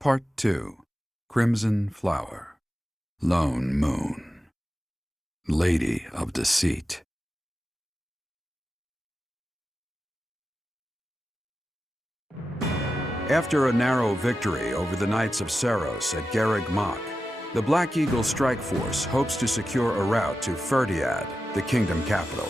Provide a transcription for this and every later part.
Part 2. Crimson Flower. Lone Moon. Lady of Deceit. After a narrow victory over the Knights of Saros at Garreg Mach, the Black Eagle Strike Force hopes to secure a route to Ferdiad, the kingdom capital.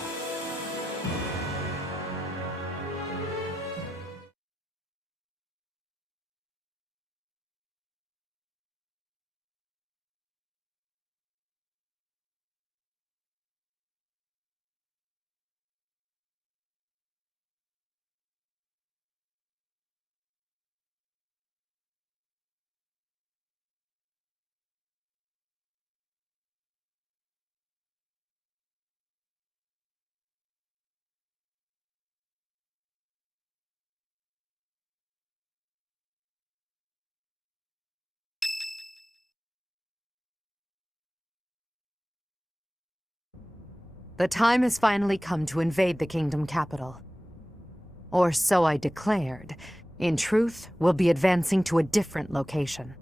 The time has finally come to invade the kingdom capital. Or so I declared. In truth, we'll be advancing to a different location.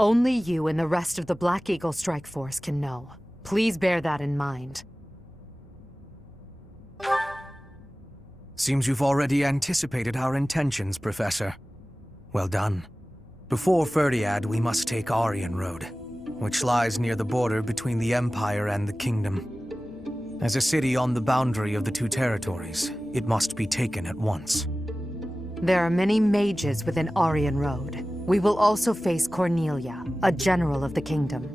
Only you and the rest of the Black Eagle Strike Force can know. Please bear that in mind. Seems you've already anticipated our intentions, Professor. Well done. Before Ferdiad, we must take Aryan Road, which lies near the border between the Empire and the Kingdom. As a city on the boundary of the two territories, it must be taken at once. There are many mages within Aryan Road. We will also face Cornelia, a general of the kingdom.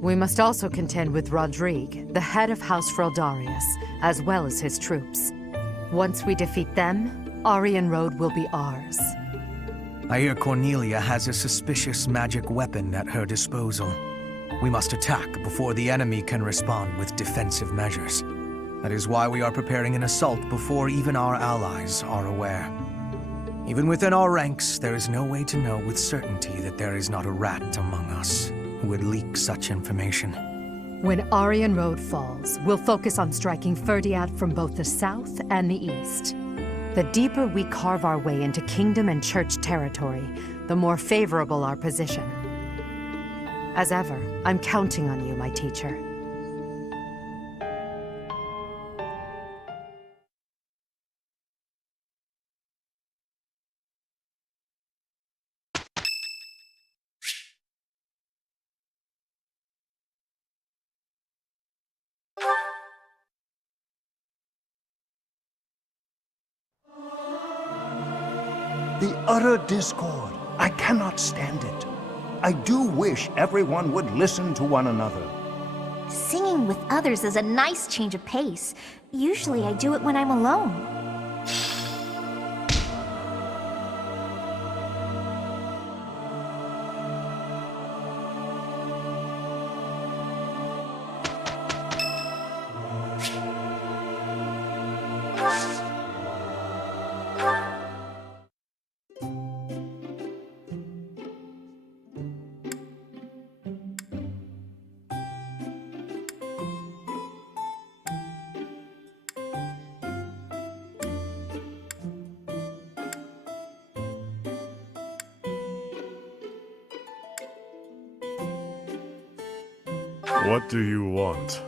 We must also contend with Rodrigue, the head of House Freldarius, as well as his troops. Once we defeat them, Aryan Road will be ours. I hear Cornelia has a suspicious magic weapon at her disposal. We must attack before the enemy can respond with defensive measures. That is why we are preparing an assault before even our allies are aware. Even within our ranks, there is no way to know with certainty that there is not a rat among us who would leak such information. When Aryan Road falls, we'll focus on striking Ferdiad from both the south and the east. The deeper we carve our way into kingdom and church territory, the more favorable our position. As ever, I'm counting on you, my teacher. The utter discord. I cannot stand it. I do wish everyone would listen to one another. Singing with others is a nice change of pace. Usually I do it when I'm alone. What do you want?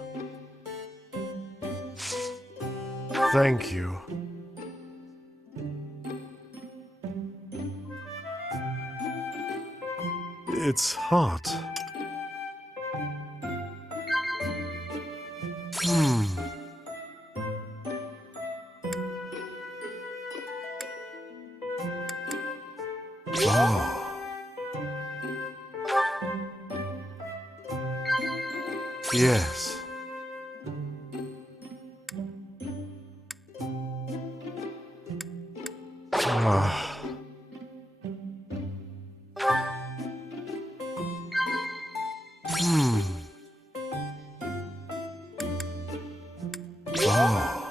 Thank you. It's hot. Oh. Yes. Ah. Oh.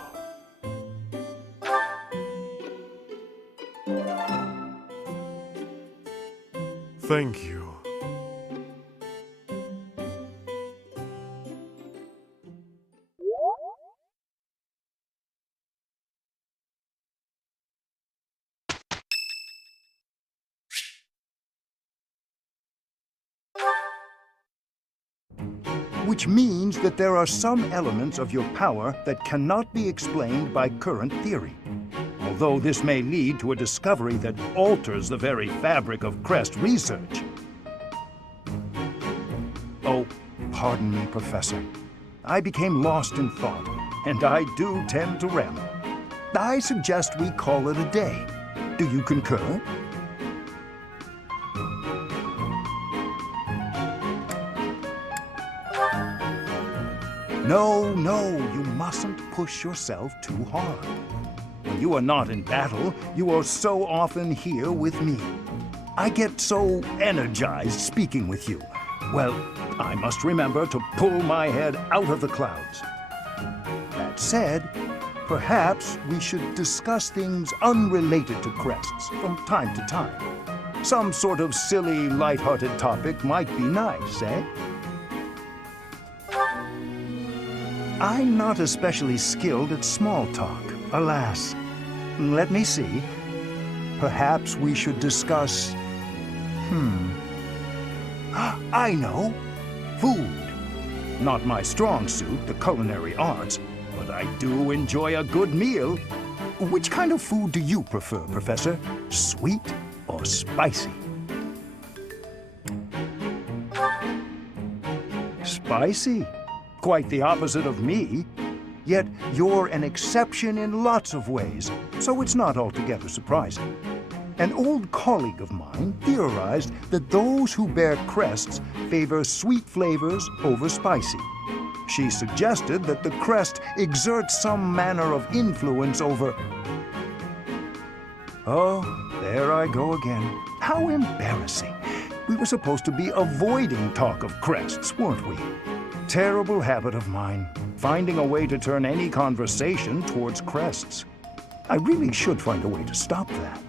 Thank you. which means that there are some elements of your power that cannot be explained by current theory. Although this may lead to a discovery that alters the very fabric of Crest research. Oh, pardon me, Professor. I became lost in thought, and I do tend to ramble. I suggest we call it a day. Do you concur? No, you mustn't push yourself too hard. When you are not in battle, you are so often here with me. I get so energized speaking with you. Well, I must remember to pull my head out of the clouds. That said, perhaps we should discuss things unrelated to crests from time to time. Some sort of silly, lighthearted topic might be nice, eh? I'm not especially skilled at small talk, alas. Let me see. Perhaps we should discuss... I know. Food. Not my strong suit, the culinary arts, but I do enjoy a good meal. Which kind of food do you prefer, Professor? Sweet or spicy? Spicy? Quite the opposite of me. Yet you're an exception in lots of ways, so it's not altogether surprising. An old colleague of mine theorized that those who bear crests favor sweet flavors over spicy. She suggested that the crest exerts some manner of influence over... Oh, there I go again. How embarrassing. We were supposed to be avoiding talk of crests, weren't we? Terrible habit of mine, finding a way to turn any conversation towards crests. I really should find a way to stop that.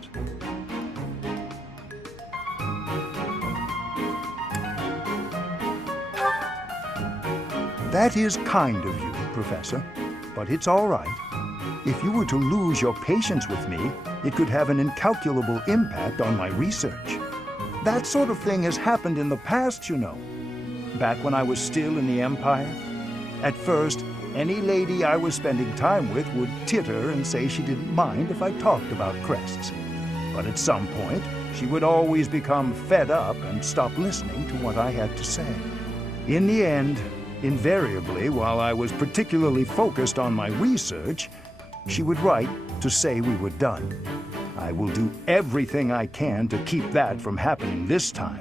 That is kind of you, Professor, but it's all right. If you were to lose your patience with me, it could have an incalculable impact on my research. That sort of thing has happened in the past, you know. Back when I was still in the Empire. At first, any lady I was spending time with would titter and say she didn't mind if I talked about crests. But at some point, she would always become fed up and stop listening to what I had to say. In the end, invariably, while I was particularly focused on my research, she would write to say we were done. I will do everything I can to keep that from happening this time.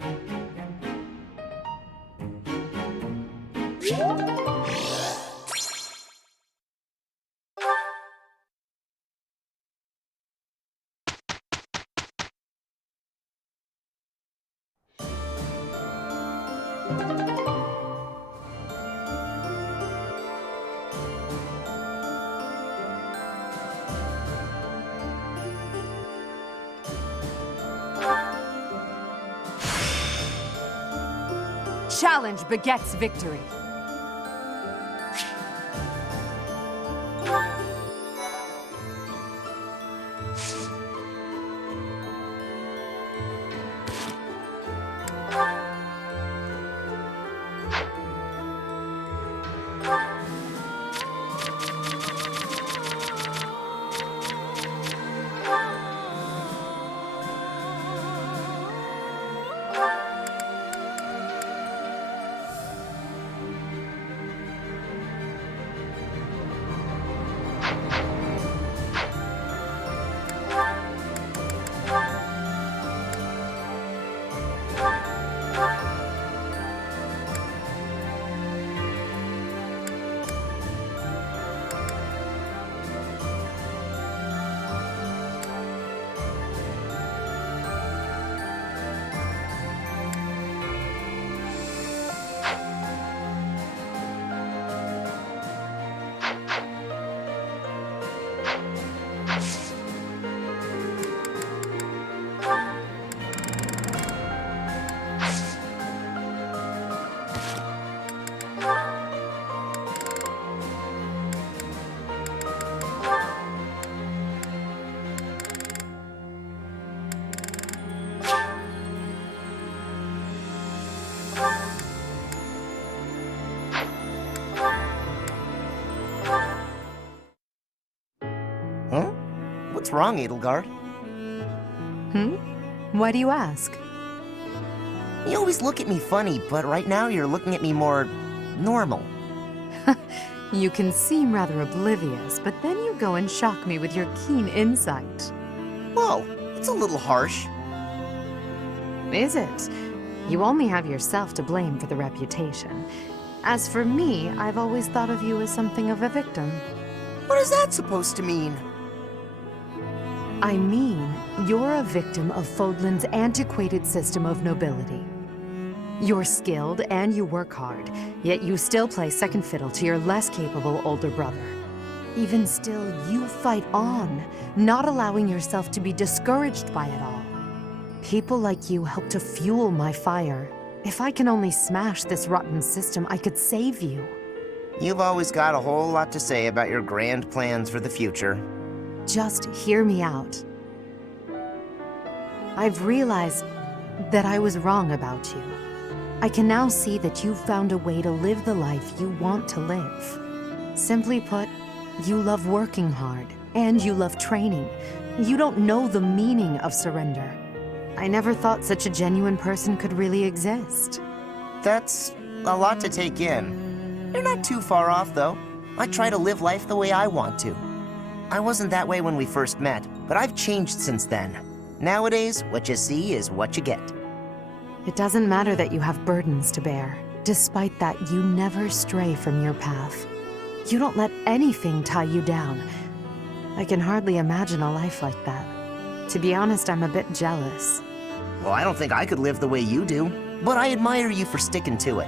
Challenge begets victory. wrong, Edelgard? Why do you ask? You always look at me funny, but right now you're looking at me more normal. You can seem rather oblivious, but then you go and shock me with your keen insight. Whoa, it's a little harsh. Is it? You only have yourself to blame for the reputation. As for me, I've always thought of you as something of a victim. What is that supposed to mean? I mean, you're a victim of Fodlan's antiquated system of nobility. You're skilled and you work hard, yet you still play second fiddle to your less capable older brother. Even still, you fight on, not allowing yourself to be discouraged by it all. People like you help to fuel my fire. If I can only smash this rotten system, I could save you. You've always got a whole lot to say about your grand plans for the future. Just hear me out. I've realized that I was wrong about you. I can now see that you've found a way to live the life you want to live. Simply put, you love working hard, and you love training. You don't know the meaning of surrender. I never thought such a genuine person could really exist. That's a lot to take in. You're not too far off, though. I try to live life the way I want to. I wasn't that way when we first met, but I've changed since then. Nowadays, what you see is what you get. It doesn't matter that you have burdens to bear. Despite that, you never stray from your path. You don't let anything tie you down. I can hardly imagine a life like that. To be honest, I'm a bit jealous. Well, I don't think I could live the way you do, but I admire you for sticking to it.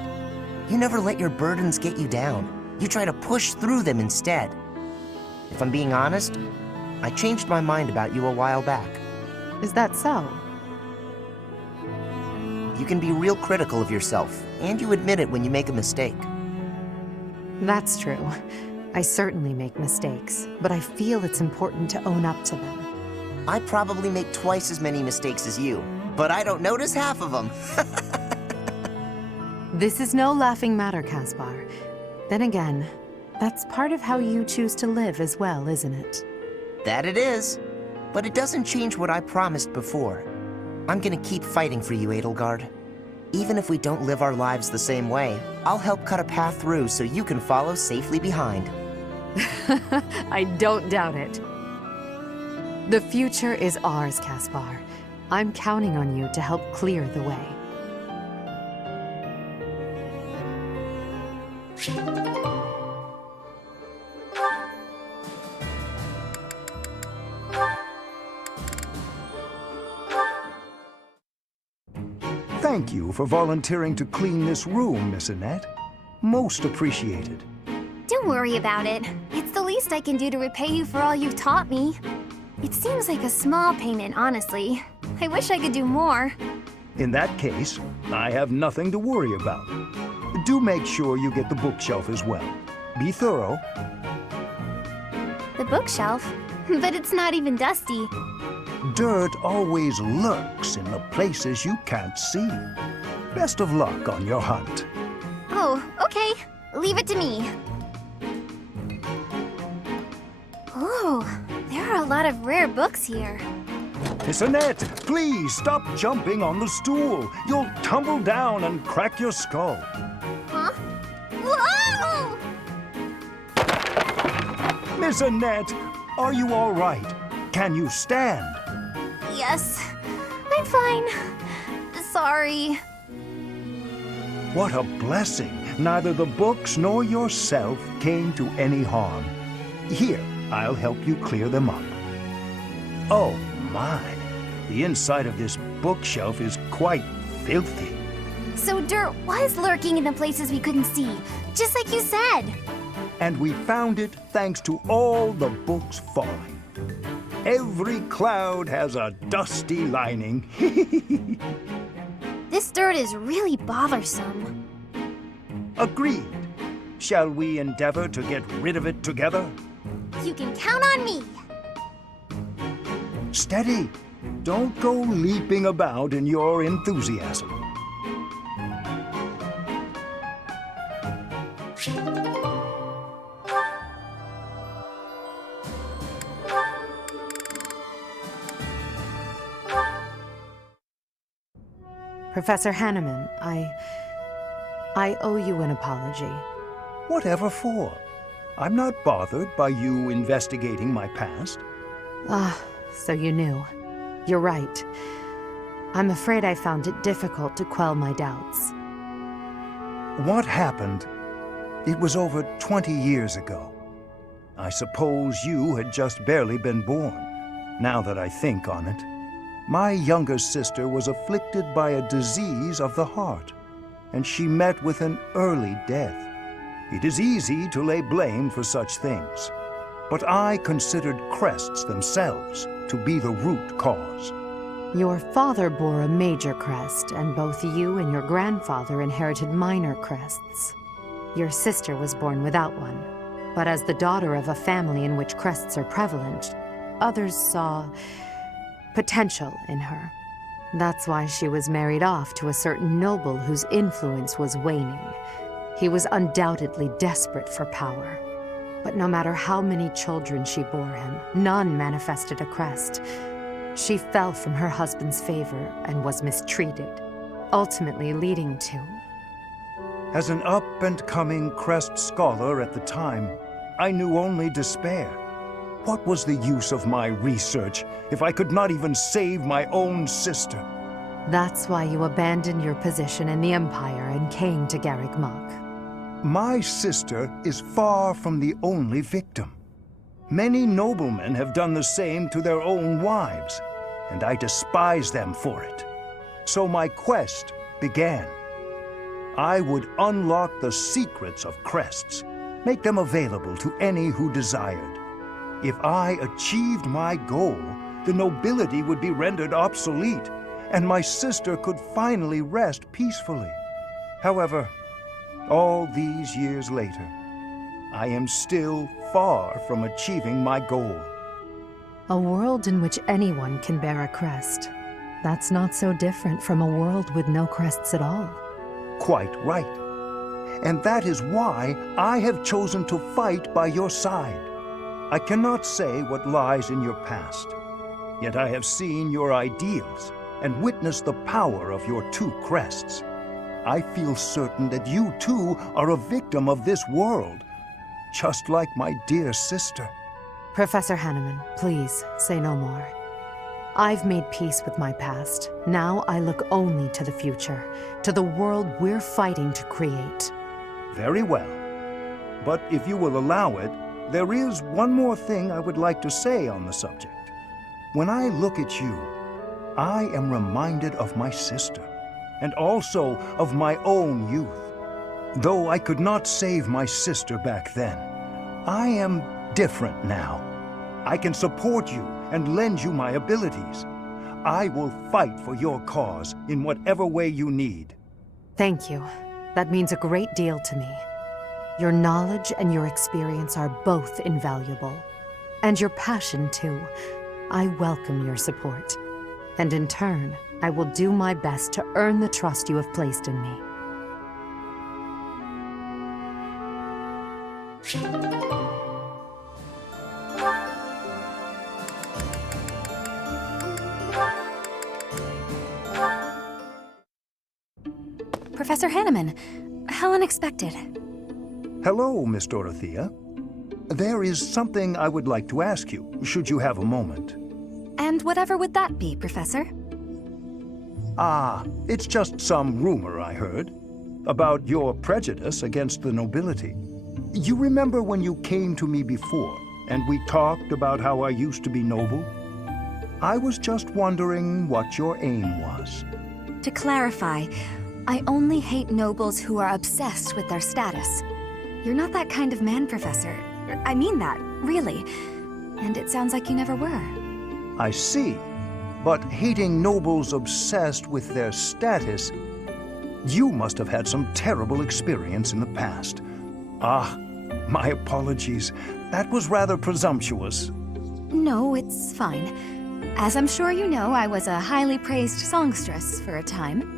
You never let your burdens get you down. You try to push through them instead. If I'm being honest, I changed my mind about you a while back. Is that so? You can be real critical of yourself, and you admit it when you make a mistake. That's true. I certainly make mistakes, but I feel it's important to own up to them. I probably make twice as many mistakes as you, but I don't notice half of them. This is no laughing matter, Caspar. Then again, that's part of how you choose to live as well, isn't it? That it is, but it doesn't change what I promised before. I'm gonna keep fighting for you, Edelgard. Even if we don't live our lives the same way, I'll help cut a path through so you can follow safely behind. I don't doubt it. The future is ours, Caspar. I'm counting on you to help clear the way. Thank you for volunteering to clean this room, Miss Annette. Most appreciated. Don't worry about it. It's the least I can do to repay you for all you've taught me. It seems like a small payment, honestly. I wish I could do more. In that case, I have nothing to worry about. Do make sure you get the bookshelf as well. Be thorough. The bookshelf? But it's not even dusty. Dirt always lurks in the places you can't see. Best of luck on your hunt. Oh, okay. Leave it to me. Oh, there are a lot of rare books here. Miss Annette, please stop jumping on the stool. You'll tumble down and crack your skull. Huh? Whoa! Miss Annette, are you all right? Can you stand? Yes, I'm fine. Sorry. What a blessing. Neither the books nor yourself came to any harm. Here, I'll help you clear them up. Oh, my. The inside of this bookshelf is quite filthy. So dirt was lurking in the places we couldn't see, just like you said. And we found it thanks to all the books falling. Every cloud has a dusty lining. This dirt is really bothersome. Agreed. Shall we endeavor to get rid of it together? You can count on me. Steady. Don't go leaping about in your enthusiasm. Professor Hanneman, I owe you an apology. Whatever for? I'm not bothered by you investigating my past. Ah, so you knew. You're right. I'm afraid I found it difficult to quell my doubts. What happened? It was over 20 years ago. I suppose you had just barely been born, now that I think on it. My younger sister was afflicted by a disease of the heart, and she met with an early death. It is easy to lay blame for such things, but I considered crests themselves to be the root cause. Your father bore a major crest, and both you and your grandfather inherited minor crests. Your sister was born without one, but as the daughter of a family in which crests are prevalent, others saw potential in her. That's why she was married off to a certain noble whose influence was waning. He was undoubtedly desperate for power. But no matter how many children she bore him, none manifested a crest. She fell from her husband's favor and was mistreated, ultimately leading to... As an up-and-coming crest scholar at the time, I knew only despair. What was the use of my research if I could not even save my own sister? That's why you abandoned your position in the Empire and came to Garreg Mach. My sister is far from the only victim. Many noblemen have done the same to their own wives, and I despise them for it. So my quest began. I would unlock the secrets of crests, make them available to any who desired. If I achieved my goal, the nobility would be rendered obsolete, and my sister could finally rest peacefully. However, all these years later, I am still far from achieving my goal. A world in which anyone can bear a crest. That's not so different from a world with no crests at all. Quite right. And that is why I have chosen to fight by your side. I cannot say what lies in your past, yet I have seen your ideals and witnessed the power of your two crests. I feel certain that you too are a victim of this world, just like my dear sister. Professor Hanneman, please, say no more. I've made peace with my past. Now I look only to the future, to the world we're fighting to create. Very well. But if you will allow it, there is one more thing I would like to say on the subject. When I look at you, I am reminded of my sister, and also of my own youth. Though I could not save my sister back then, I am different now. I can support you and lend you my abilities. I will fight for your cause in whatever way you need. Thank you. That means a great deal to me. Your knowledge and your experience are both invaluable. And your passion, too. I welcome your support. And in turn, I will do my best to earn the trust you have placed in me. Professor Hanneman, how unexpected. Hello, Miss Dorothea. There is something I would like to ask you, should you have a moment. And whatever would that be, Professor? It's just some rumor I heard about your prejudice against the nobility. You remember when you came to me before, and we talked about how I used to be noble? I was just wondering what your aim was. To clarify, I only hate nobles who are obsessed with their status. You're not that kind of man, Professor. I mean that, really. And it sounds like you never were. I see. But hating nobles obsessed with their status, you must have had some terrible experience in the past. My apologies. That was rather presumptuous. No, it's fine. As I'm sure you know, I was a highly praised songstress for a time.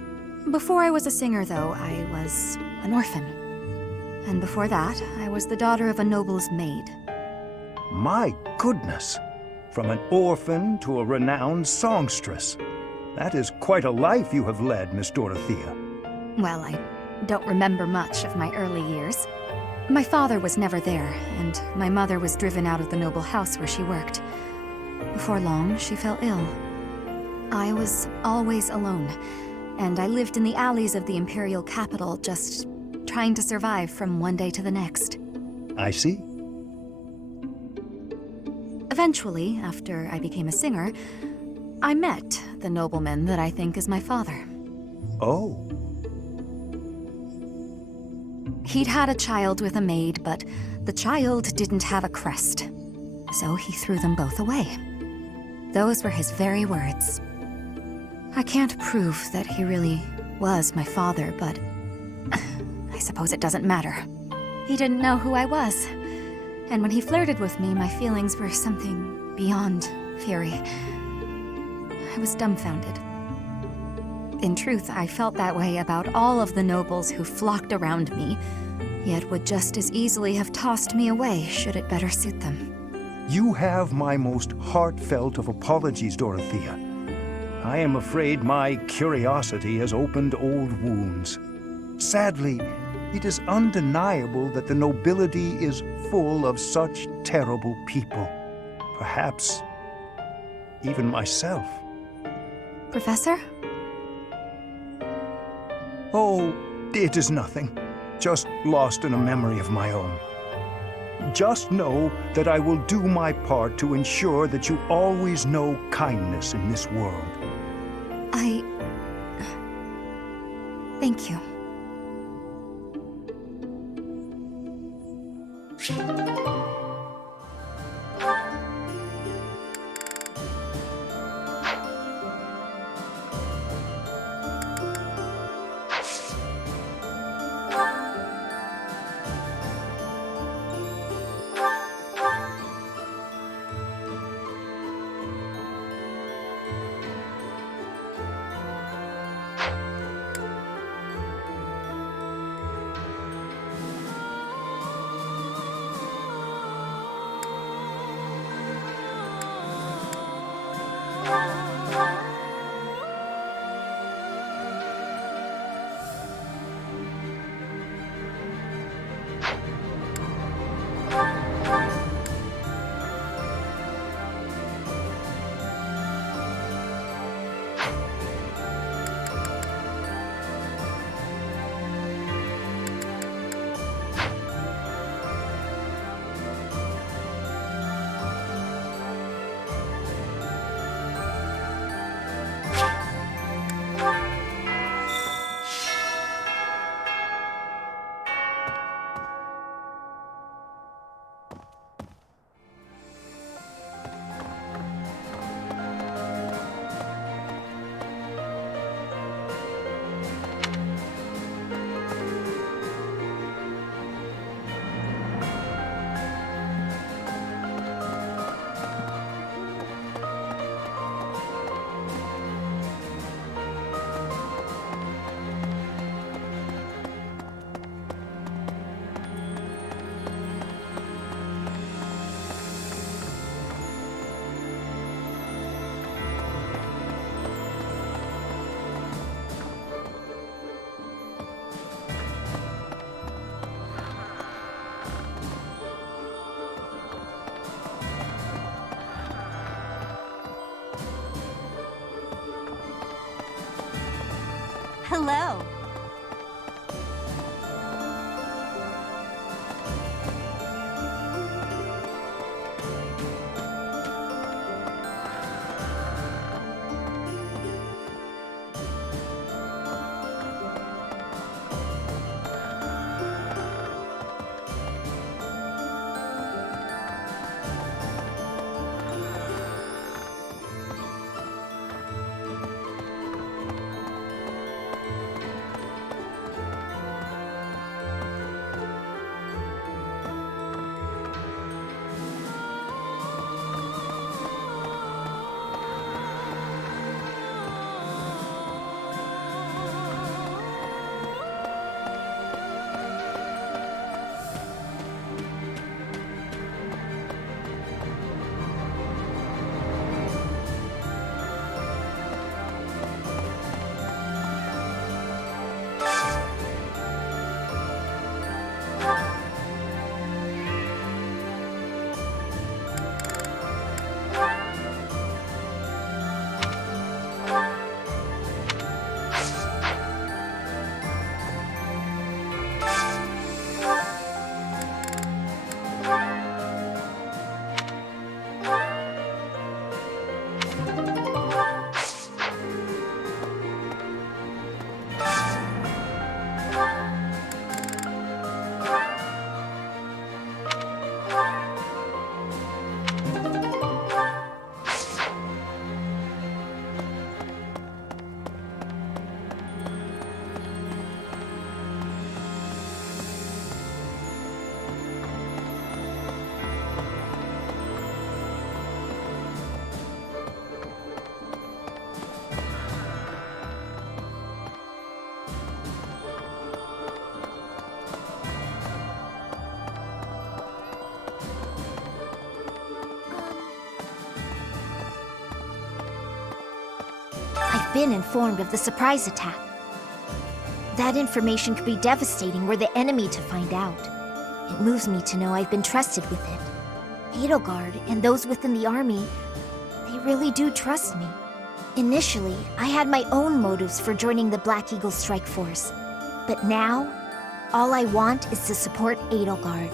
Before I was a singer, though, I was an orphan. And before that, I was the daughter of a noble's maid. My goodness! From an orphan to a renowned songstress. That is quite a life you have led, Miss Dorothea. Well, I don't remember much of my early years. My father was never there, and my mother was driven out of the noble house where she worked. Before long, she fell ill. I was always alone, and I lived in the alleys of the imperial capital, just trying to survive from one day to the next. I see. Eventually, after I became a singer, I met the nobleman that I think is my father. Oh. He'd had a child with a maid, but the child didn't have a crest. So he threw them both away. Those were his very words. I can't prove that he really was my father, but I suppose it doesn't matter. He didn't know who I was. And when he flirted with me, my feelings were something beyond fury. I was dumbfounded. In truth, I felt that way about all of the nobles who flocked around me, yet would just as easily have tossed me away should it better suit them. You have my most heartfelt of apologies, Dorothea. I am afraid my curiosity has opened old wounds. Sadly, it is undeniable that the nobility is full of such terrible people. Perhaps even myself. Professor? Oh, it is nothing. Just lost in a memory of my own. Just know that I will do my part to ensure that you always know kindness in this world. Thank you. Hello. been informed of the surprise attack. That information could be devastating were the enemy to find out. It moves me to know I've been trusted with it. Edelgard and those within the army, they really do trust me. Initially, I had my own motives for joining the Black Eagle Strike Force. But now, all I want is to support Edelgard.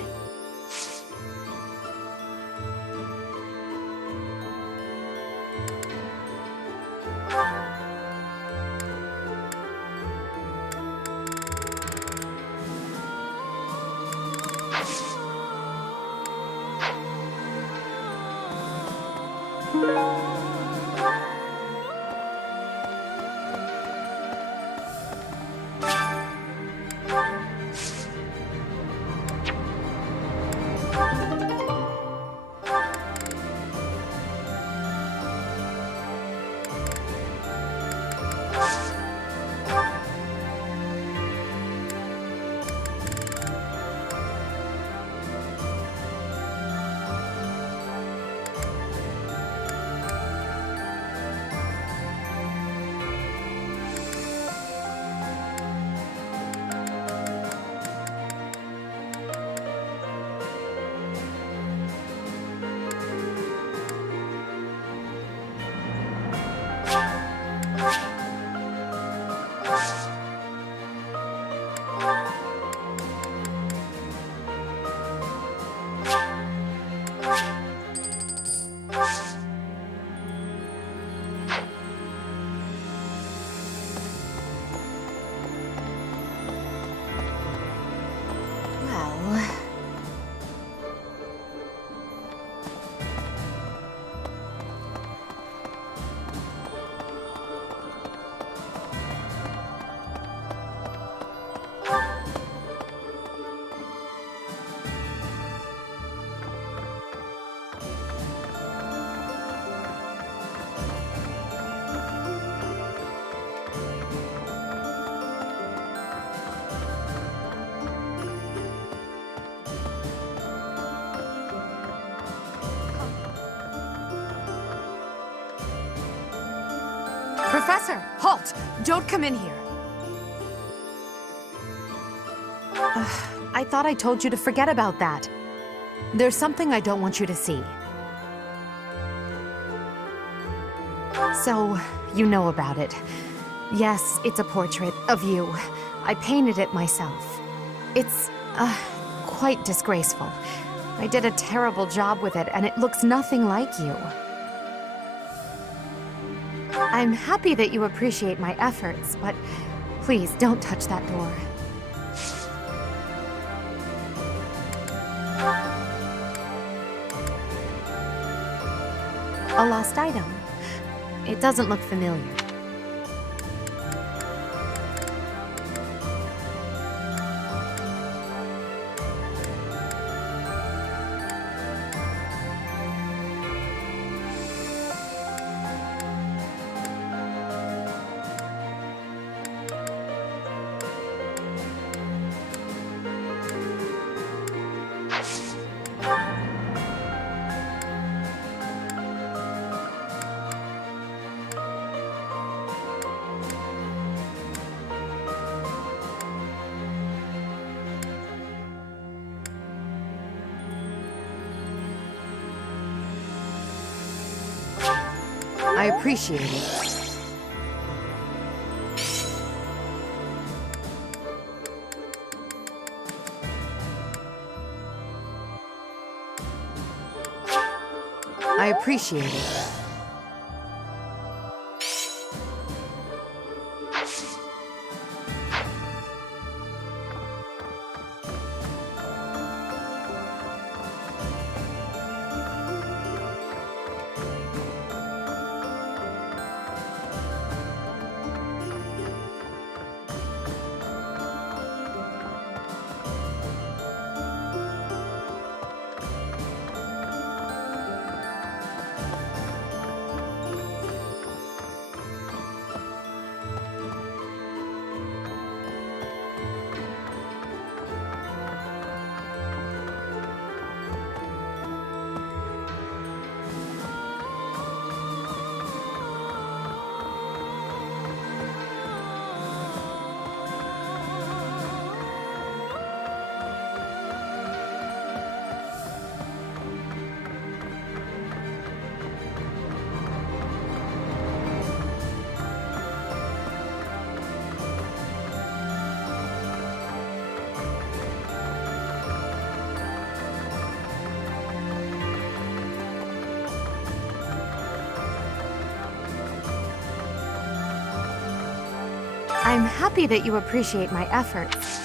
Professor, halt! Don't come in here. I thought I told you to forget about that. There's something I don't want you to see. So, you know about it. Yes, it's a portrait of you. I painted it myself. It's, quite disgraceful. I did a terrible job with it, and it looks nothing like you. I'm happy that you appreciate my efforts, but please don't touch that door. A lost item. It doesn't look familiar. I appreciate it. I appreciate it. I'm happy that you appreciate my efforts.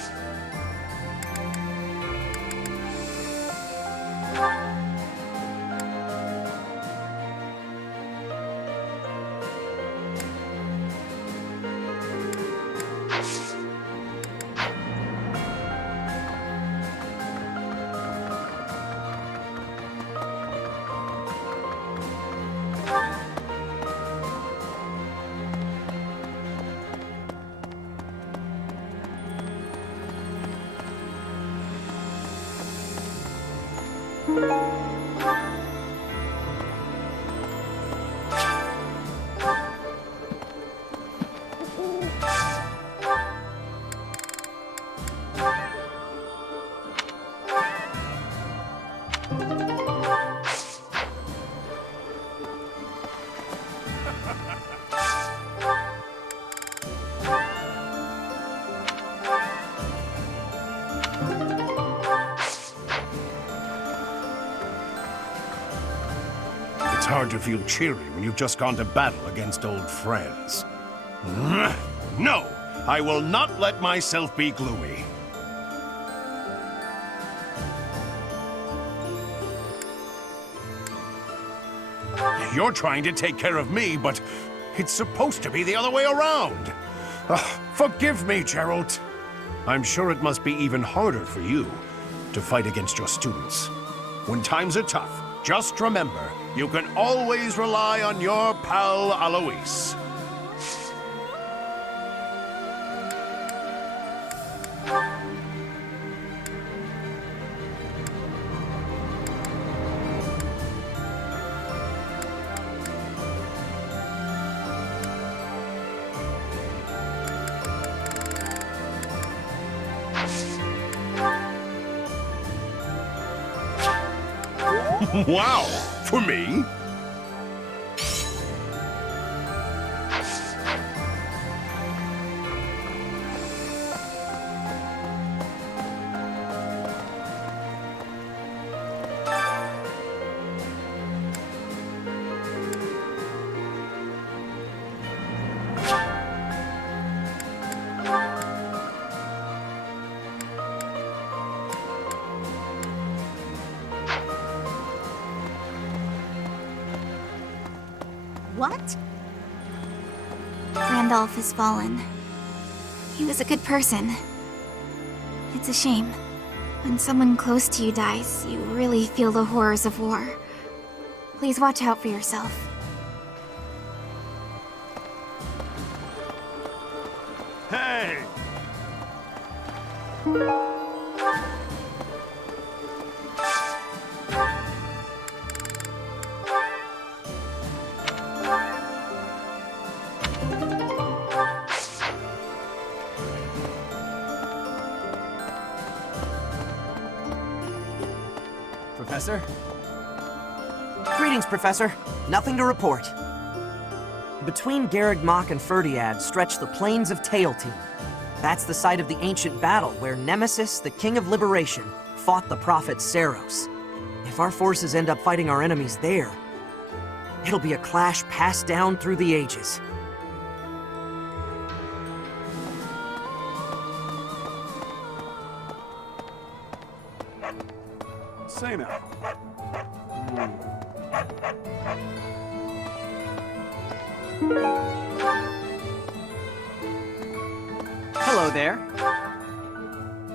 It's hard to feel cheery when you've just gone to battle against old friends. No, I will not let myself be gloomy. You're trying to take care of me, but it's supposed to be the other way around. Forgive me, Gerald. I'm sure it must be even harder for you to fight against your students. When times are tough, just remember, you can always rely on your pal Alois. Wow! For me? What? Randolph has fallen. He was a good person. It's a shame. When someone close to you dies, you really feel the horrors of war. Please watch out for yourself. Hey! Professor? Greetings, Professor. Nothing to report. Between Garreg Mach and Ferdiad stretch the plains of Tailteam. That's the site of the ancient battle where Nemesis, the King of Liberation, fought the prophet Saros. If our forces end up fighting our enemies there, it'll be a clash passed down through the ages. Say now. Hello there.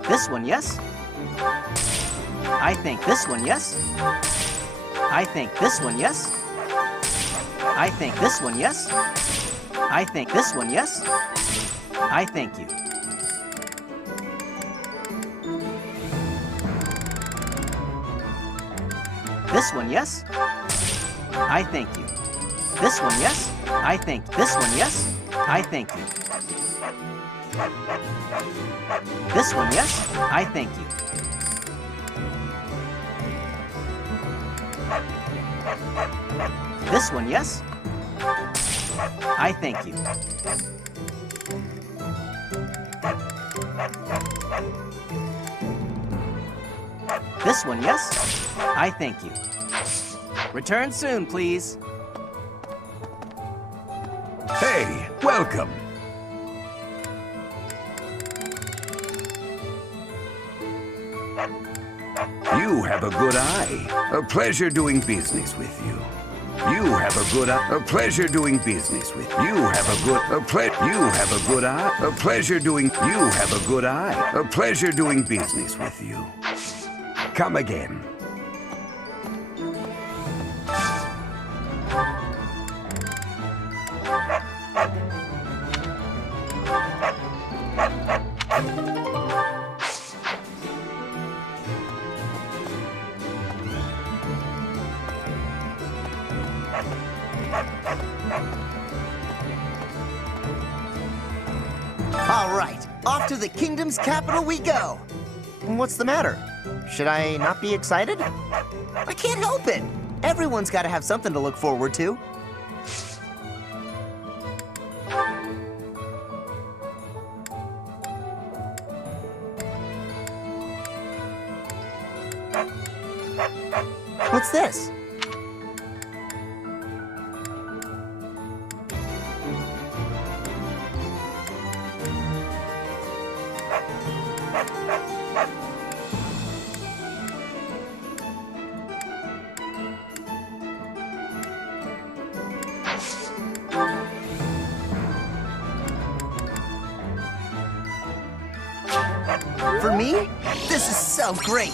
This one, yes? I think this one, yes? I think this one, yes? I think this one, yes? I think this one, yes? I thank you. This one, yes? I thank you. This one, yes? I think this one, yes? I thank you. This one, yes? I thank you. This one, yes? I thank you. This one, yes? I thank you. Return soon, please. Hey, welcome. You have a good eye. A pleasure doing business with you. You have a good eye. A pleasure doing business with you. You have a good You have a good eye. A pleasure doing You have a good eye. A pleasure doing business with you. Come again. All right, off to the kingdom's capital we go. What's the matter? Should I not be excited? I can't help it. Everyone's got to have something to look forward to. What's this? For me, this is so great.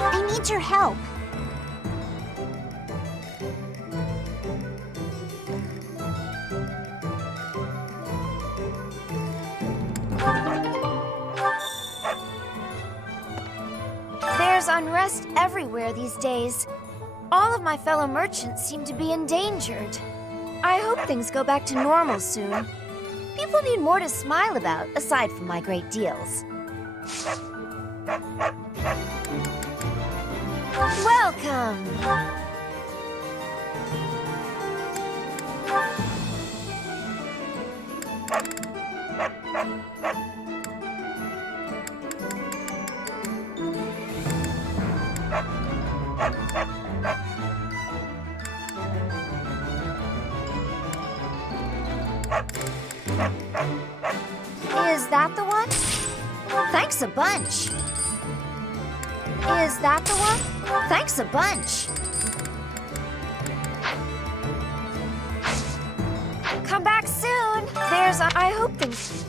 I need your help. There's unrest everywhere these days. All of my fellow merchants seem to be endangered. I hope things go back to normal soon. People need more to smile about, aside from my great deals. Welcome! Is that the one? Thanks a bunch. Is that the one? Thanks a bunch. Come back soon. I hope things...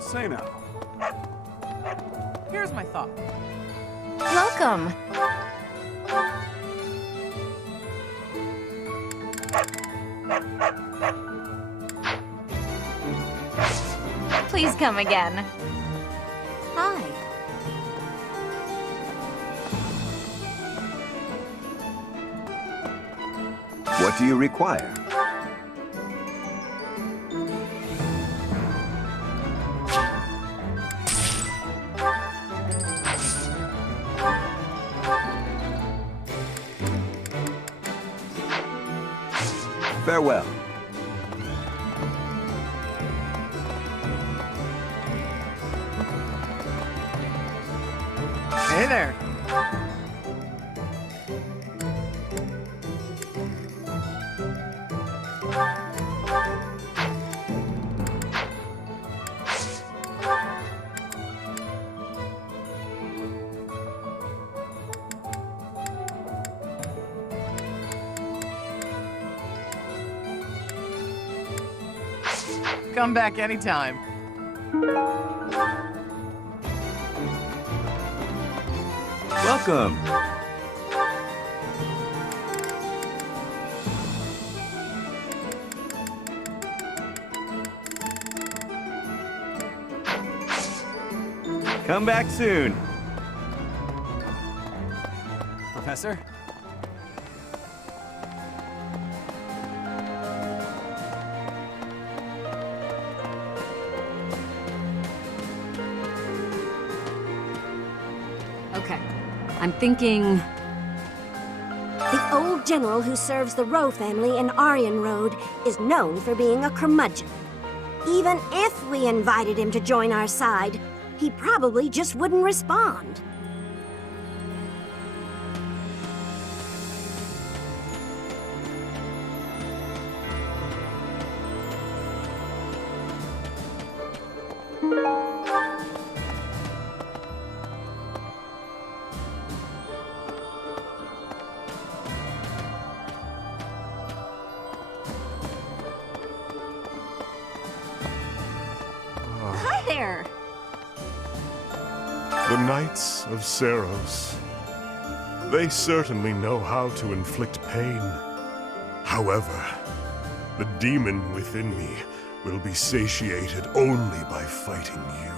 Say now. Here's my thought. Welcome. Please come again. Hi. What do you require? Farewell. Hey there. Come back anytime. Welcome. Come back soon. Professor? Okay. I'm thinking... The old general who serves the Rowe family in Aryan Road is known for being a curmudgeon. Even if we invited him to join our side, he probably just wouldn't respond. Hi there. The Knights of Seros. They certainly know how to inflict pain. However, the demon within me will be satiated only by fighting you.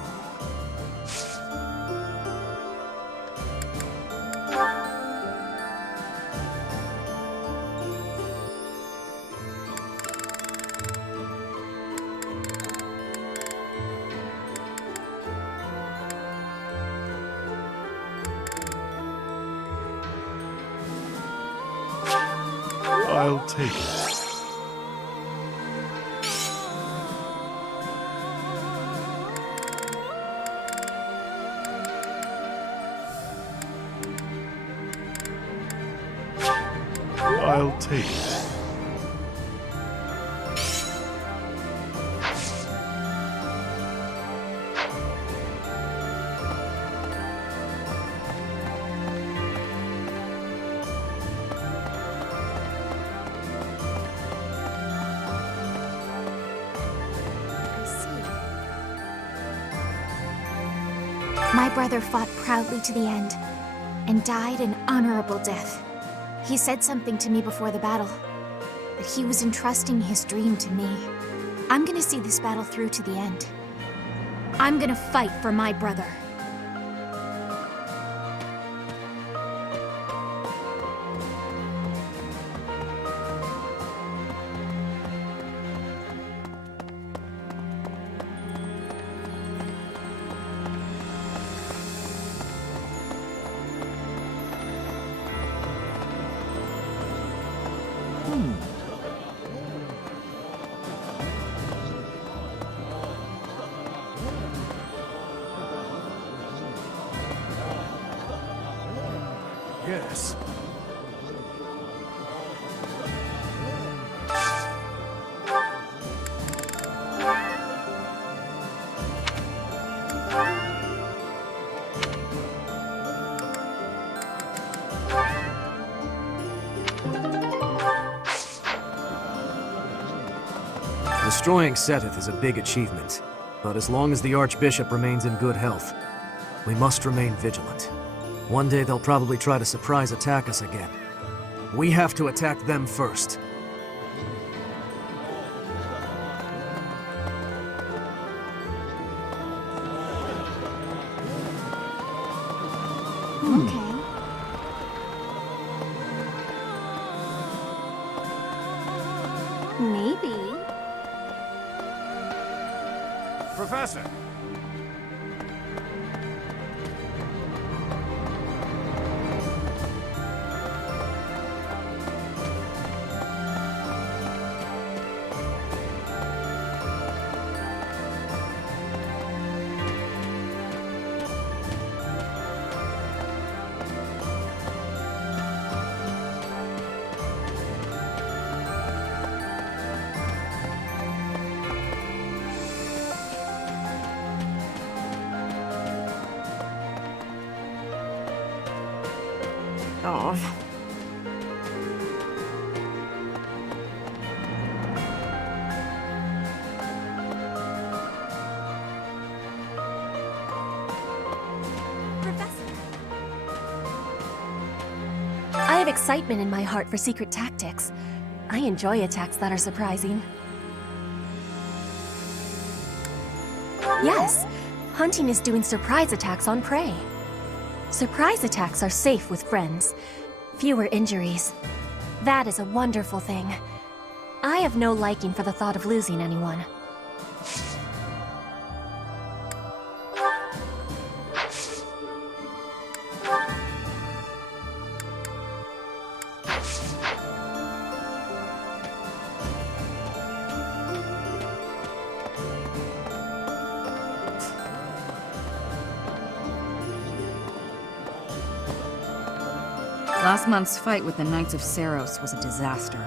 I'll take it. I'll take it. My brother fought proudly to the end, and died an honorable death. He said something to me before the battle, that he was entrusting his dream to me. I'm gonna see this battle through to the end. I'm gonna fight for my brother. Yes. Destroying Seteth is a big achievement, but as long as the Archbishop remains in good health, we must remain vigilant. One day they'll probably try to surprise attack us again. We have to attack them first. Okay. Maybe. Professor! Oh. I have excitement in my heart for secret tactics. I enjoy attacks that are surprising. Yes, hunting is doing surprise attacks on prey. Surprise attacks are safe with friends. Fewer injuries. That is a wonderful thing. I have no liking for the thought of losing anyone. Last month's fight with the Knights of Seros was a disaster.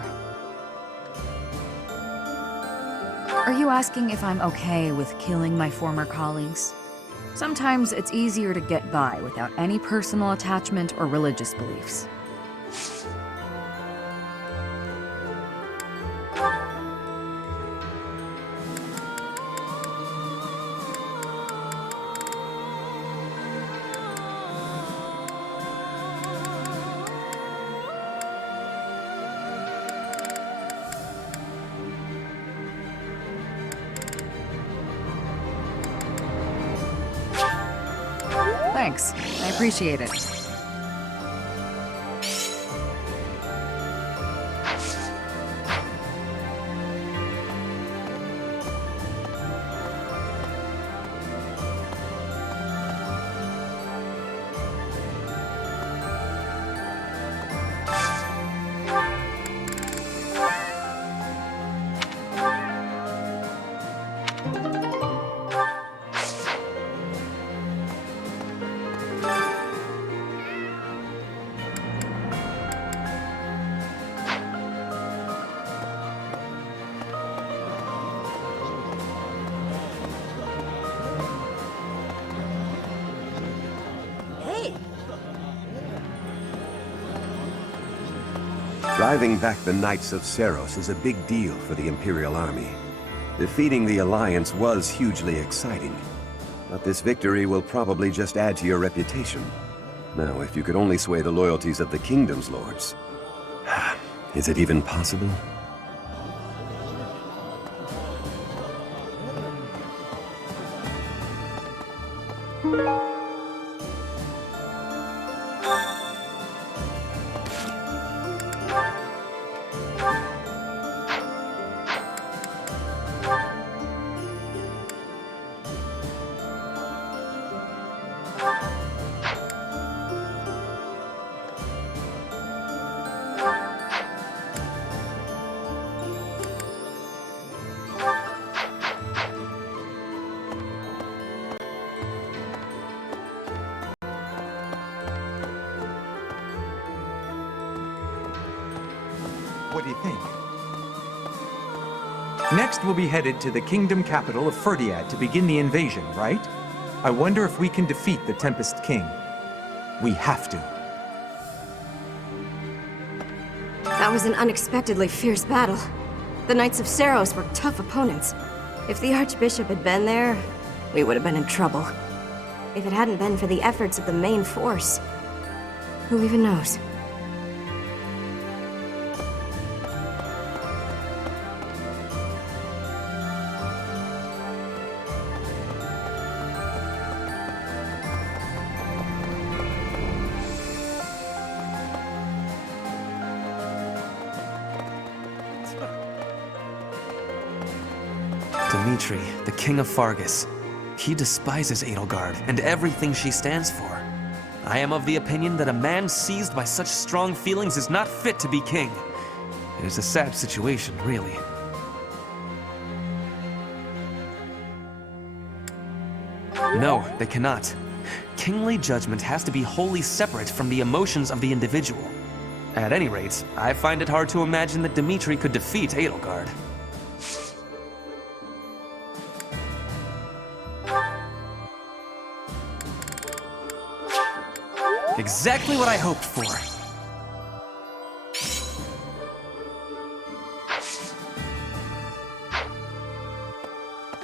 Are you asking if I'm okay with killing my former colleagues? Sometimes it's easier to get by without any personal attachment or religious beliefs. Thanks. I appreciate it. Driving back the Knights of Seros is a big deal for the Imperial Army. Defeating the Alliance was hugely exciting, but this victory will probably just add to your reputation. Now, if you could only sway the loyalties of the Kingdom's lords. Is it even possible? What do you think? Next, we'll be headed to the kingdom capital of Ferdiad to begin the invasion, right? I wonder if we can defeat the Tempest King. We have to. That was an unexpectedly fierce battle. The Knights of Seros were tough opponents. If the Archbishop had been there, we would have been in trouble. If it hadn't been for the efforts of the main force, who even knows? Dimitri, the King of Fargus. He despises Edelgard and everything she stands for. I am of the opinion that a man seized by such strong feelings is not fit to be king. It is a sad situation, really. No, they cannot. Kingly judgment has to be wholly separate from the emotions of the individual. At any rate, I find it hard to imagine that Dimitri could defeat Edelgard. Exactly what I hoped for.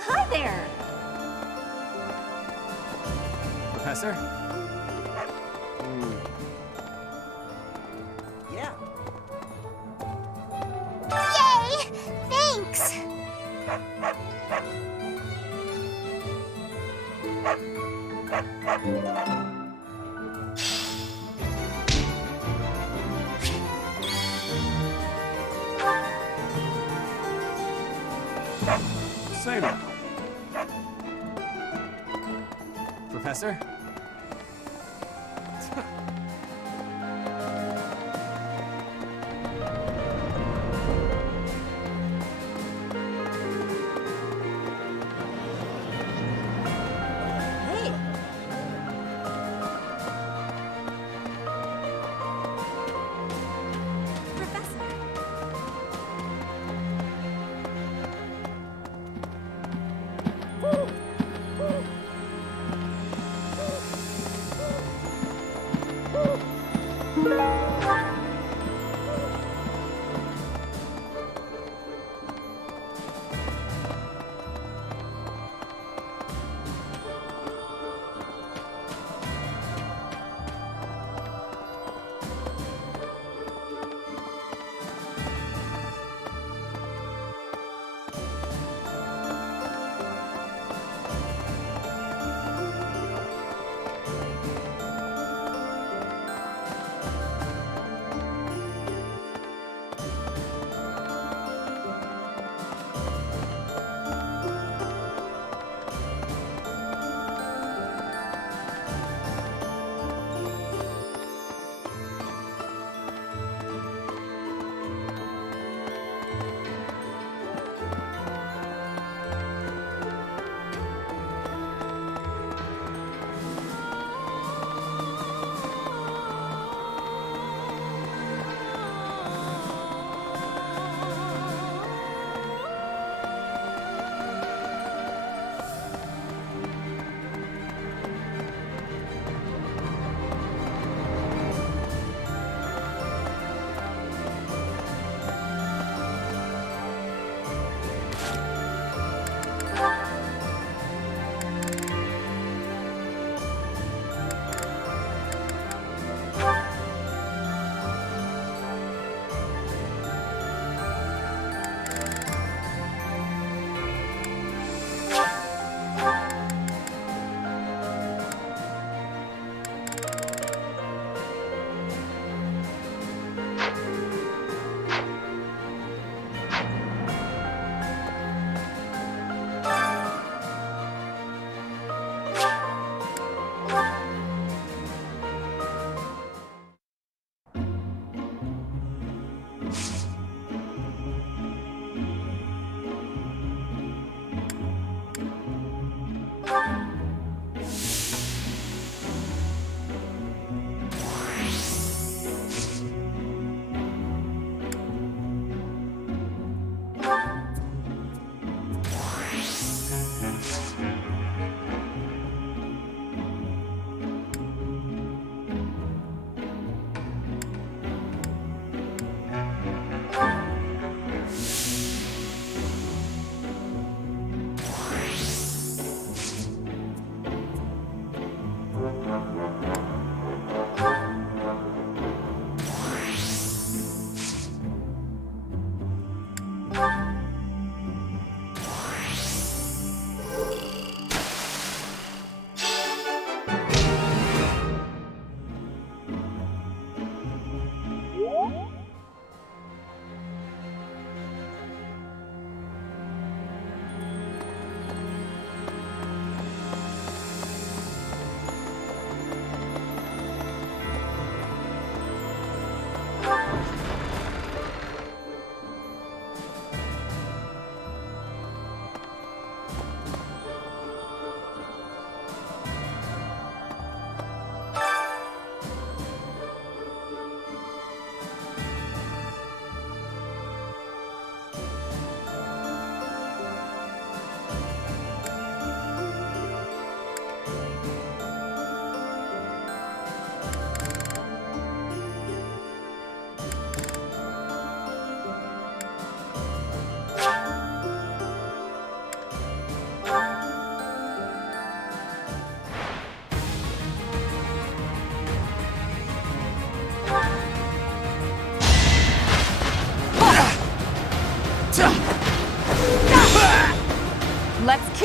Hi there! Professor? Yeah. Yay! Thanks! Say now. Professor?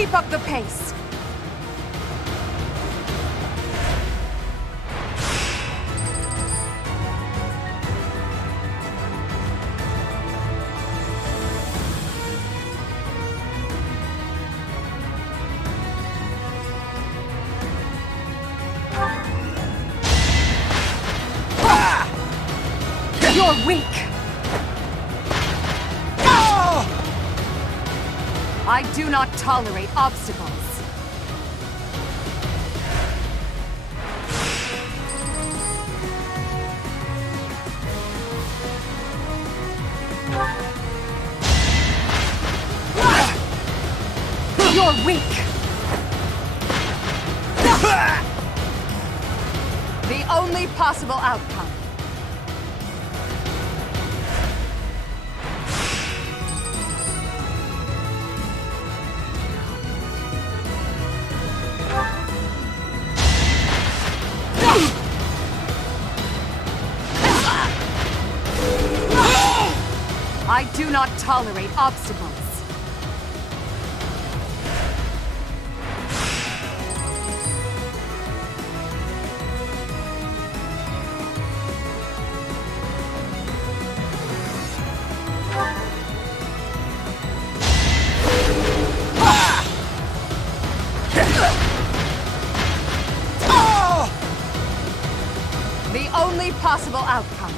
Keep up the pace! You're weak! I do not tolerate obstacles. You're weak! The only possible outcome. I do not tolerate obstacles. The only possible outcome.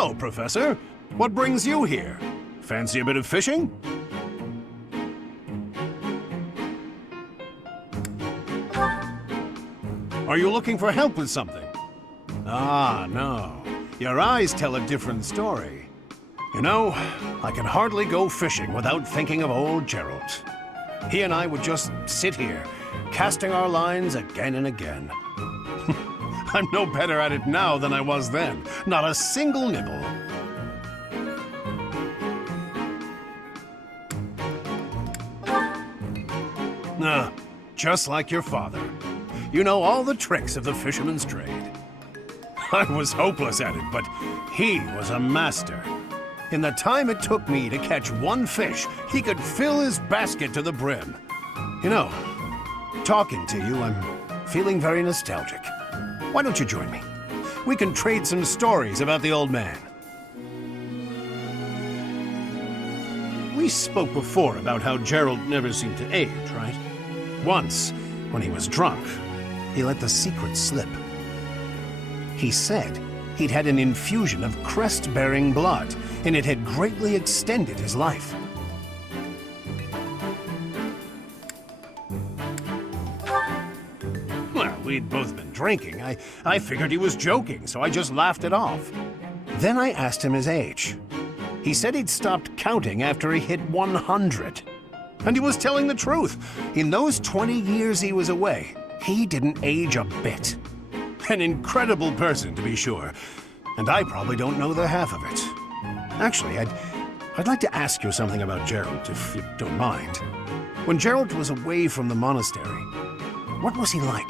Hello, Professor. What brings you here? Fancy a bit of fishing? Are you looking for help with something? Ah, no. Your eyes tell a different story. You know, I can hardly go fishing without thinking of old Gerald. He and I would just sit here, casting our lines again and again. I'm no better at it now than I was then. Not a single nibble. Just like your father. You know all the tricks of the fisherman's trade. I was hopeless at it, but he was a master. In the time it took me to catch one fish, he could fill his basket to the brim. You know, talking to you, I'm feeling very nostalgic. Why don't you join me? We can trade some stories about the old man. We spoke before about how Gerald never seemed to age, right? Once, when he was drunk, he let the secret slip. He said he'd had an infusion of crest-bearing blood, and it had greatly extended his life. Well, we'd both been drinking. I figured he was joking, so I just laughed it off. Then I asked him his age. He said he'd stopped counting after he hit 100. And he was telling the truth. In those 20 years he was away, he didn't age a bit. An incredible person, to be sure. And I probably don't know the half of it. Actually, I'd like to ask you something about Gerald, if you don't mind. When Gerald was away from the monastery, what was he like?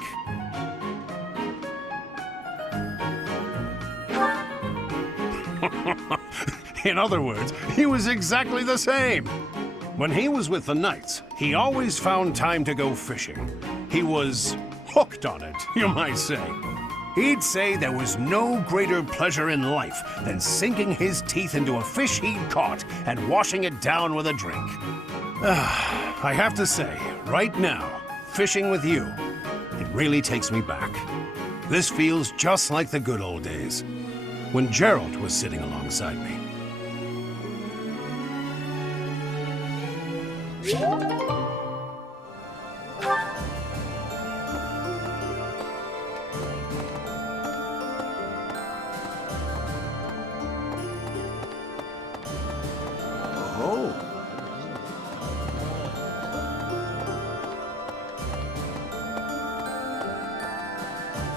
In other words, he was exactly the same. When he was with the knights, he always found time to go fishing. He was hooked on it, you might say. He'd say there was no greater pleasure in life than sinking his teeth into a fish he'd caught and washing it down with a drink. I have to say, right now, fishing with you, it really takes me back. This feels just like the good old days, when Gerald was sitting alongside me.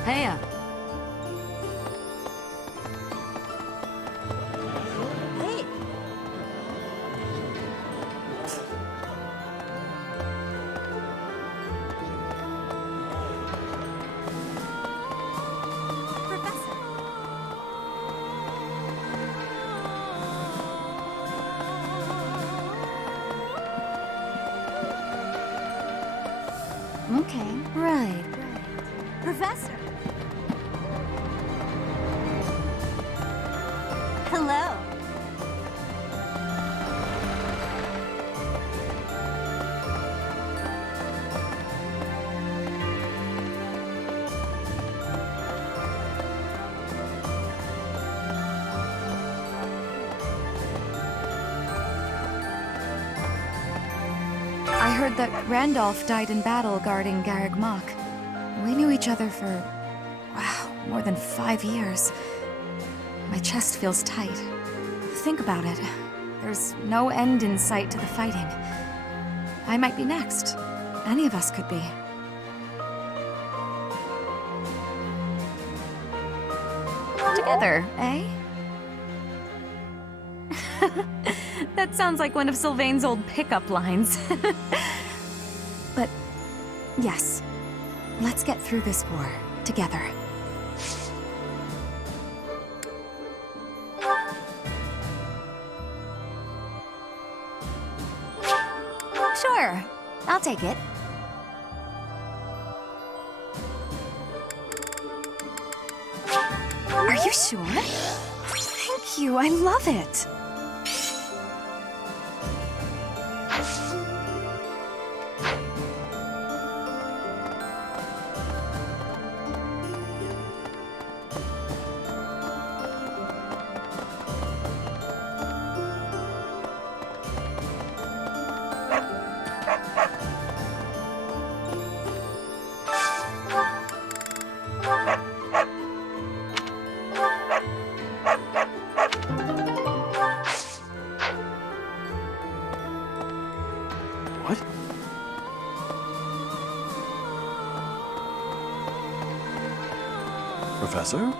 Heya. Hey. Professor. Okay, right. Professor. Hello. I heard that Randolph died in battle guarding Garreg Mach. We knew each other for, wow, more than 5 years. My chest feels tight. Think about it. There's no end in sight to the fighting. I might be next. Any of us could be. Together, eh? That sounds like one of Sylvain's old pickup lines. But, yes. Let's get through this war, together. Sure, I'll take it. Are you sure? Thank you, I love it. Professor?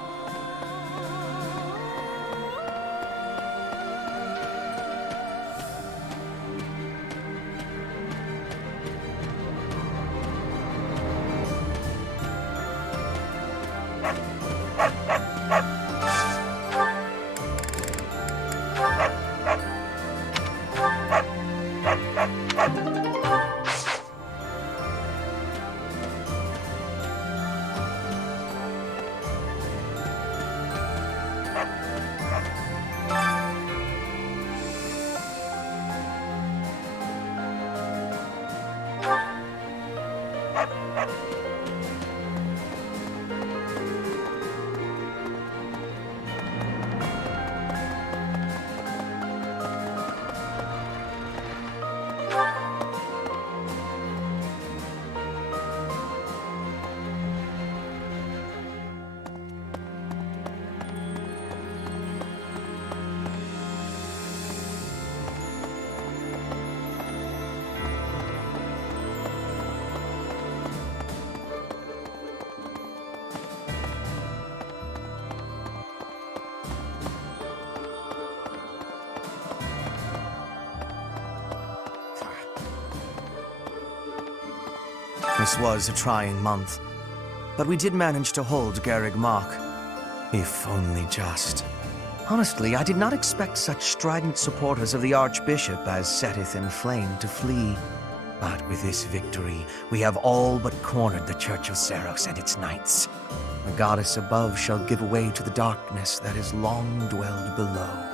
This was a trying month, but we did manage to hold Garrig Mach. If only just. Honestly, I did not expect such strident supporters of the Archbishop as setteth in flame to flee. But with this victory, we have all but cornered the Church of Seros and its knights. The goddess above shall give way to the darkness that has long dwelled below.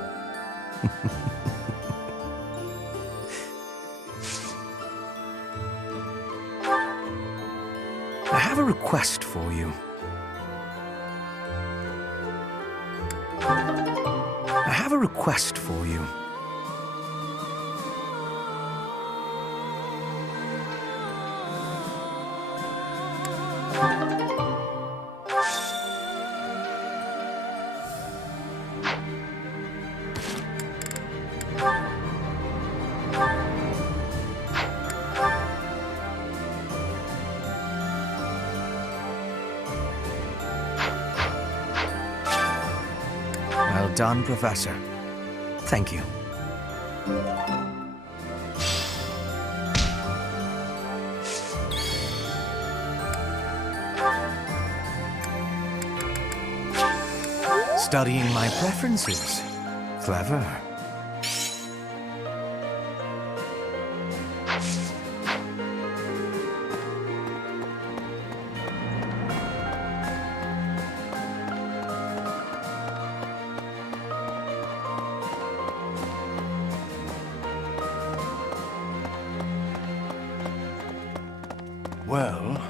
I have a request for you. I have a request for you. Well done, Professor. Thank you. Studying my preferences. Clever. Well...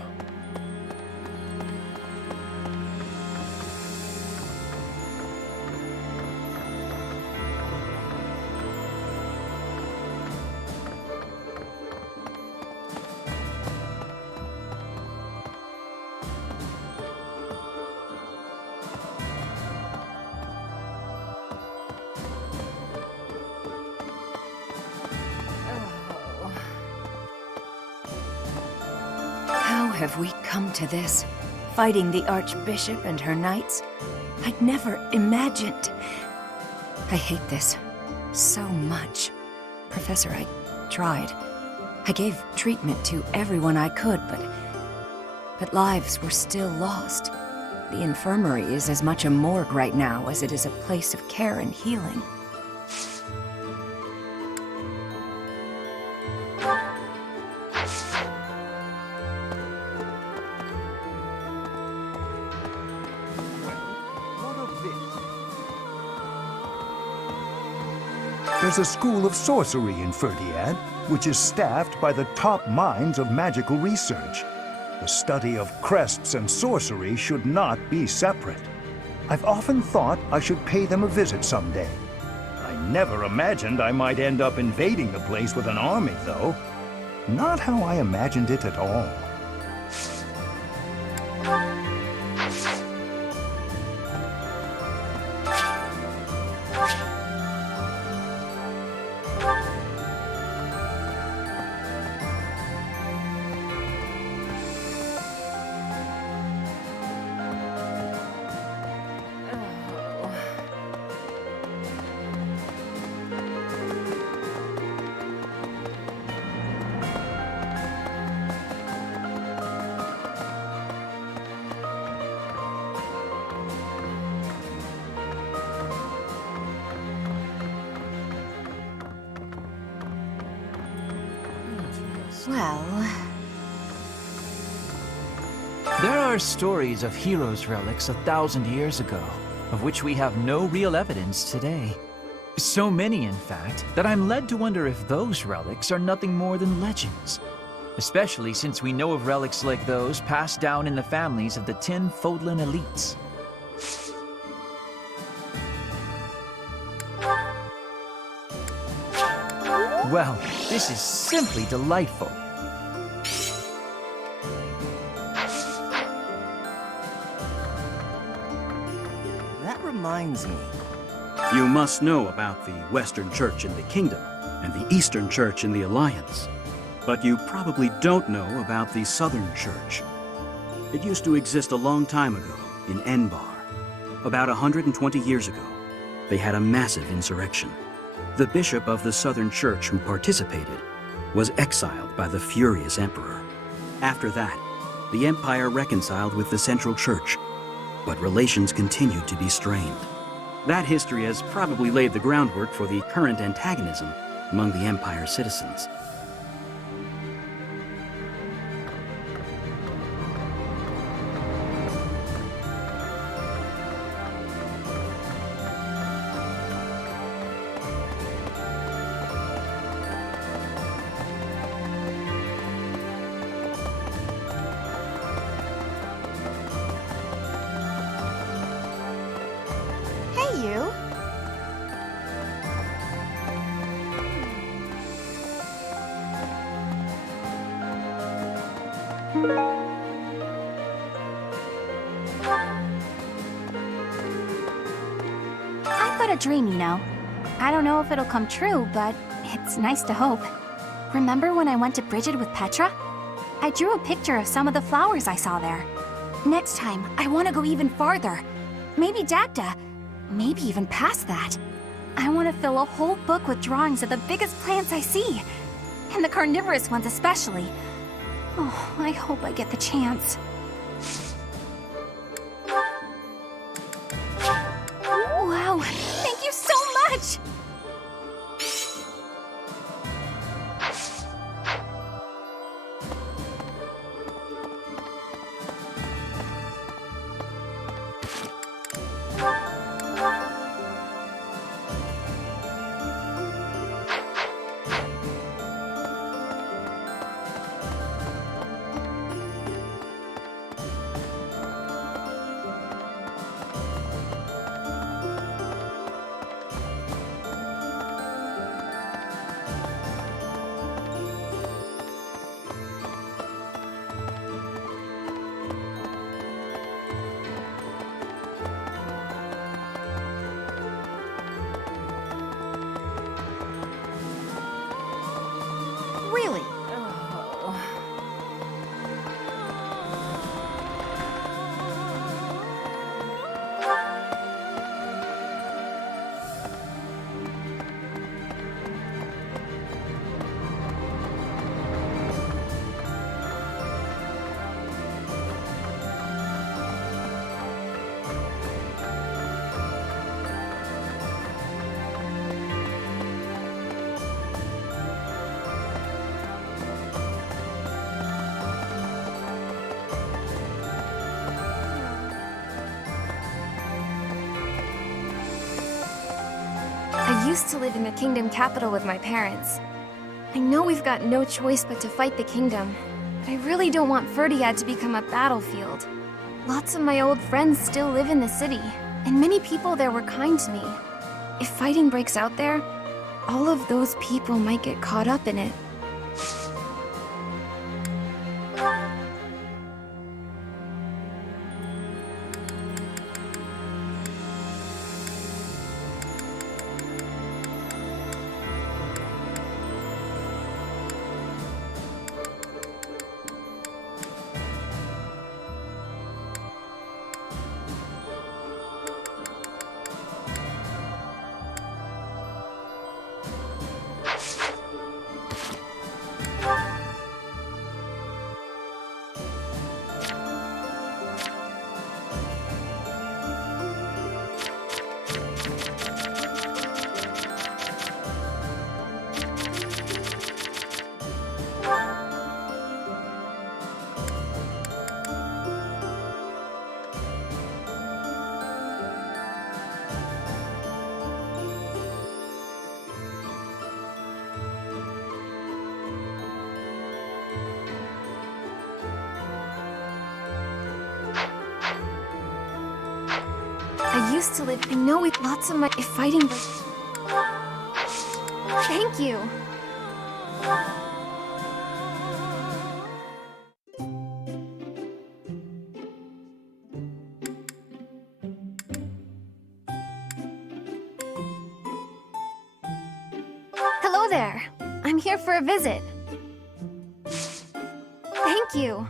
How have we come to this? Fighting the Archbishop and her knights? I'd never imagined. I hate this so much. Professor, I tried. I gave treatment to everyone I could, but lives were still lost. The infirmary is as much a morgue right now as it is a place of care and healing. There's a school of sorcery in Ferdiad, which is staffed by the top minds of magical research. The study of crests and sorcery should not be separate. I've often thought I should pay them a visit someday. I never imagined I might end up invading the place with an army, though. Not how I imagined it at all. Well... There are stories of heroes' relics 1,000 years ago, of which we have no real evidence today. So many, in fact, that I'm led to wonder if those relics are nothing more than legends. Especially since we know of relics like those passed down in the families of the 10 Fodlan elites. Well, this is simply delightful. That reminds me. You must know about the Western Church in the Kingdom and the Eastern Church in the Alliance. But you probably don't know about the Southern Church. It used to exist a long time ago in Enbar. About 120 years ago, they had a massive insurrection. The bishop of the Southern Church who participated was exiled by the furious emperor. After that, the empire reconciled with the Central Church, but relations continued to be strained. That history has probably laid the groundwork for the current antagonism among the empire's citizens. You? I've got a dream, you know. I don't know if it'll come true, but it's nice to hope. Remember when I went to Bridget with Petra? I drew a picture of some of the flowers I saw there. Next time, I want to go even farther. Maybe Dagda. Maybe even past that. I want to fill a whole book with drawings of the biggest plants I see. And the carnivorous ones especially. Oh, I hope I get the chance. Wow, thank you so much! Really? I used to live in the kingdom capital with my parents. I know we've got no choice but to fight the kingdom, but I really don't want Ferdiad to become a battlefield. Lots of my old friends still live in the city, and many people there were kind to me. If fighting breaks out there, all of those people might get caught up in it. used to live. I know with lots of my fighting. Thank you. Hello there. I'm here for a visit. Thank you.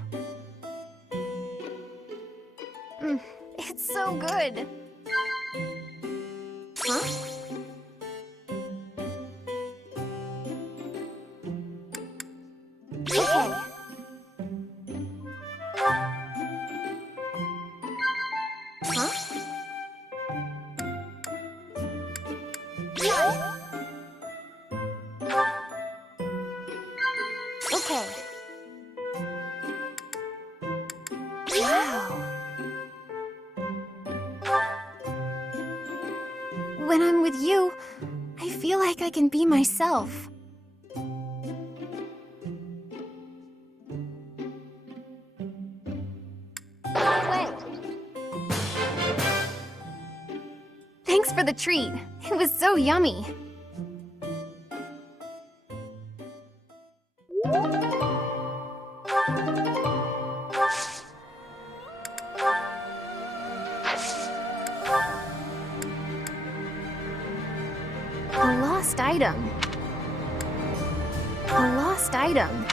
It's so good. Huh? Okay. Huh? Yeah. Okay. Wow. When I'm with you, I feel like I can be myself. Wait. Thanks for the treat. It was so yummy. A lost item. A lost item.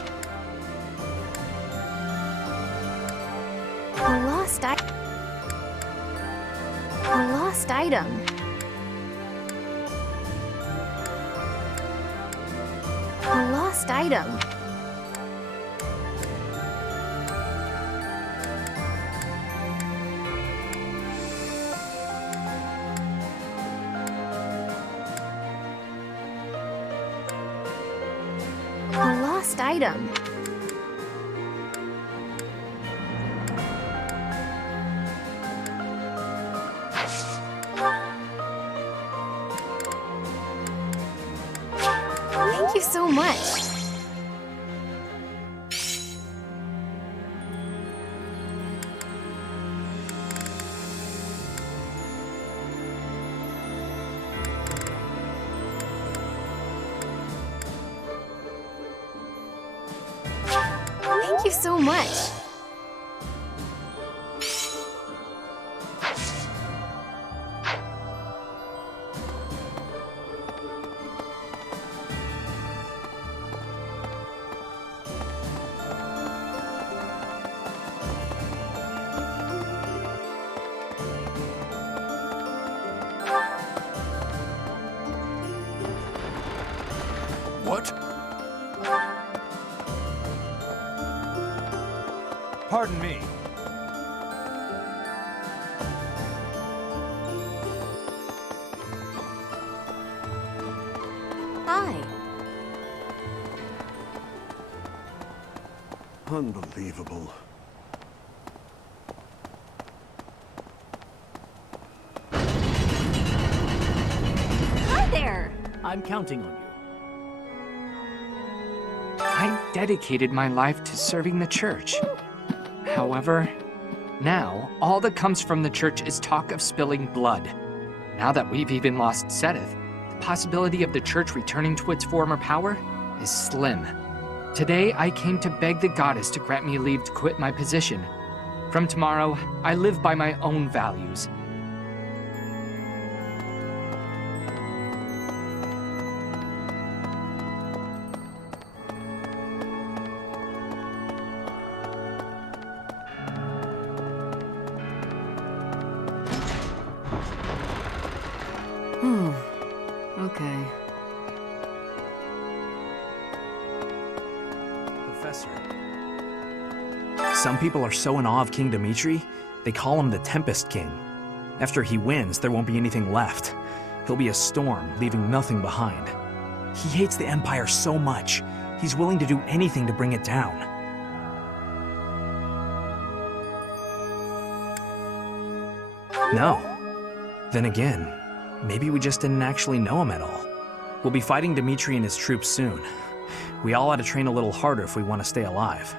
A lost item. A lost item. A lost item. A lost item. Thank you so much. Thank you so much. What? Pardon me. Hi. Unbelievable. Hi there. I'm counting on you. I dedicated my life to serving the church. However, now all that comes from the church is talk of spilling blood. Now that we've even lost Sedith, the possibility of the church returning to its former power is slim. Today, I came to beg the goddess to grant me leave to quit my position. From tomorrow, I live by my own values. Okay. Professor. Some people are so in awe of King Dimitri, they call him the Tempest King. After he wins, there won't be anything left. He'll be a storm, leaving nothing behind. He hates the Empire so much, he's willing to do anything to bring it down. No. Then again, maybe we just didn't actually know him at all. We'll be fighting Dimitri and his troops soon. We all ought to train a little harder if we want to stay alive.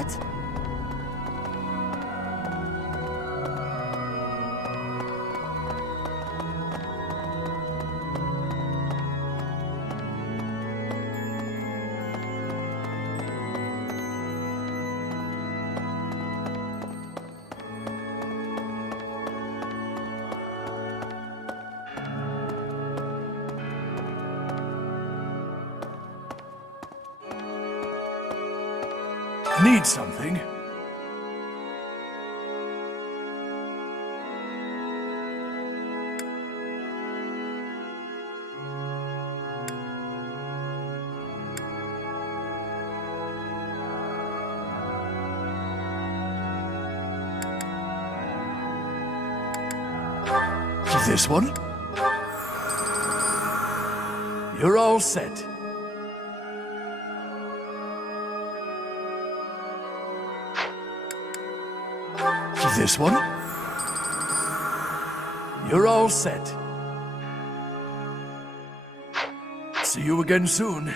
What? Need something? This one? You're all set. This one? You're all set. See you again soon.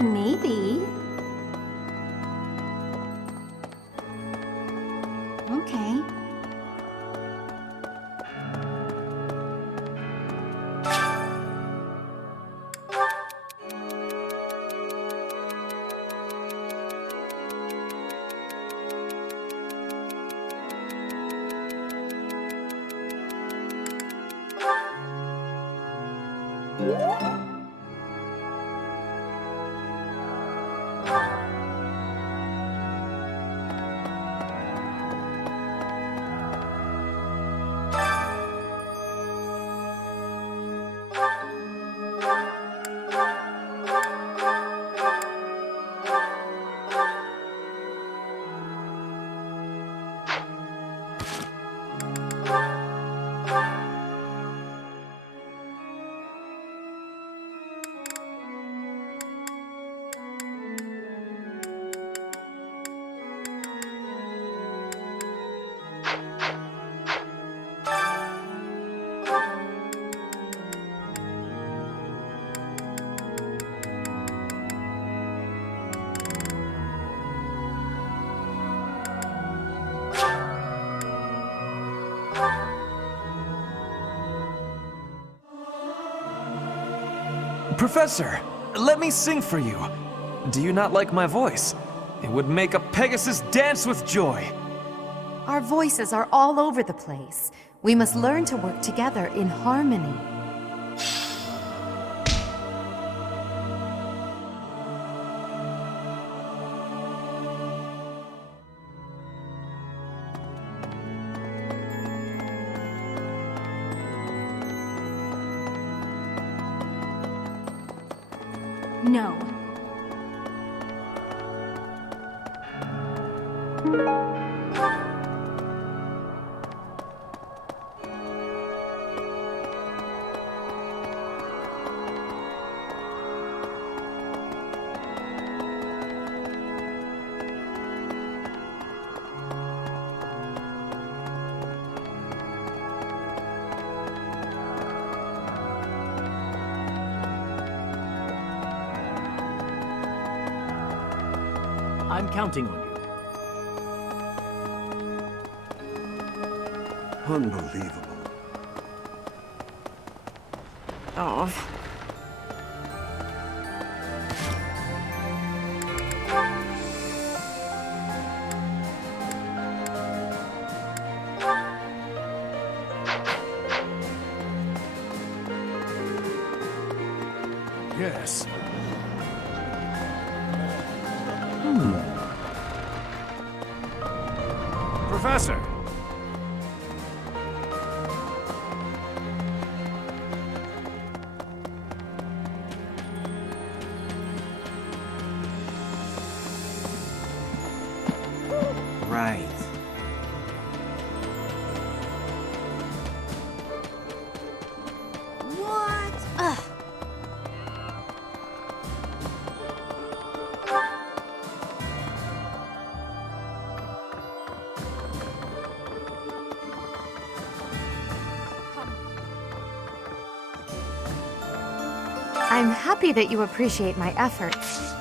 Maybe. Okay. Professor, let me sing for you. Do you not like my voice? It would make a Pegasus dance with joy. Our voices are all over the place. We must learn to work together in harmony. No. I'm counting on you. Unbelievable. Oh. Yes. Professor! I'm happy that you appreciate my efforts.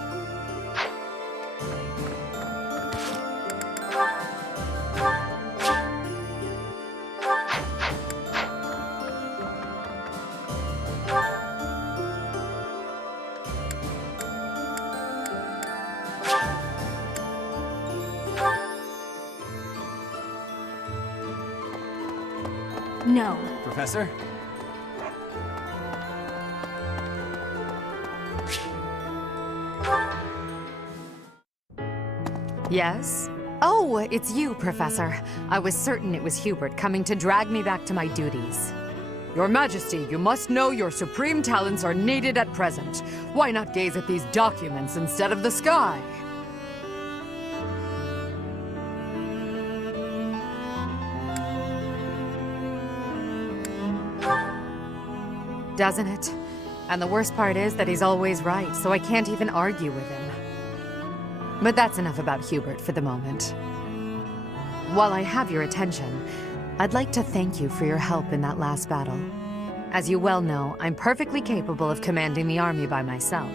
No. Professor? Yes? Oh, it's you, Professor. I was certain it was Hubert coming to drag me back to my duties. Your Majesty, you must know your supreme talents are needed at present. Why not gaze at these documents instead of the sky? Doesn't it? And the worst part is that he's always right, so I can't even argue with him. But that's enough about Hubert for the moment. While I have your attention, I'd like to thank you for your help in that last battle. As you well know, I'm perfectly capable of commanding the army by myself.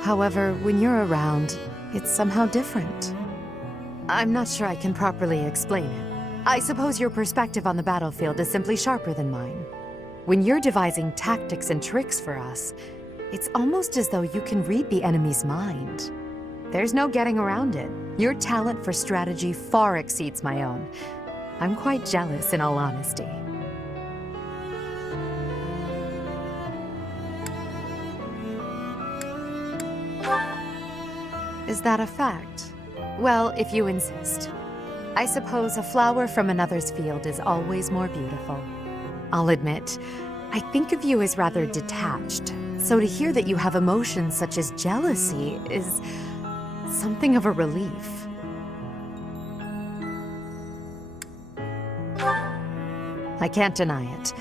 However, when you're around, it's somehow different. I'm not sure I can properly explain it. I suppose your perspective on the battlefield is simply sharper than mine. When you're devising tactics and tricks for us, it's almost as though you can read the enemy's mind. There's no getting around it. Your talent for strategy far exceeds my own. I'm quite jealous, in all honesty. Is that a fact? Well, if you insist. I suppose a flower from another's field is always more beautiful. I'll admit, I think of you as rather detached, so to hear that you have emotions such as jealousy is something of a relief. I can't deny it.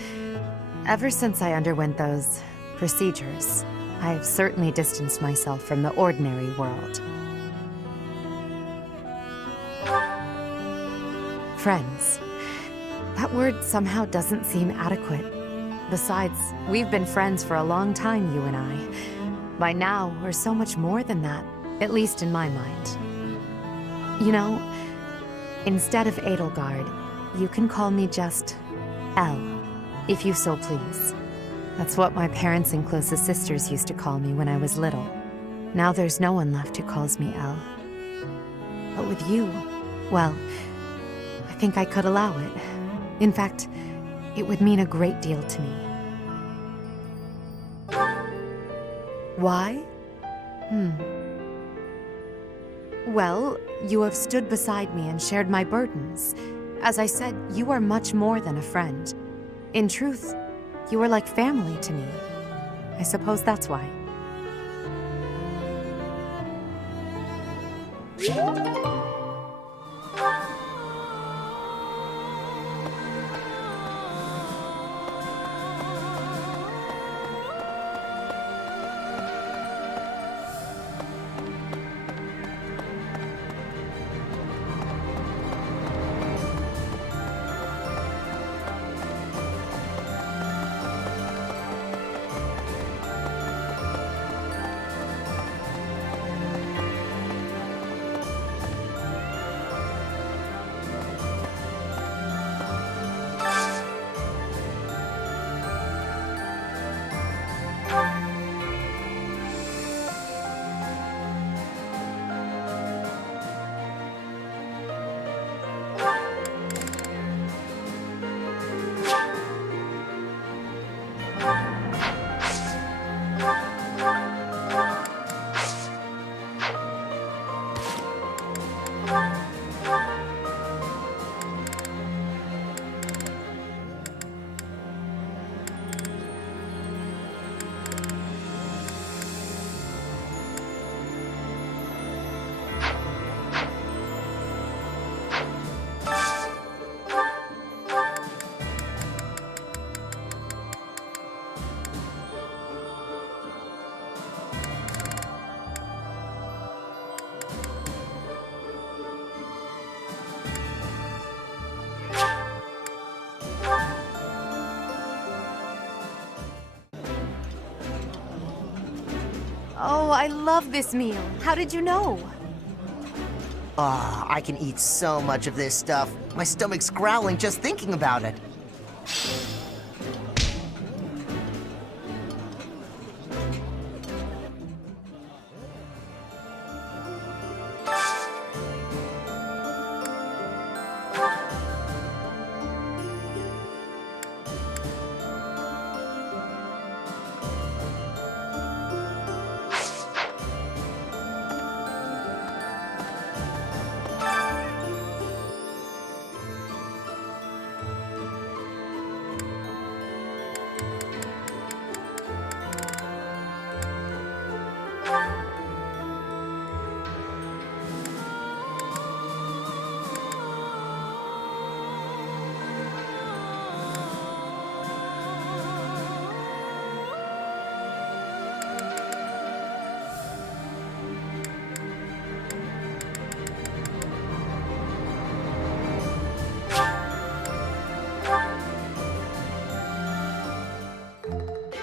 Ever since I underwent those procedures, I've certainly distanced myself from the ordinary world. Friends. That word somehow doesn't seem adequate. Besides, we've been friends for a long time, you and I. By now, we're so much more than that, at least in my mind. You know, instead of Edelgard, you can call me just Elle, if you so please. That's what my parents and closest sisters used to call me when I was little. Now there's no one left who calls me Elle. But with you, well, I think I could allow it. In fact, it would mean a great deal to me. Why? Well, you have stood beside me and shared my burdens. As I said, you are much more than a friend. In truth, you are like family to me. I suppose that's why. Oh, I love this meal. How did you know? Ah, I can eat so much of this stuff. My stomach's growling just thinking about it.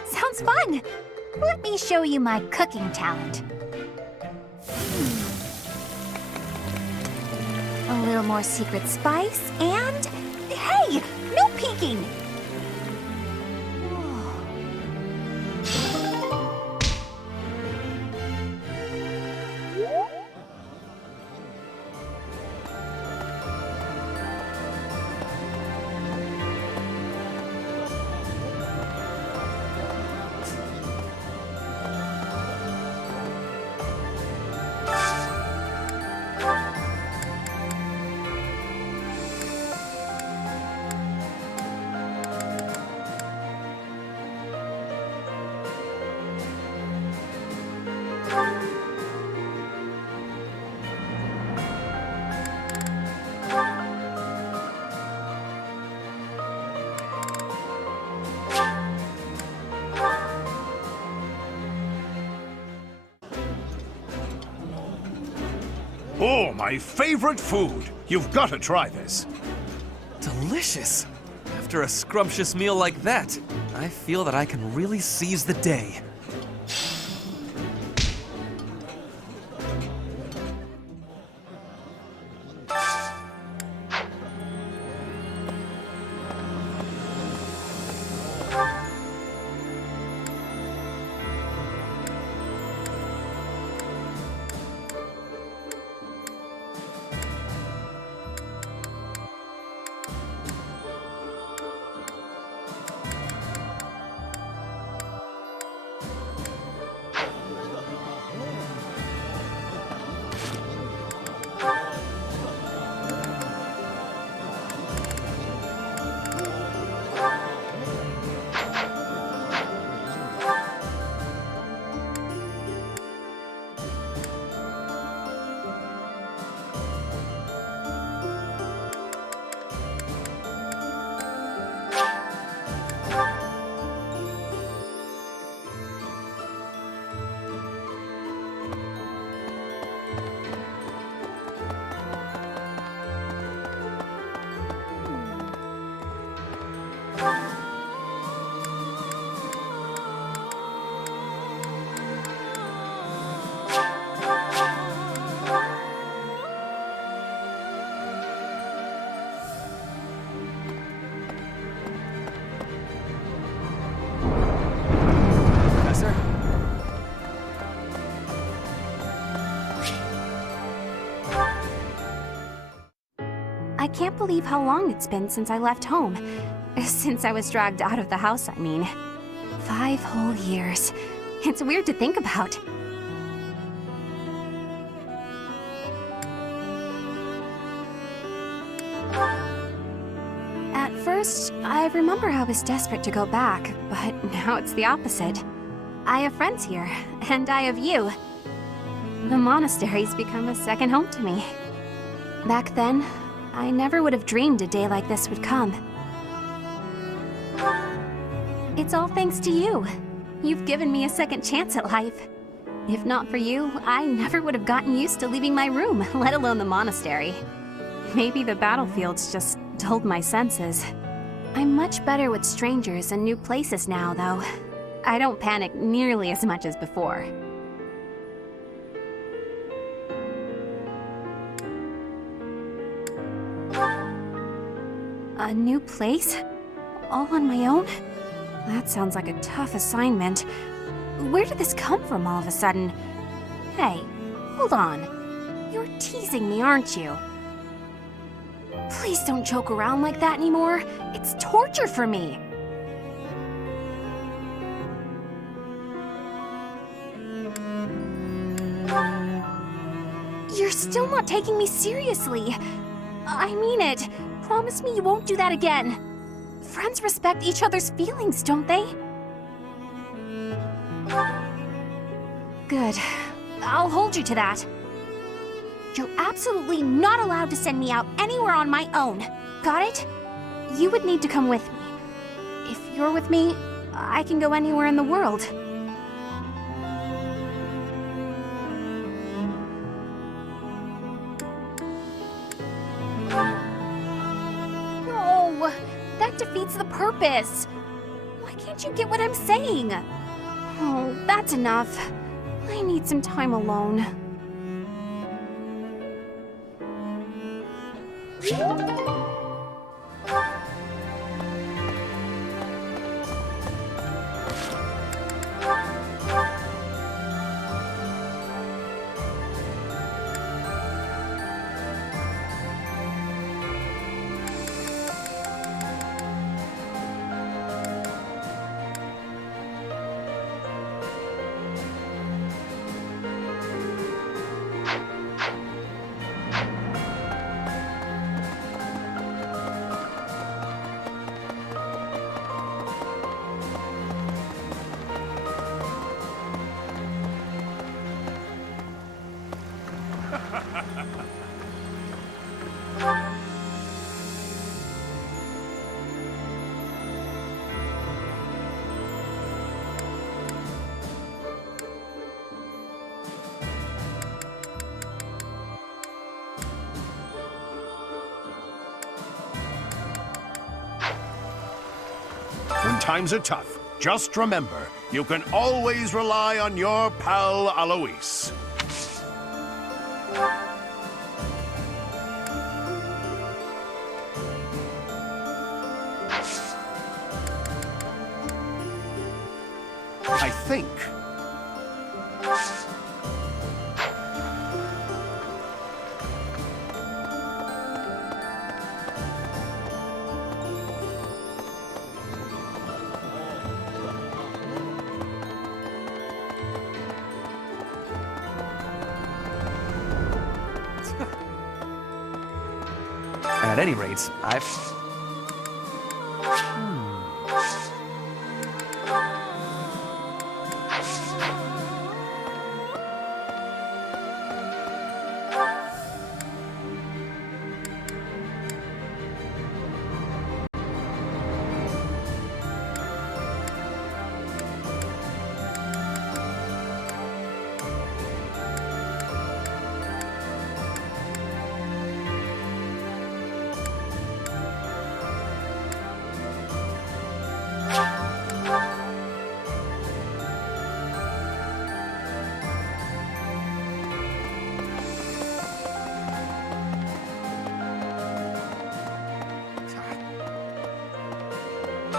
Sounds fun! Let me show you my cooking talent. A little more secret spice, and... Hey! No peeking! Oh, my favorite food! You've got to try this. Delicious! After a scrumptious meal like that, I feel that I can really seize the day. I can't believe how long it's been since I left home. Since I was dragged out of the house, I mean. 5 whole years. It's weird to think about. At first, I remember I was desperate to go back, but now it's the opposite. I have friends here, and I have you. The monastery's become a second home to me. Back then, I never would have dreamed a day like this would come. It's all thanks to you. You've given me a second chance at life. If not for you, I never would have gotten used to leaving my room, let alone the monastery. Maybe the battlefields just dulled my senses. I'm much better with strangers and new places now, though. I don't panic nearly as much as before. A new place? All on my own? That sounds like a tough assignment. Where did this come from all of a sudden? Hey, hold on. You're teasing me, aren't you? Please don't joke around like that anymore. It's torture for me. You're still not taking me seriously. I mean it. Promise me you won't do that again. Friends respect each other's feelings, don't they? Good. I'll hold you to that. You're absolutely not allowed to send me out anywhere on my own. Got it? You would need to come with me. If you're with me, I can go anywhere in the world. No, that defeats the purpose. Why can't you get what I'm saying? Oh, that's enough. I need some time alone. When times are tough, just remember, you can always rely on your pal Alois. I think. At any rate, I've...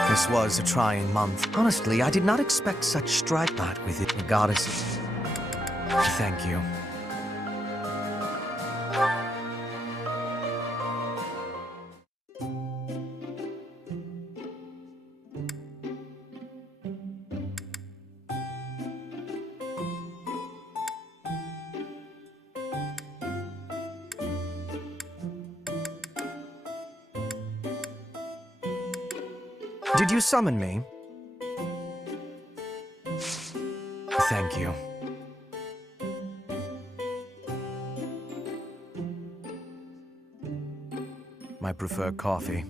This was a trying month. Honestly, I did not expect such strike that with it. The goddess. Thank you. Did you summon me? Thank you. My preferred coffee.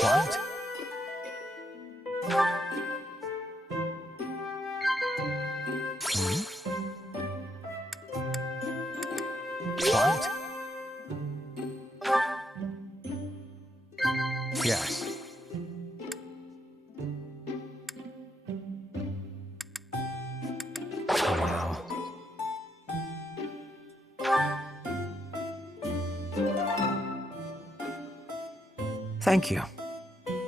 What? What? Yes. Thank you.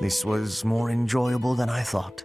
This was more enjoyable than I thought.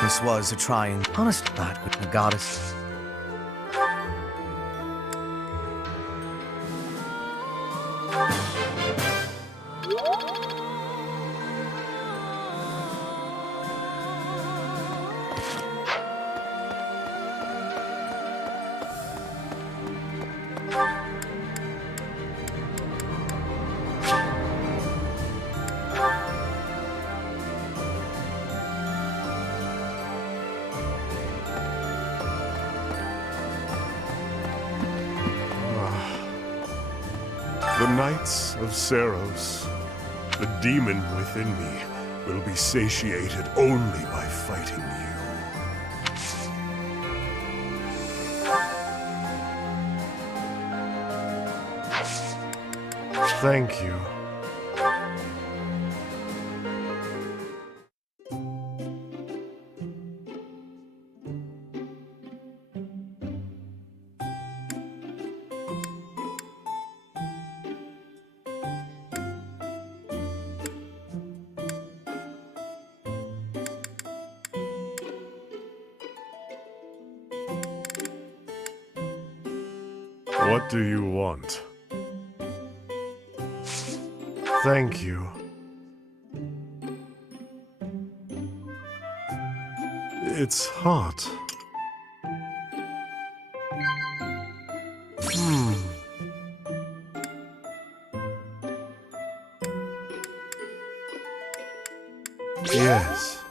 This was a trying, honest fight with the goddess. The Knights of Seros, the demon within me, will be satiated only by fighting you. Thank you. What do you want? Thank you. It's hot. Yes.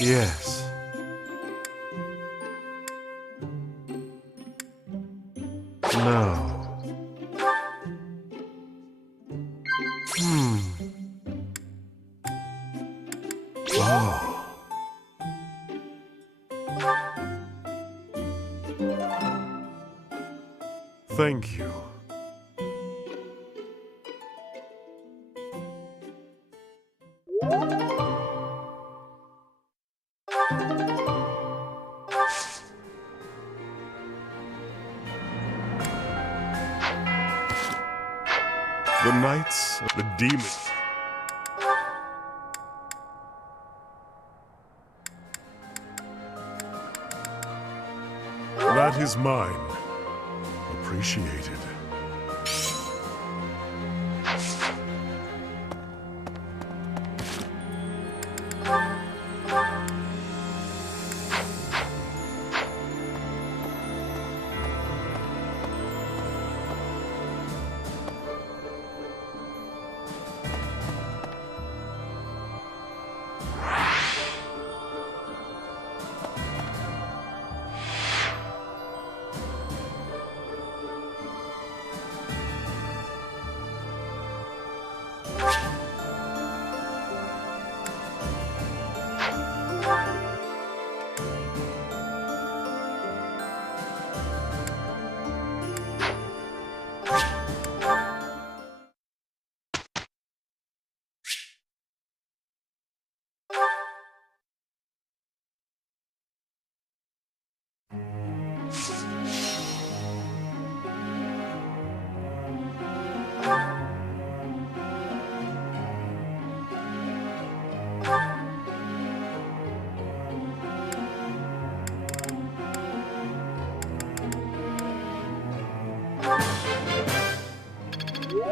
Yes. No. Oh. Thank you. The Knights, the demons. That is mine. Appreciated.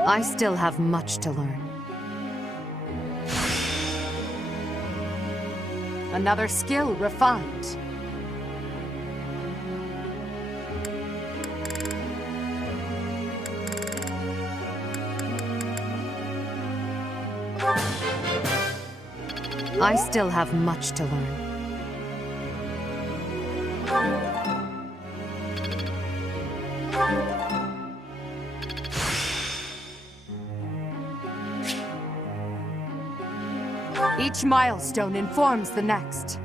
I still have much to learn. Another skill refined. I still have much to learn. Each milestone informs the next.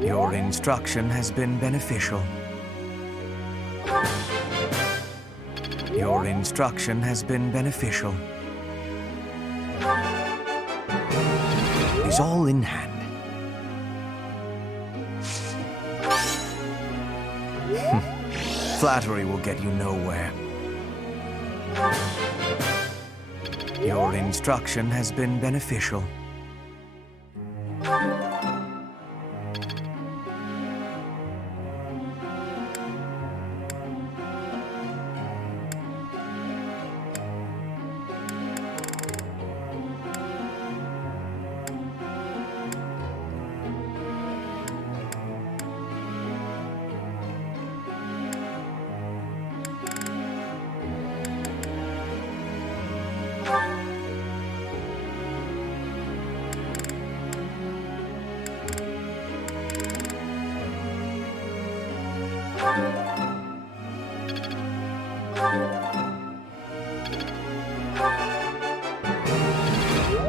Your instruction has been beneficial. Your instruction has been beneficial. It is all in hand. Flattery will get you nowhere. Your instruction has been beneficial.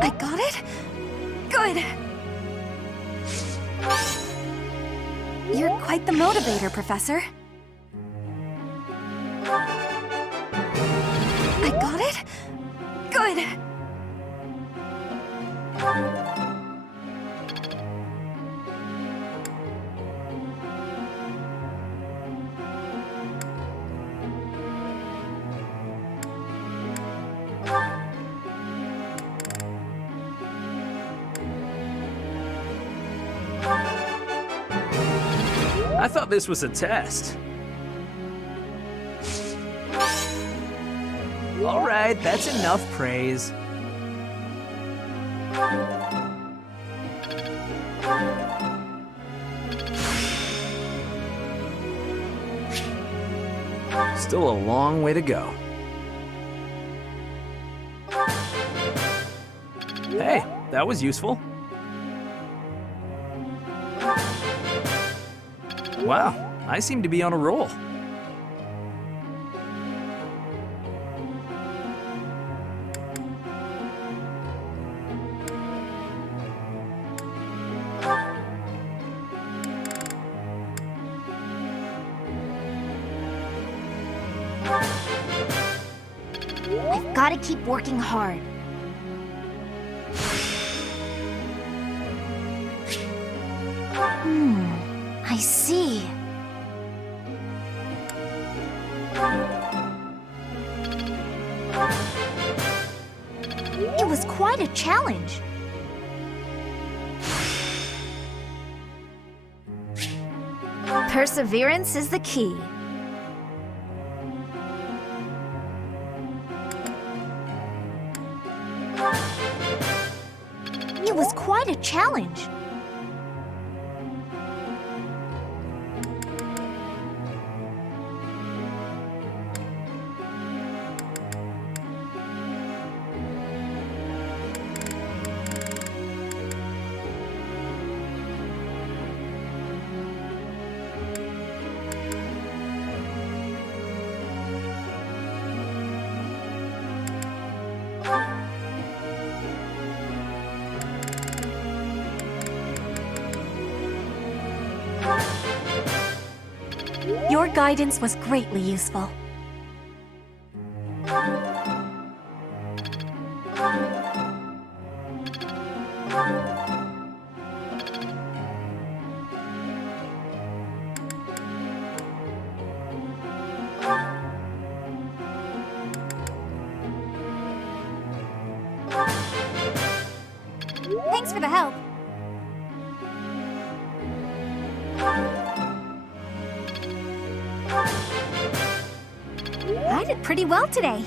I got it? Good! You're quite the motivator, Professor. I got it? Good! I thought this was a test. All right, that's enough praise. Still a long way to go. Hey, that was useful. Wow, I seem to be on a roll. I've got to keep working hard. I see. It was quite a challenge. Perseverance is the key. It was quite a challenge. Your guidance was greatly useful. for the help. I did pretty well today.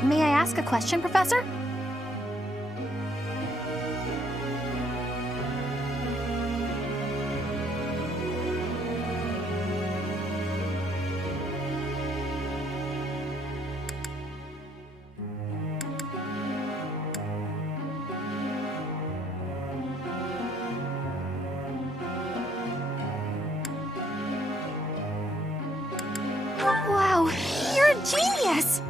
May I ask a question, Professor? Wow, you're a genius!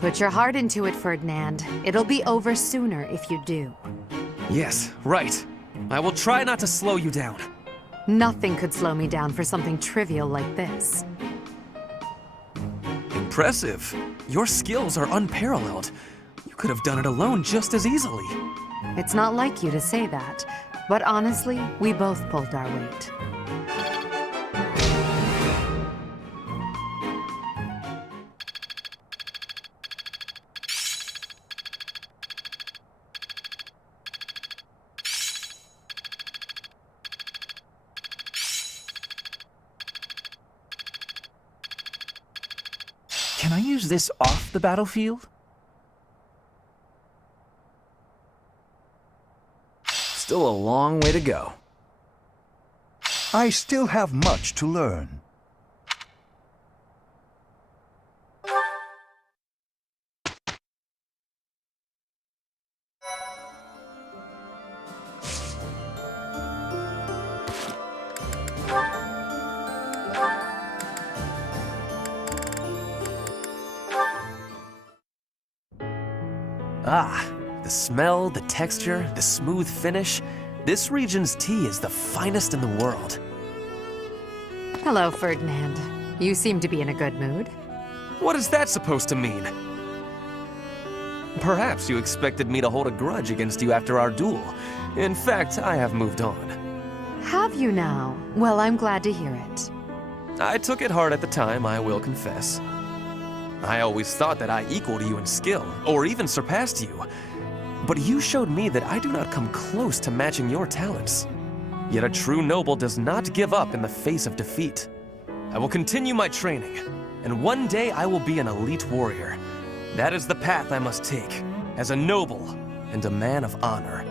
Put your heart into it, Ferdinand. It'll be over sooner if you do. Yes, right. I will try not to slow you down. Nothing could slow me down for something trivial like this. Impressive. Your skills are unparalleled. You could have done it alone just as easily. It's not like you to say that, but honestly, we both pulled our weight. Can I use this off the battlefield? Still a long way to go. I still have much to learn. Ah, the smell, the texture, the smooth finish. This region's tea is the finest in the world. Hello, Ferdinand. You seem to be in a good mood. What is that supposed to mean? Perhaps you expected me to hold a grudge against you after our duel. In fact, I have moved on. Have you now? Well, I'm glad to hear it. I took it hard at the time, I will confess. I always thought that I equaled you in skill, or even surpassed you. But you showed me that I do not come close to matching your talents. Yet a true noble does not give up in the face of defeat. I will continue my training, and one day I will be an elite warrior. That is the path I must take, as a noble and a man of honor.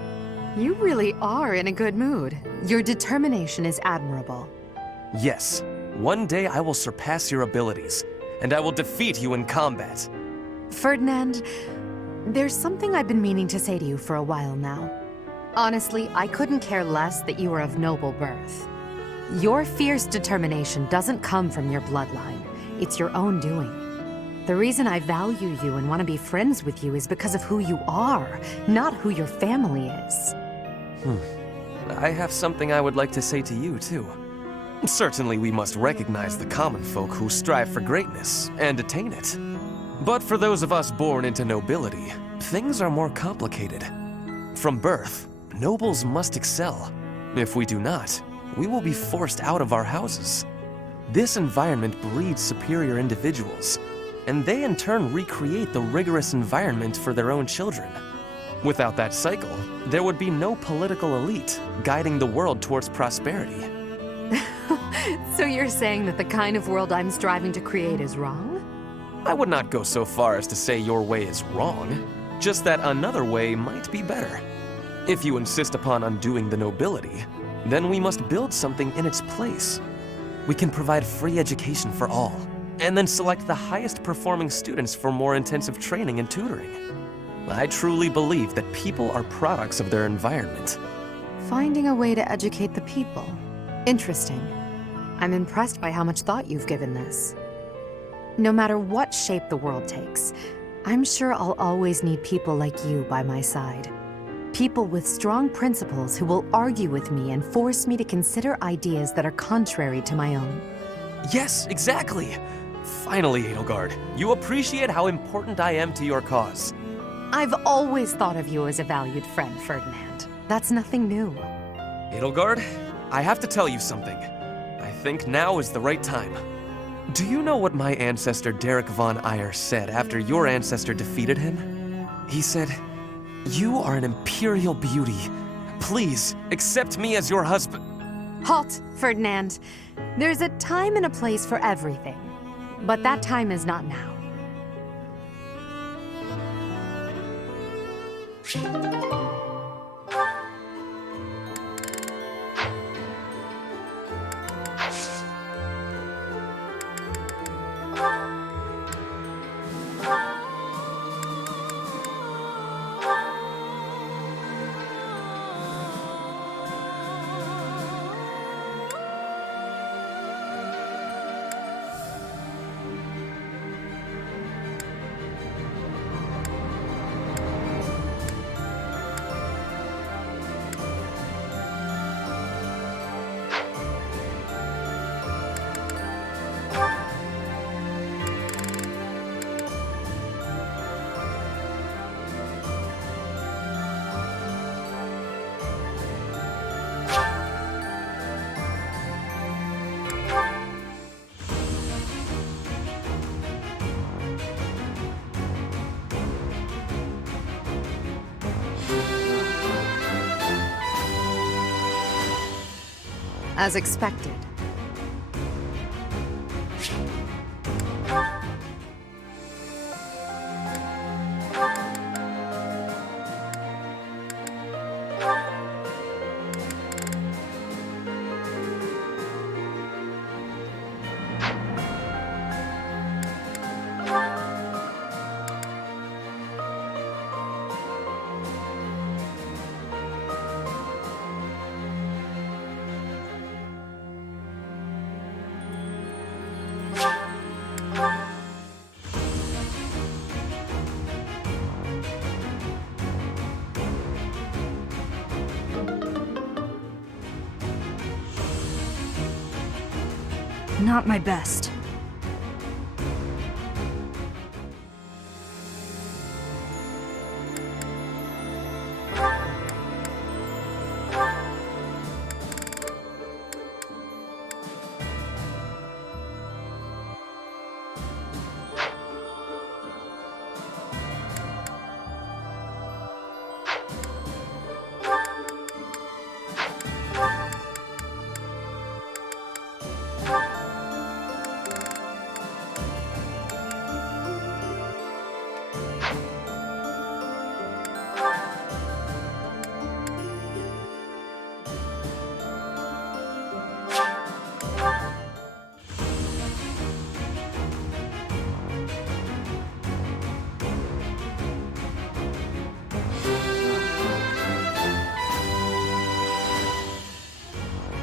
You really are in a good mood. Your determination is admirable. Yes, one day I will surpass your abilities, and I will defeat you in combat. Ferdinand, there's something I've been meaning to say to you for a while now. Honestly, I couldn't care less that you are of noble birth. Your fierce determination doesn't come from your bloodline. It's your own doing. The reason I value you and want to be friends with you is because of who you are, not who your family is. I have something I would like to say to you, too. Certainly we must recognize the common folk who strive for greatness and attain it. But for those of us born into nobility, things are more complicated. From birth, nobles must excel. If we do not, we will be forced out of our houses. This environment breeds superior individuals, and they in turn recreate the rigorous environment for their own children. Without that cycle, there would be no political elite guiding the world towards prosperity. So you're saying that the kind of world I'm striving to create is wrong? I would not go so far as to say your way is wrong, just that another way might be better. If you insist upon undoing the nobility, then we must build something in its place. We can provide free education for all, and then select the highest performing students for more intensive training and tutoring. I truly believe that people are products of their environment. Finding a way to educate the people. Interesting. I'm impressed by how much thought you've given this. No matter what shape the world takes, I'm sure I'll always need people like you by my side. People with strong principles who will argue with me and force me to consider ideas that are contrary to my own. Yes, exactly! Finally, Edelgard, you appreciate how important I am to your cause. I've always thought of you as a valued friend, Ferdinand. That's nothing new. Edelgard, I have to tell you something. I think now is the right time. Do you know what my ancestor Derek von Eyre said after your ancestor defeated him? He said, "You are an imperial beauty. Please, accept me as your husband." Halt, Ferdinand. There's a time and a place for everything. But that time is not now. As expected. Not my best.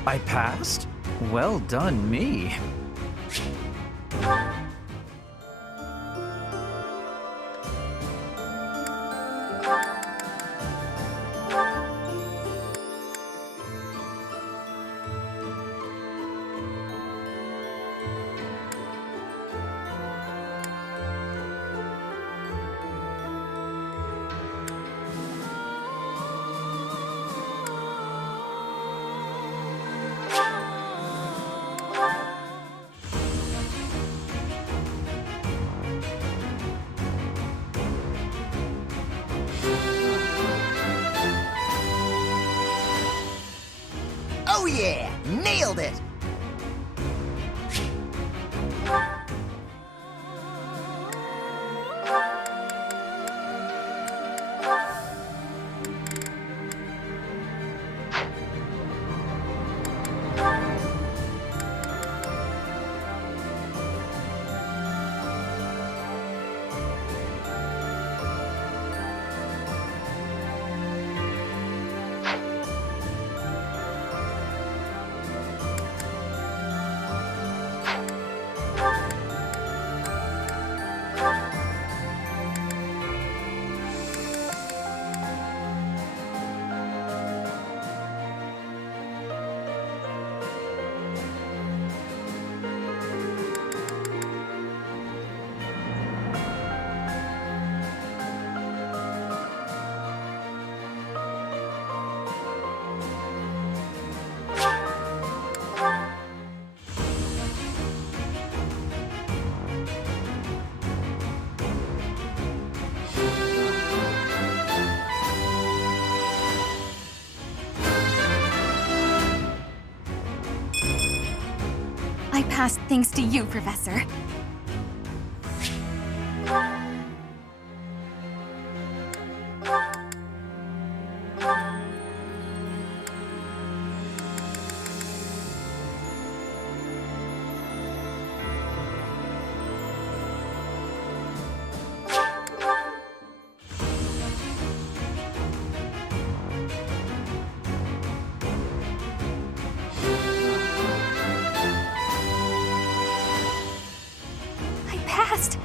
I passed? Well done, me. Oh yeah! Nailed it! I passed thanks to you, Professor. I passed!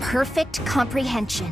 Perfect comprehension.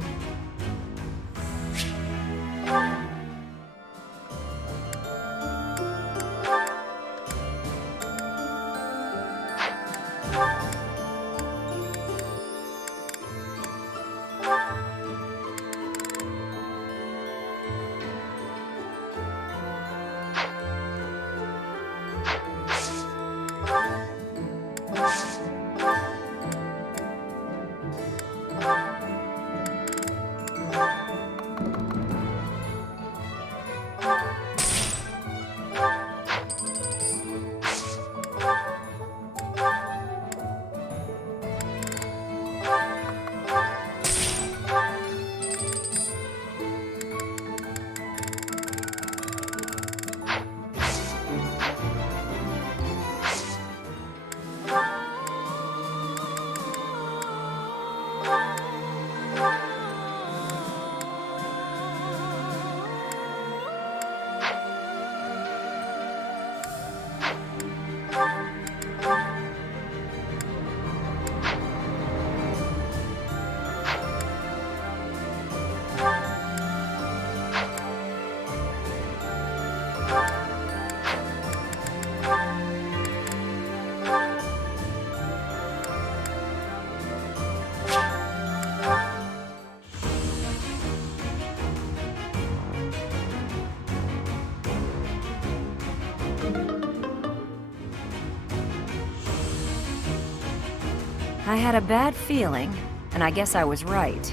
I had a bad feeling, and I guess I was right.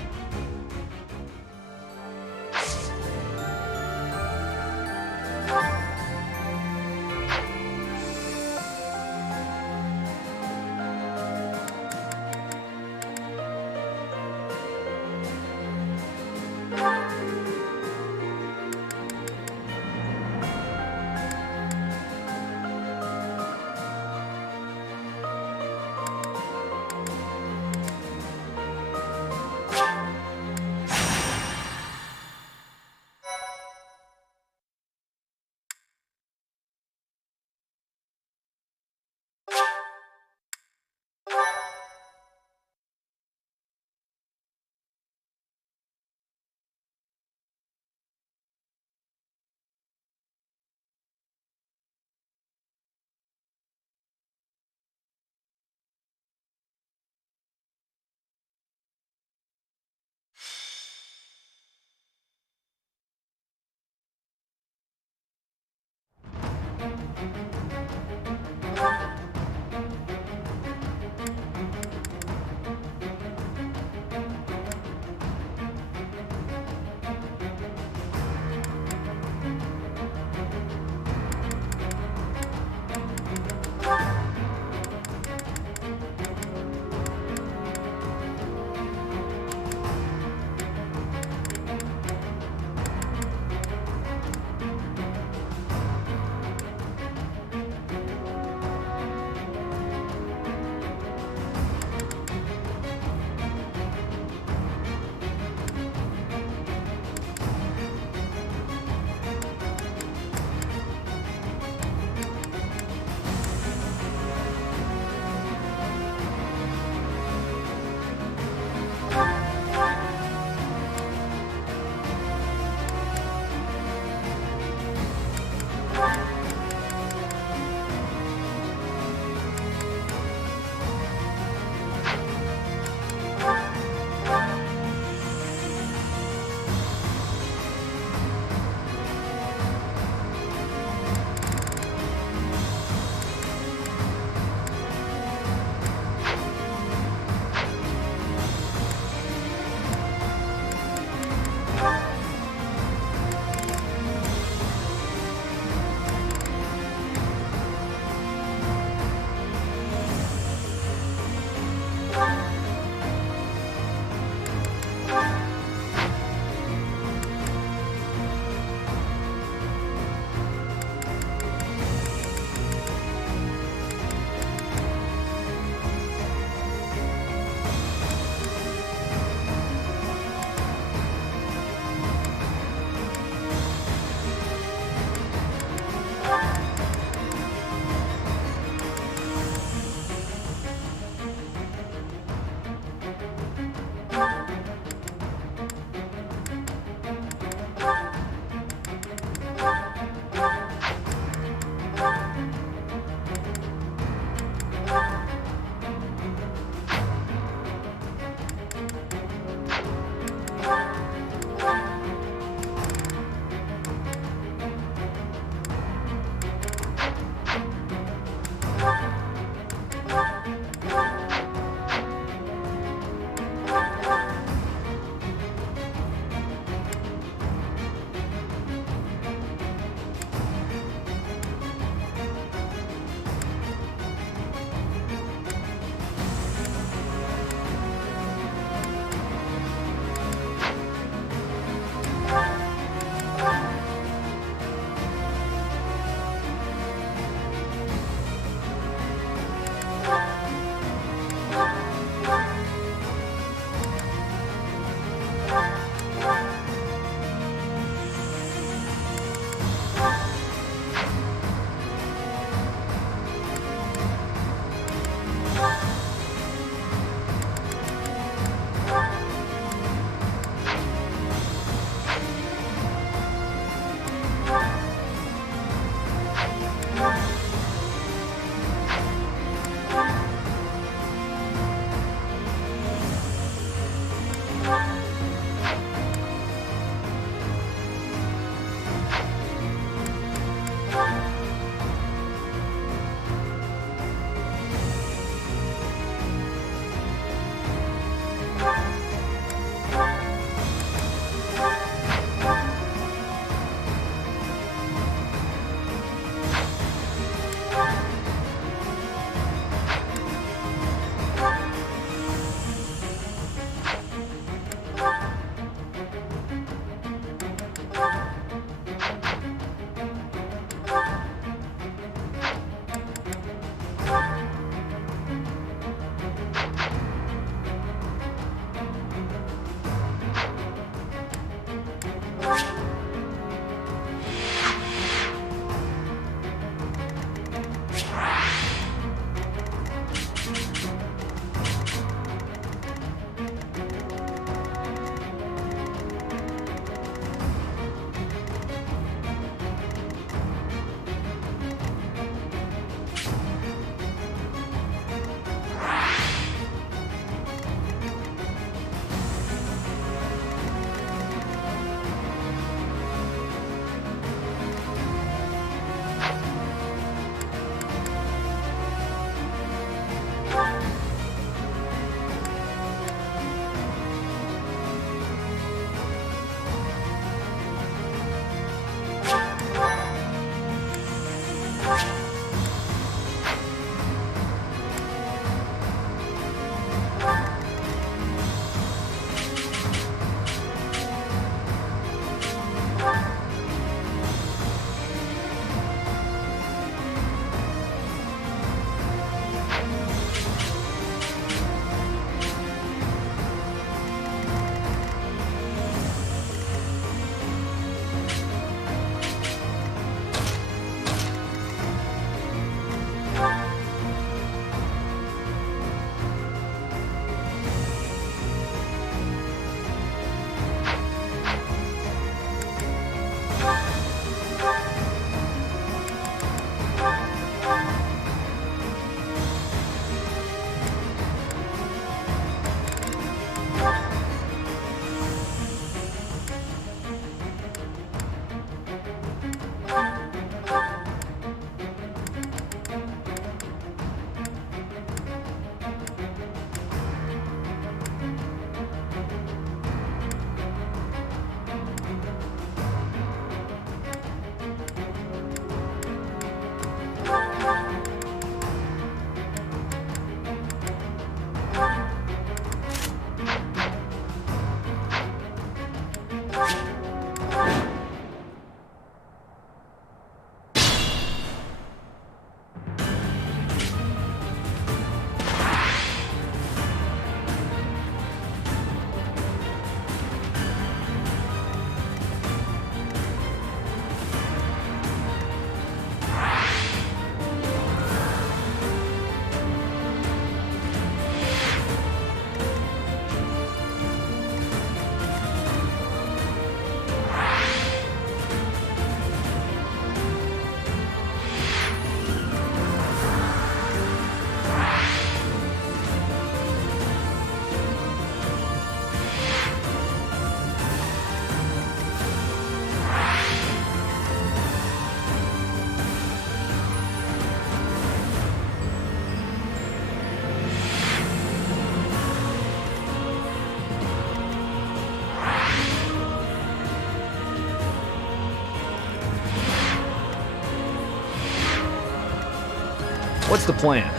the plan?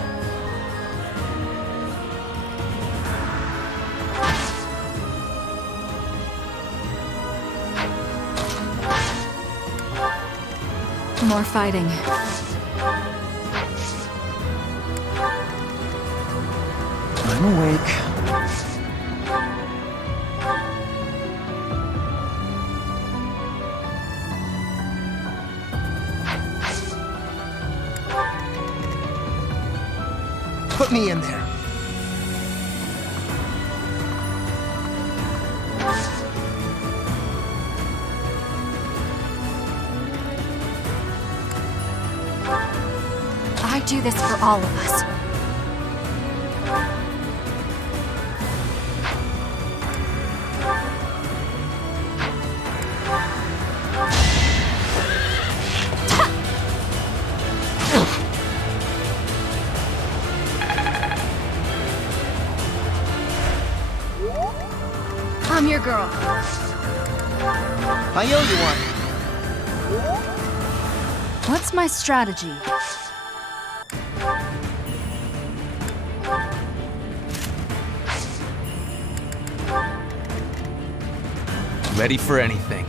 More fighting. I'm awake. Put me in there. I do this for all of us. I'm your girl. I owe you one. What's my strategy? Ready for anything.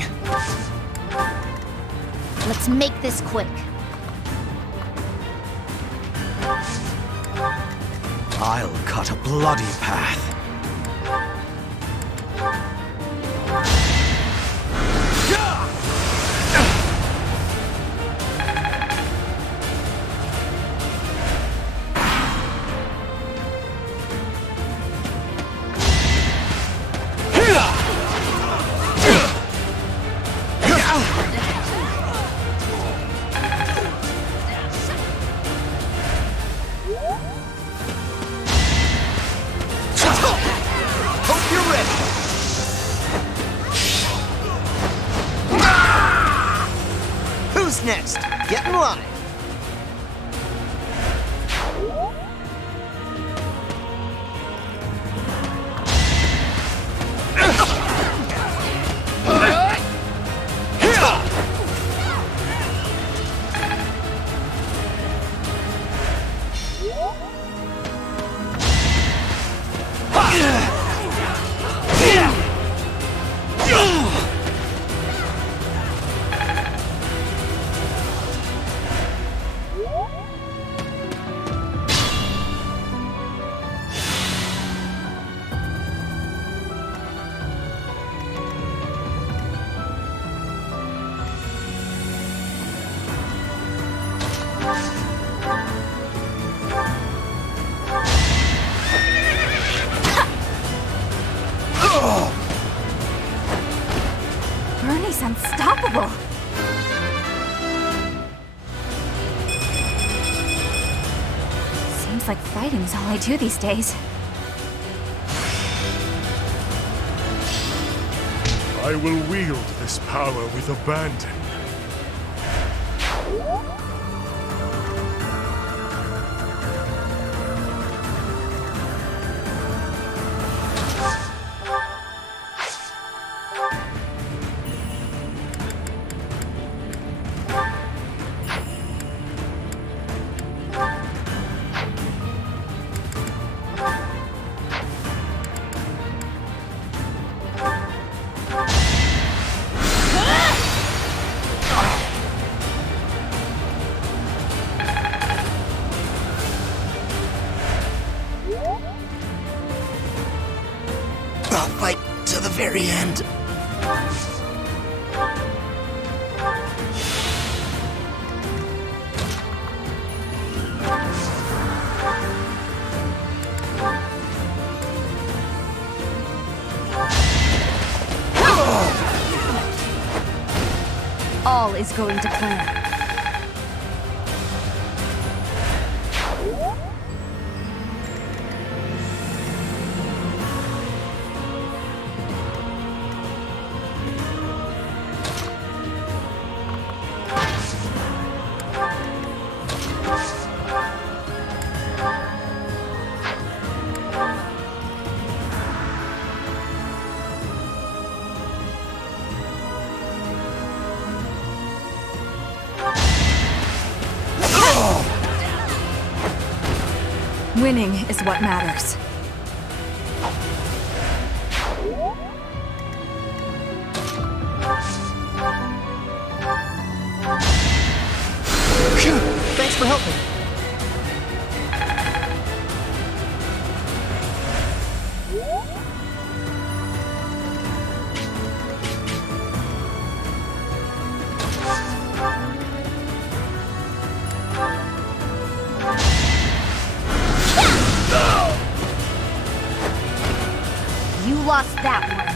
Let's make this quick. I'll cut a bloody path. Who's next? Get in line. Bernie's unstoppable. Seems like fighting's all I do these days. I will wield this power with abandon. I'll fight to the very end. All is going to plan. Winning is what matters. Thanks for helping. You lost that one.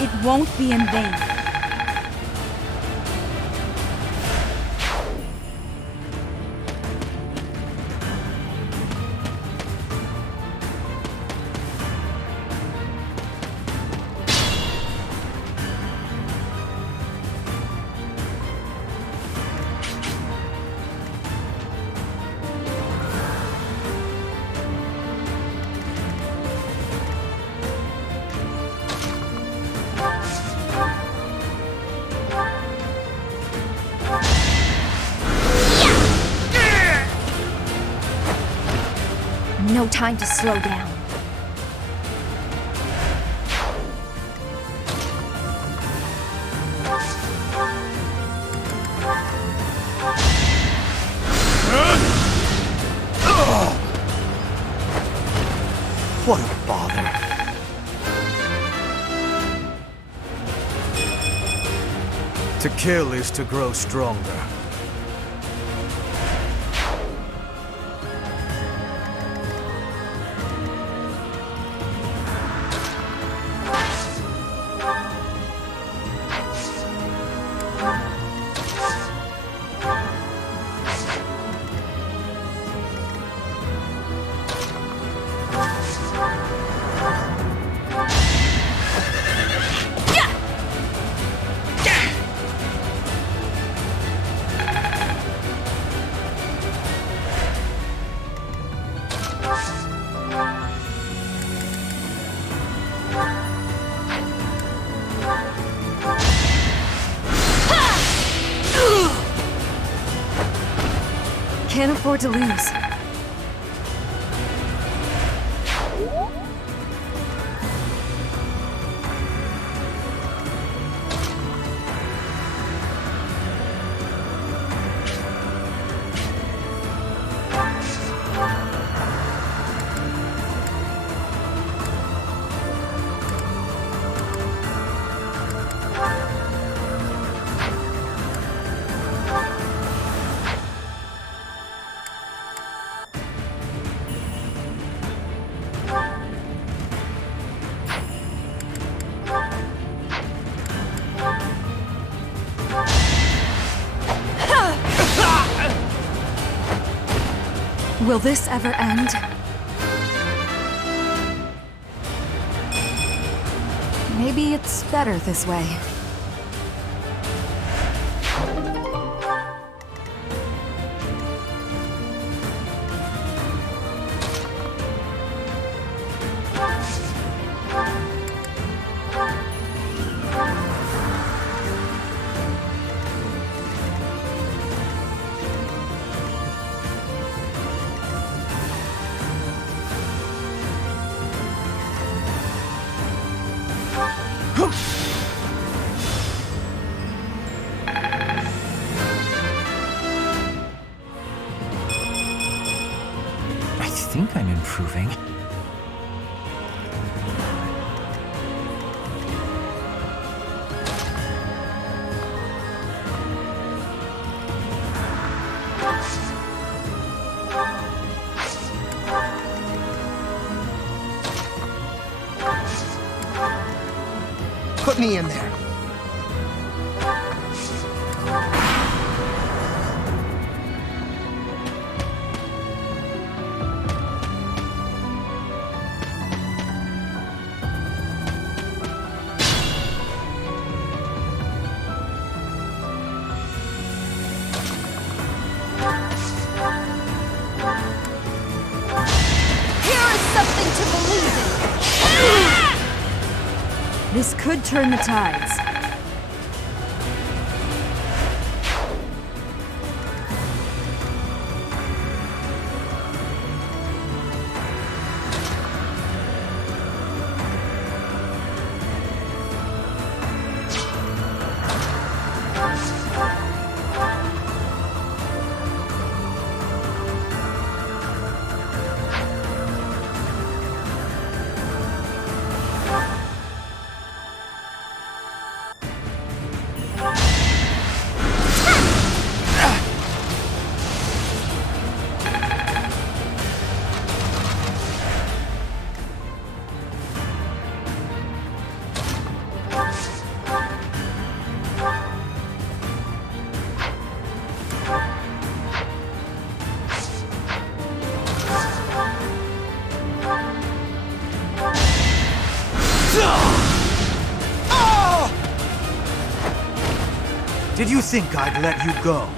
It won't be in vain. No time to slow down. What a bother. To kill is to grow stronger. Can't afford to lose. Will this ever end? Maybe it's better this way. I think I'm improving. Put me in there. something to believe in! This could turn the tides. Did you think I'd let you go?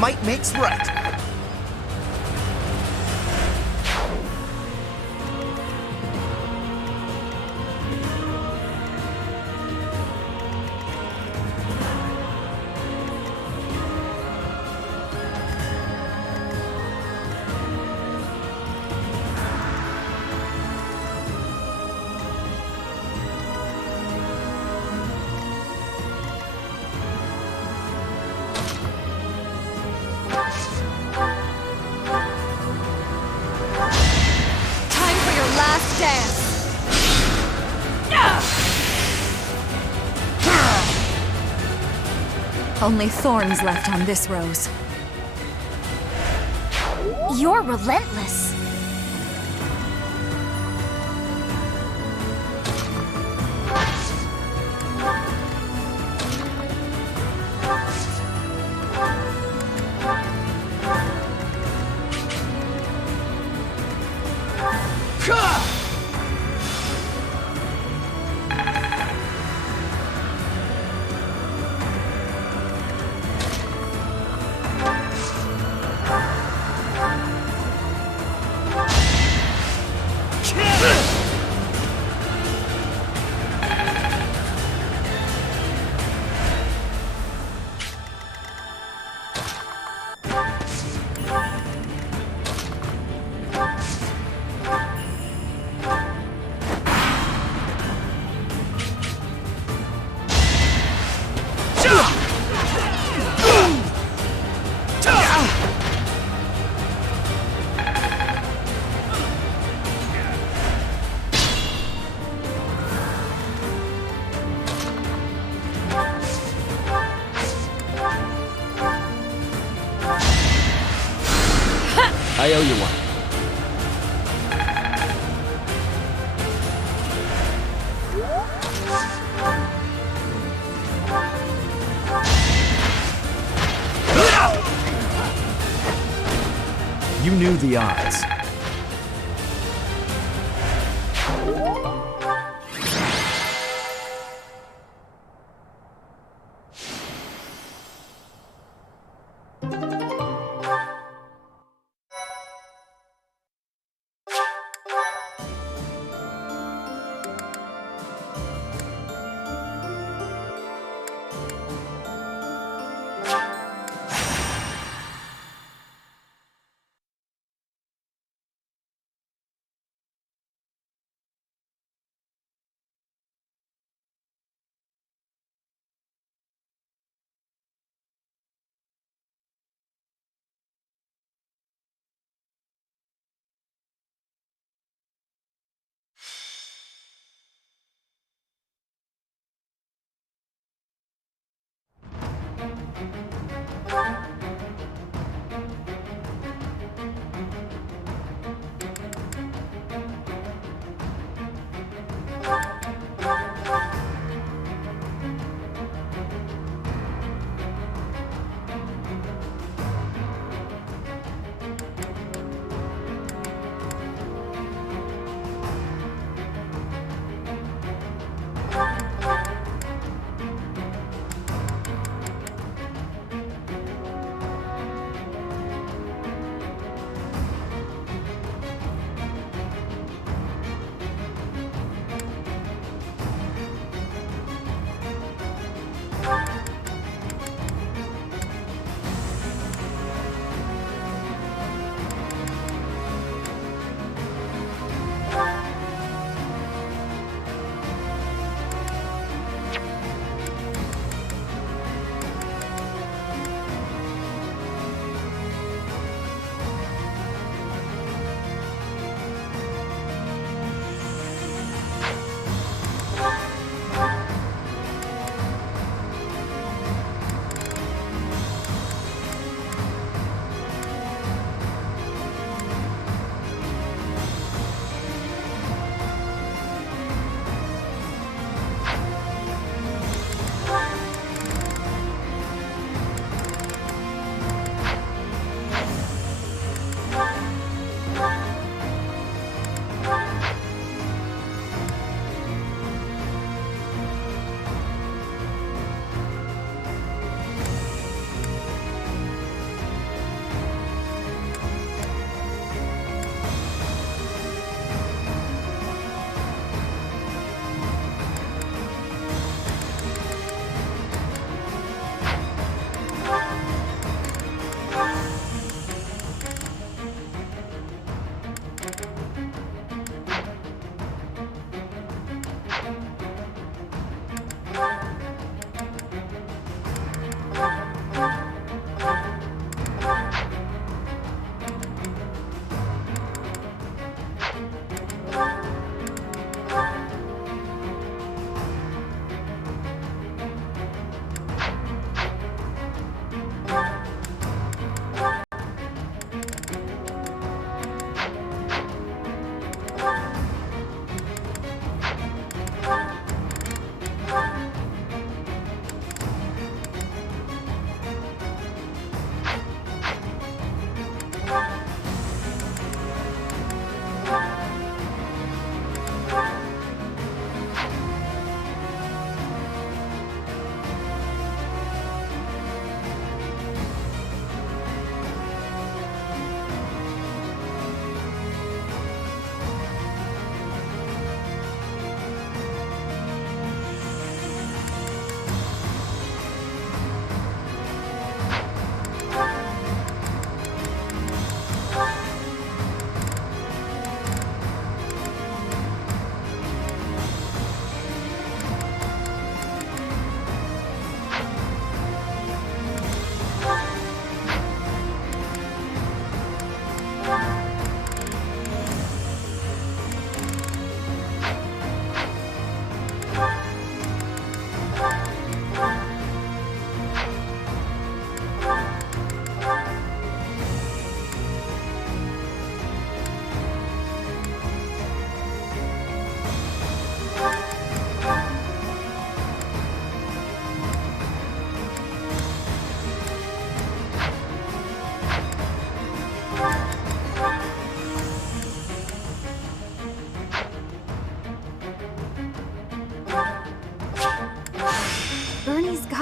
Might makes right. Only thorns left on this rose. You're relentless. I owe you one. You knew the odds.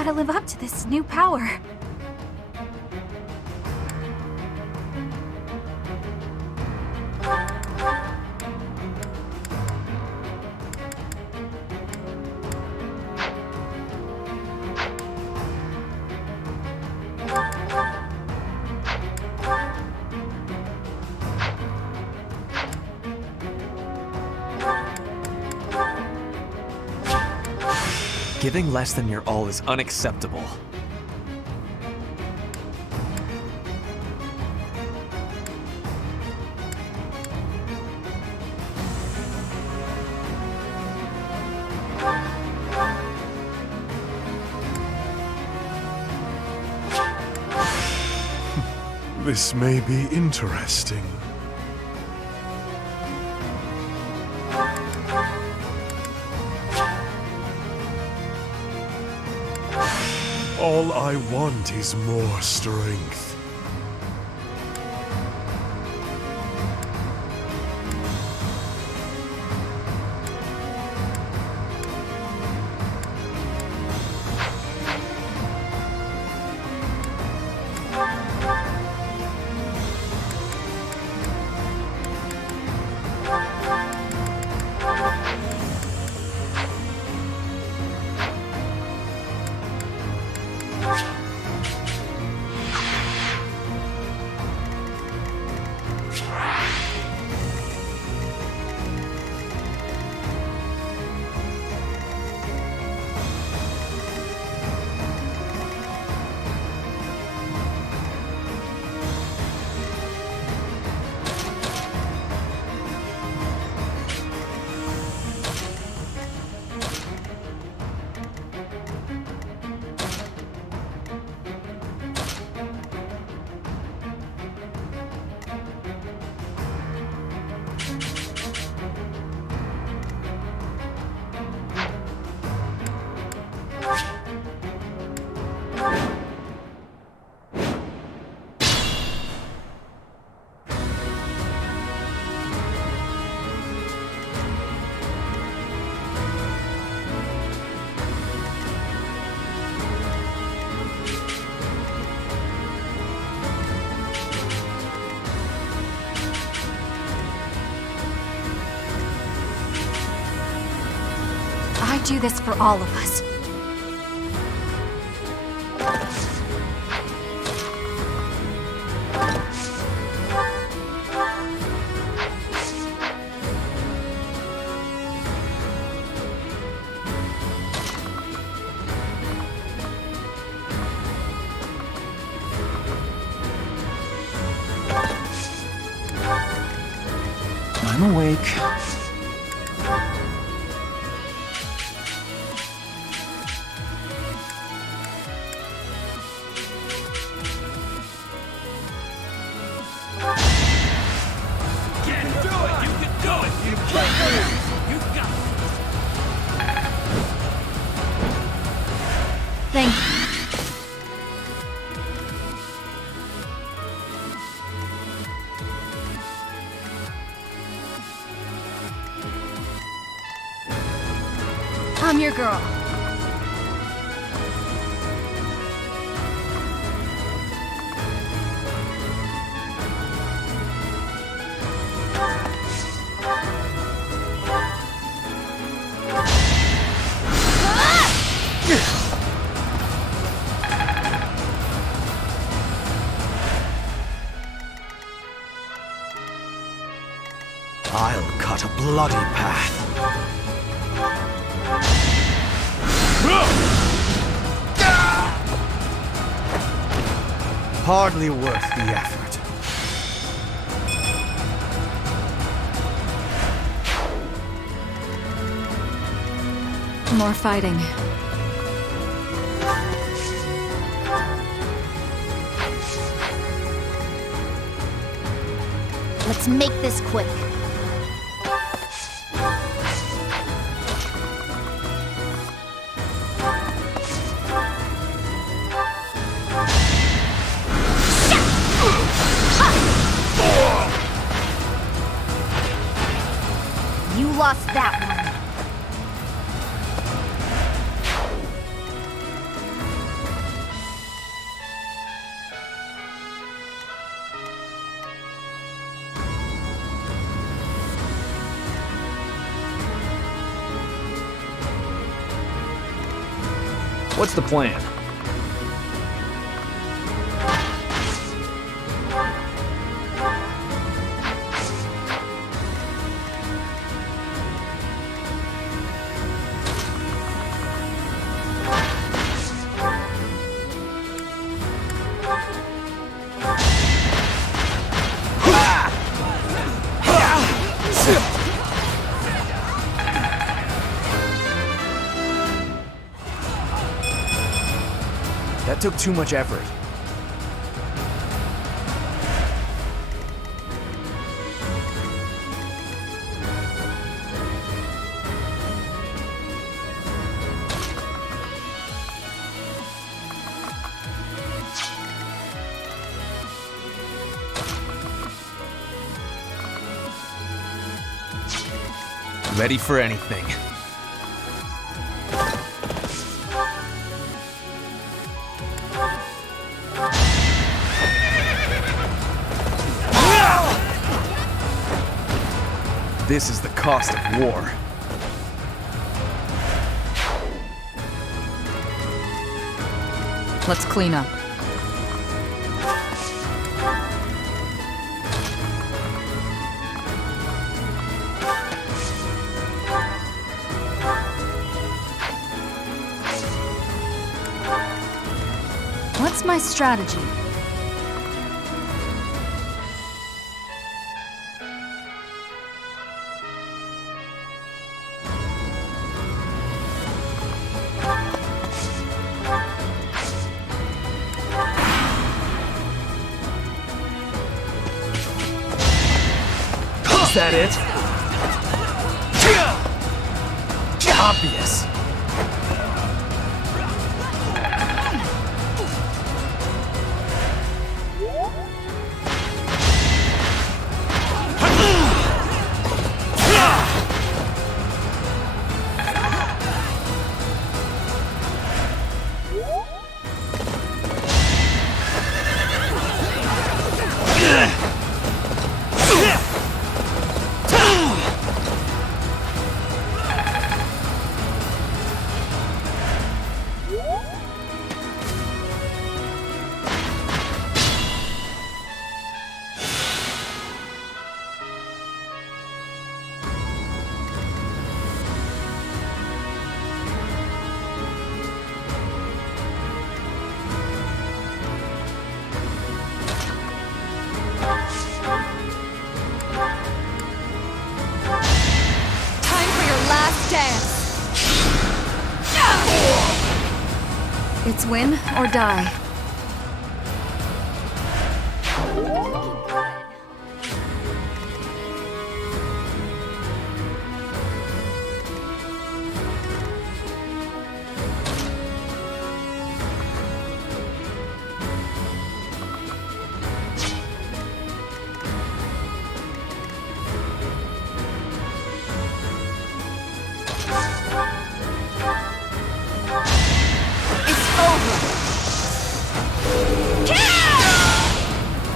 how to live up to this new power. Giving less than your all is unacceptable. This may be interesting. All I want is more strength. I do this for all of us. I'm awake. Thank you. I'm your girl. I'll cut a bloody path. Hardly worth the effort. More fighting. Let's make this quick. You lost that one. What's the plan? That took too much effort. Ready for anything. This is the cost of war. Let's clean up. What's my strategy? Is that it? Obvious. It's win or die.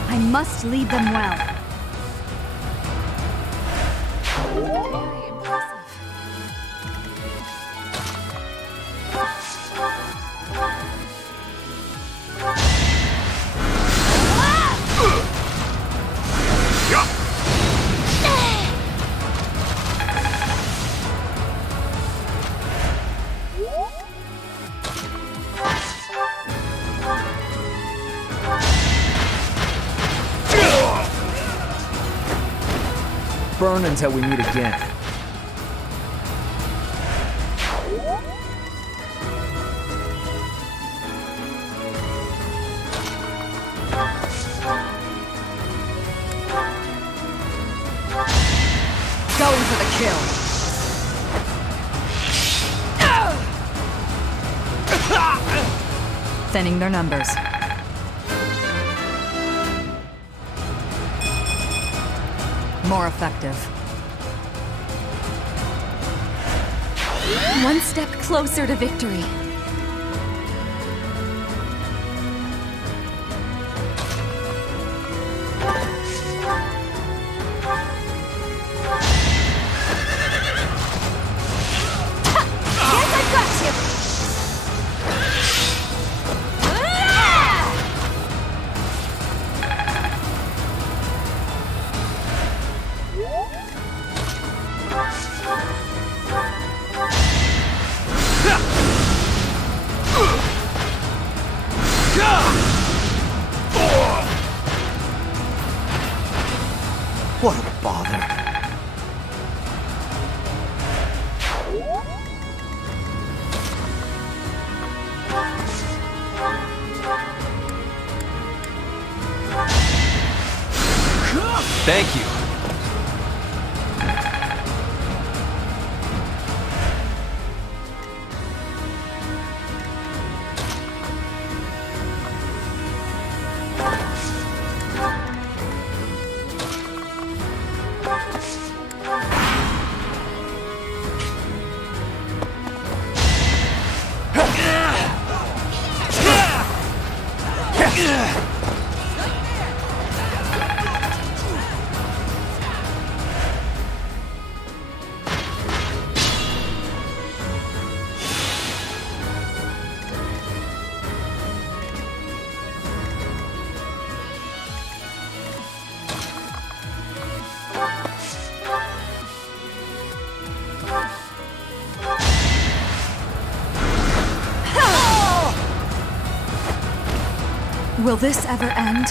I must lead them well. Very impressive. Burn until we meet again. Going for the kill. Thinning their numbers. More effective. One step closer to victory. Guess I got you! Thank you. Will this ever end?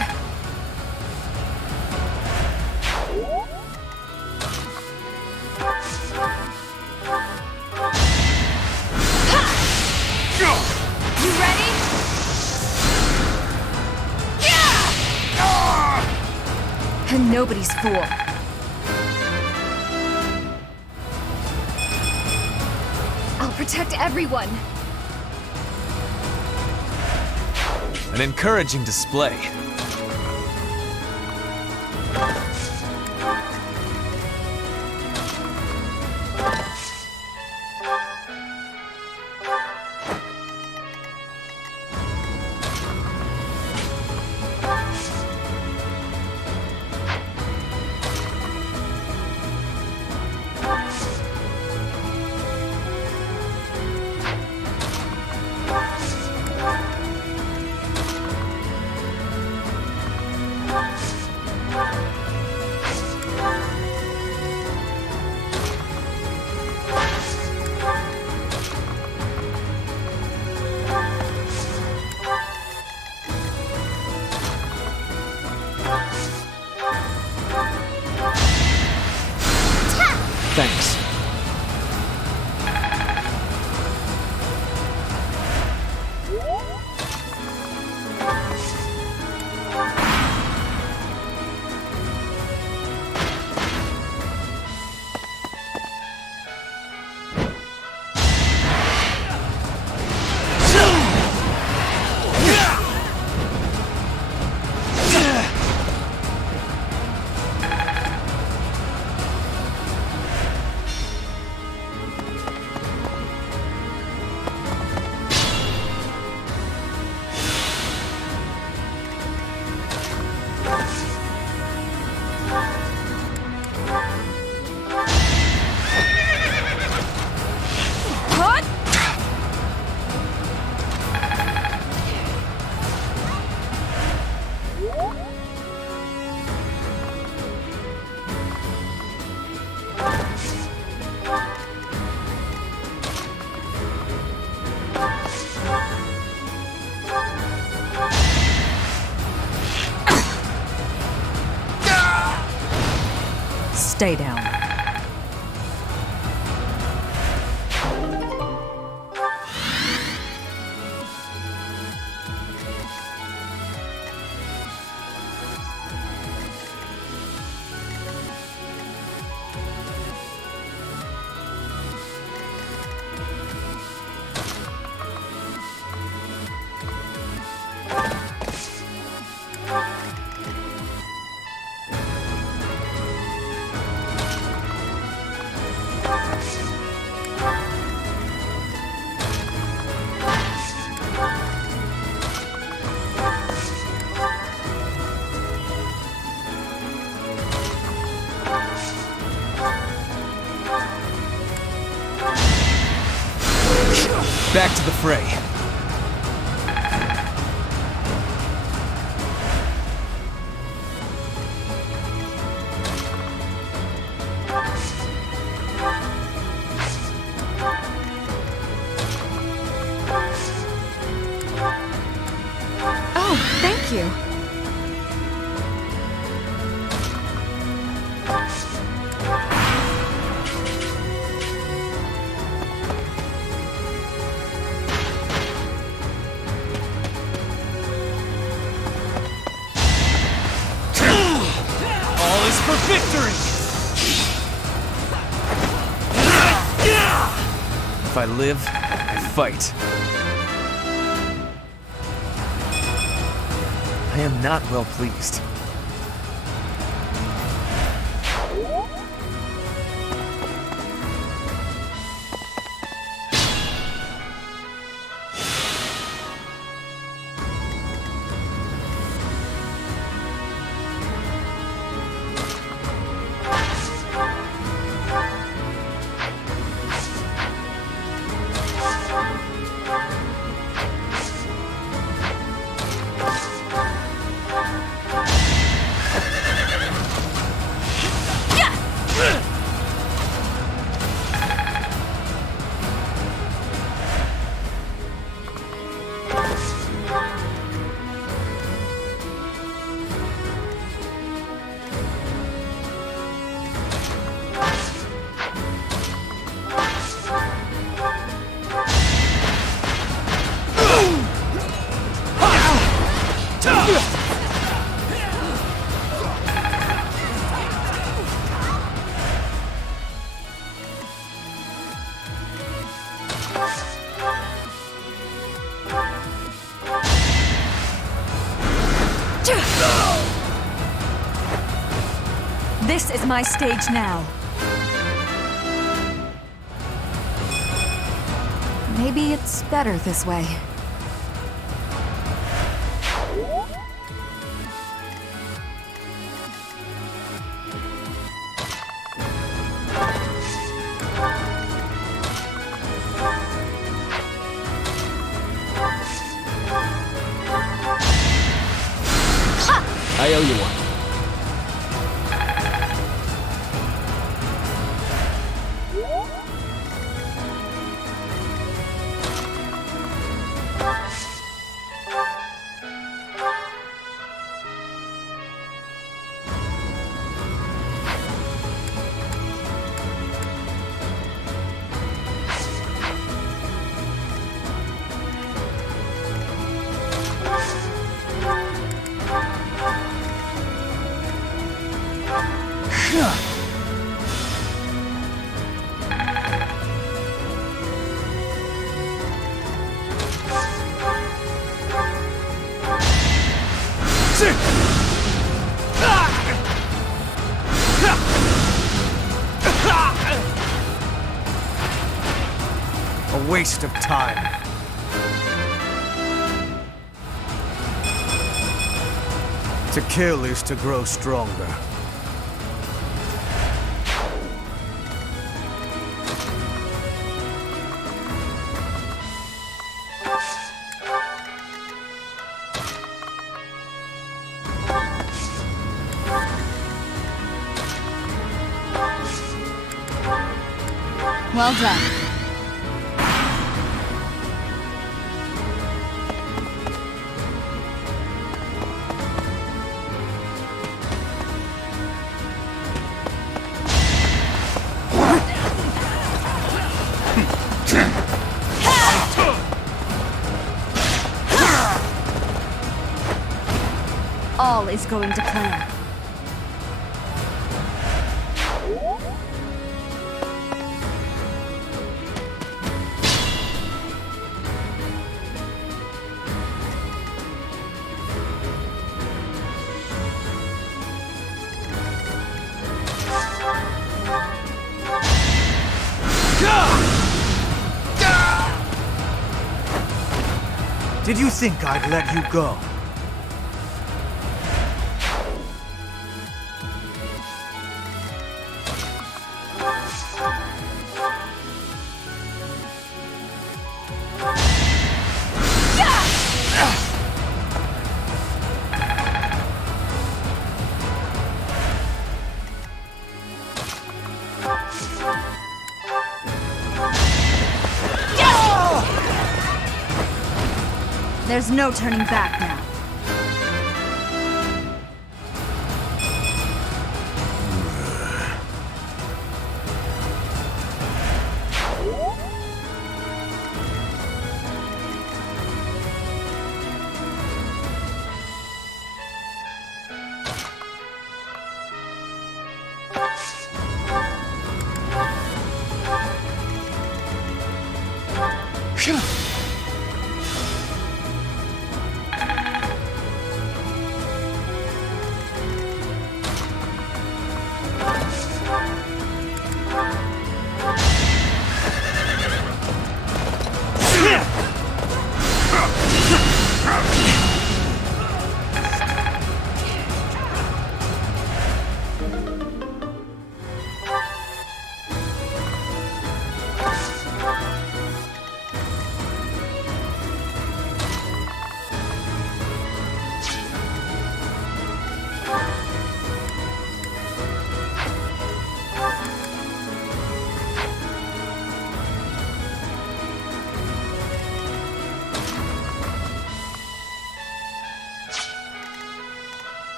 You ready? And nobody's fool. I'll protect everyone. An encouraging display. Thanks. Stay down. Back to the fray. Oh, thank you. All is If I live, I fight. I am not well pleased. This is my stage now. Maybe it's better this way. I owe you one. A waste of time. To kill is to grow stronger. Well done. All is going to plan. Did you think I'd let you go? There's no turning back now.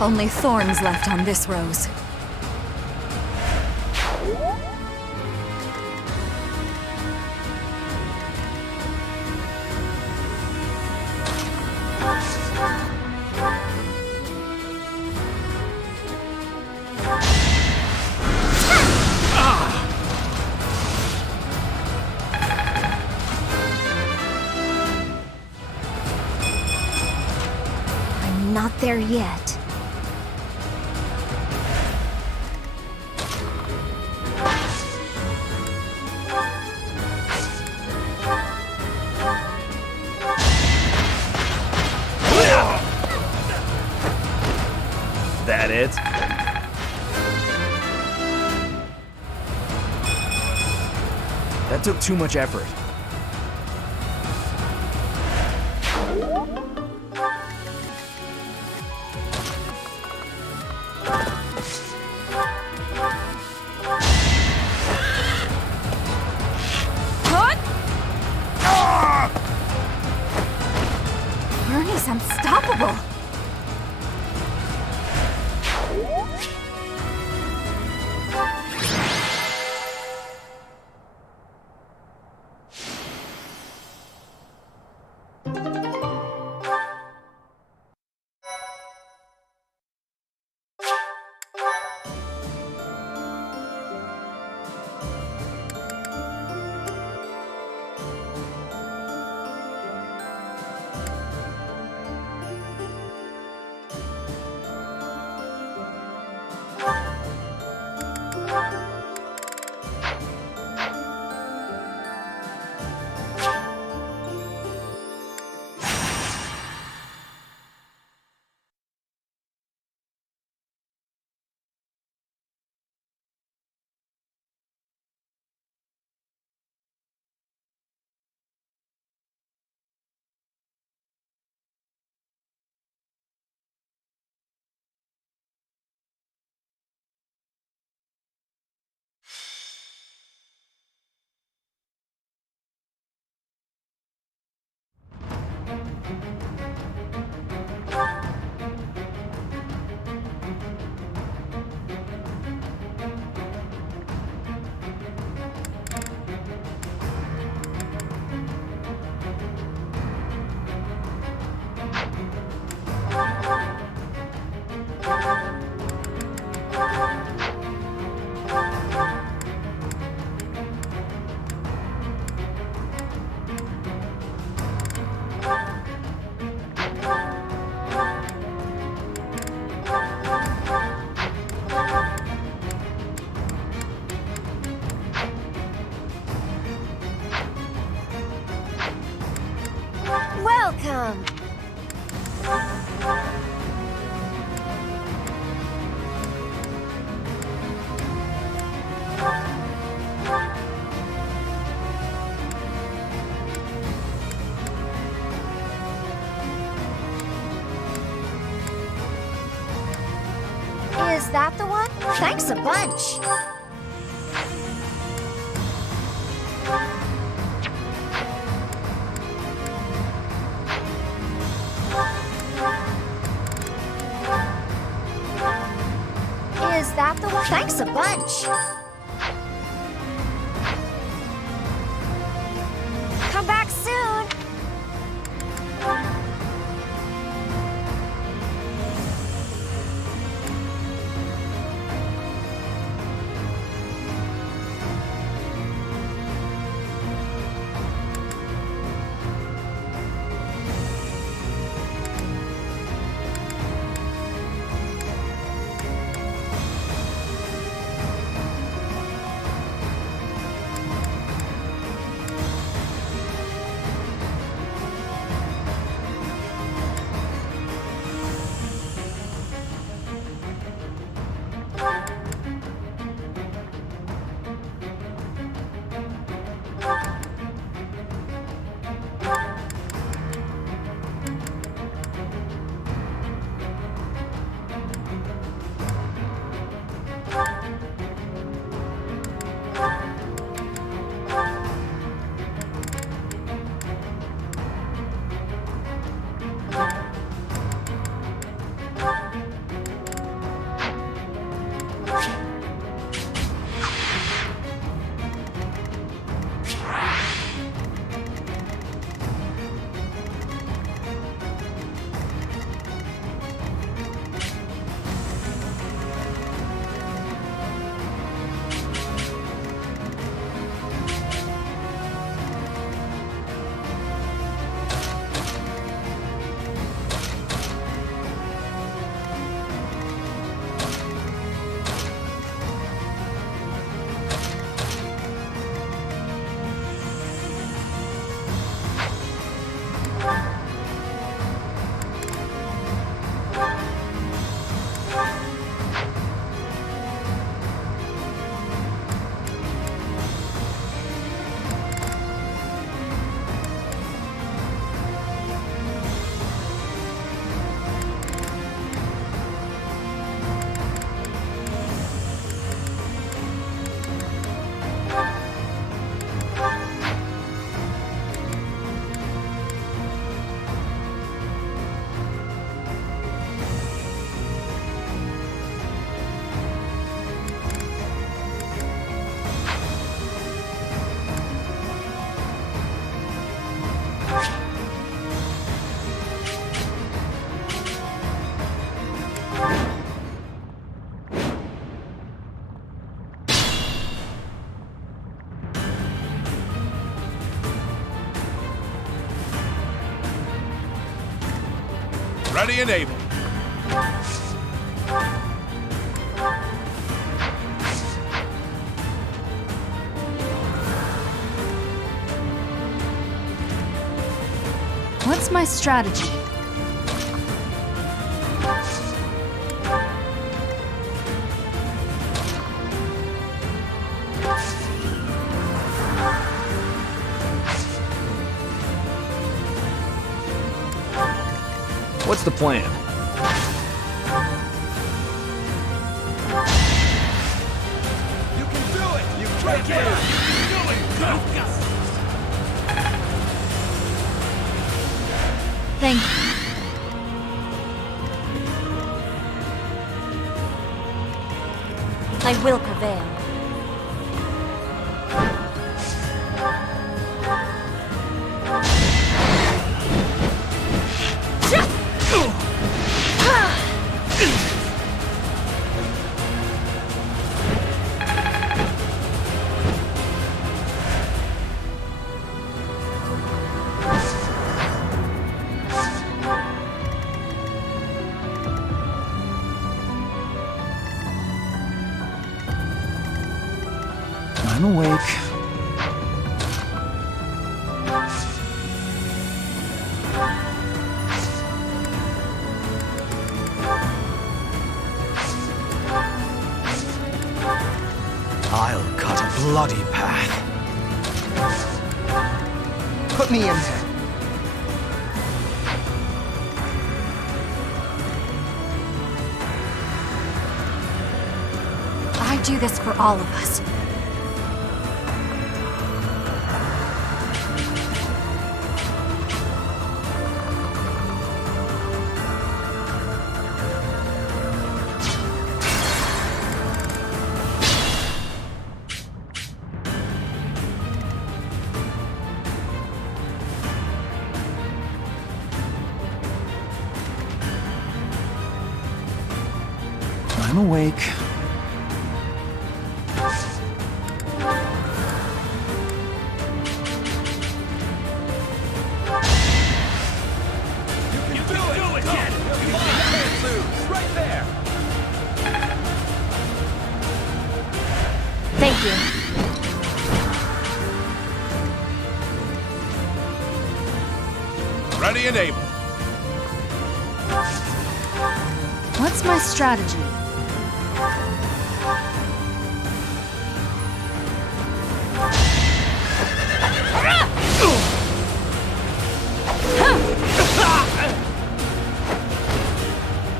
Only thorns left on this rose. I'm not there yet. That it? That took too much effort. Ernie's unstoppable! Welcome! Is that the one? Thanks a bunch! Is that the one? Thanks a bunch! Come back soon! Ready and able. What's my strategy? What's the plan? You can do it! You can do it! Go! Thank you. I will prevail. I'm awake. I'll cut a bloody path. Put me in there. I do this for all of us. I'm awake. Thank you. Ready and able. What's my strategy?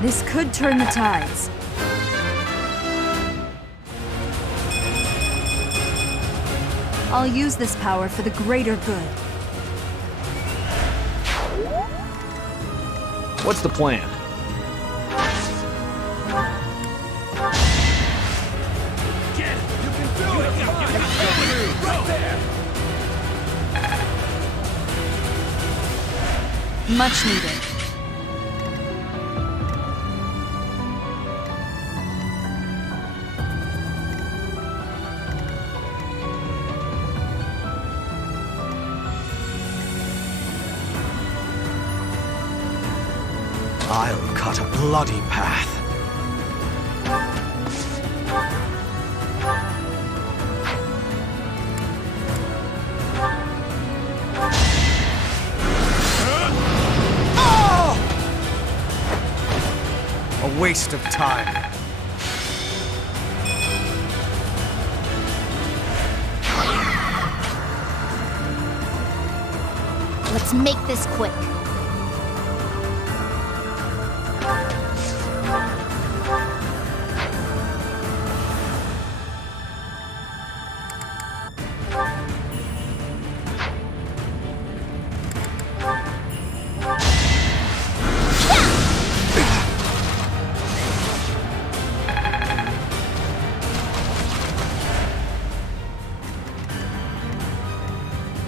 This could turn the tides. I'll use this power for the greater good. What's the plan? Much needed. I'll cut a bloody path. A waste of time. Let's make this quick.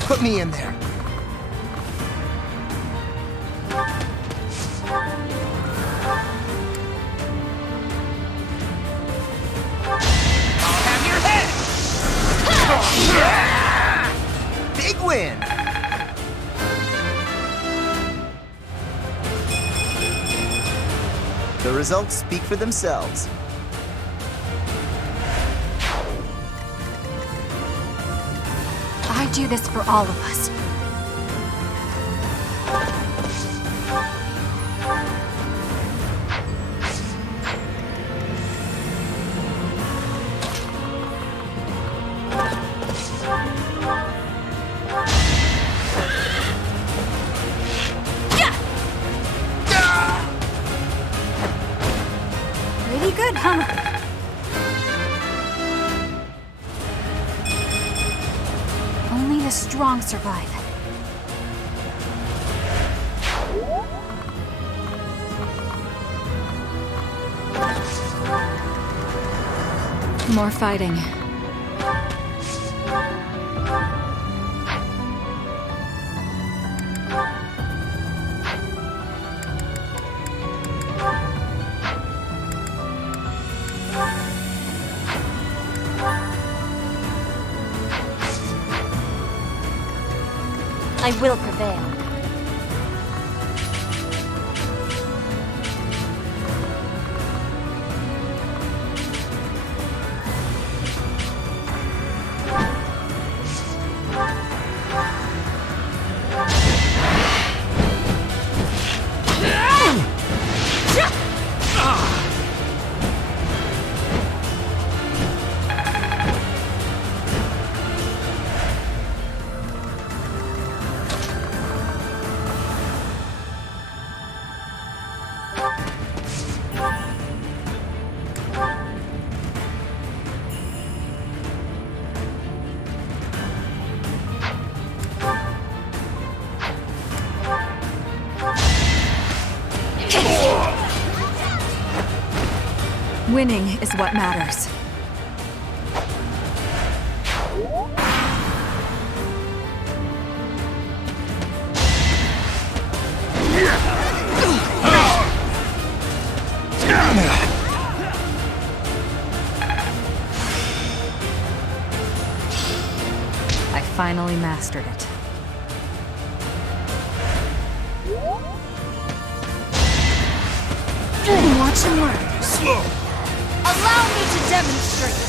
Put me in there. Big win! The results speak for themselves. I do this for all of us. Pretty good, huh? Only the strong survive. More fighting. I will prevail. Winning is what matters. I finally mastered it. Watch and learn. Slow! Allow me to demonstrate.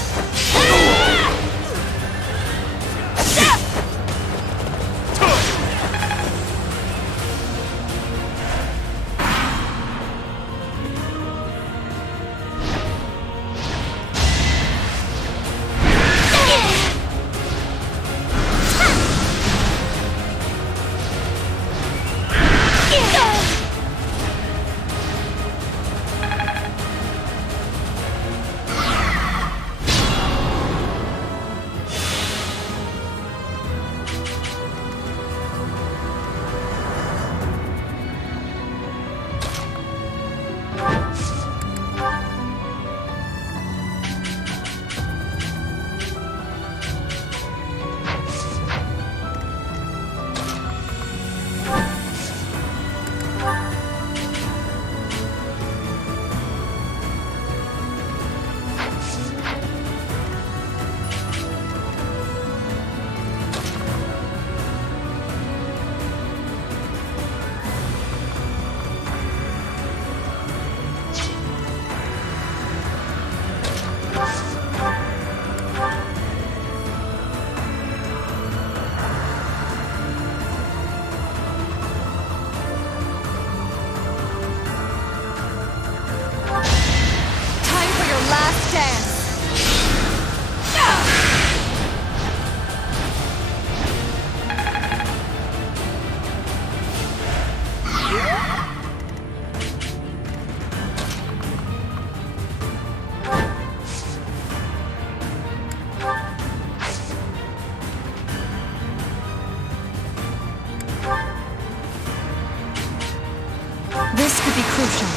This could be crucial.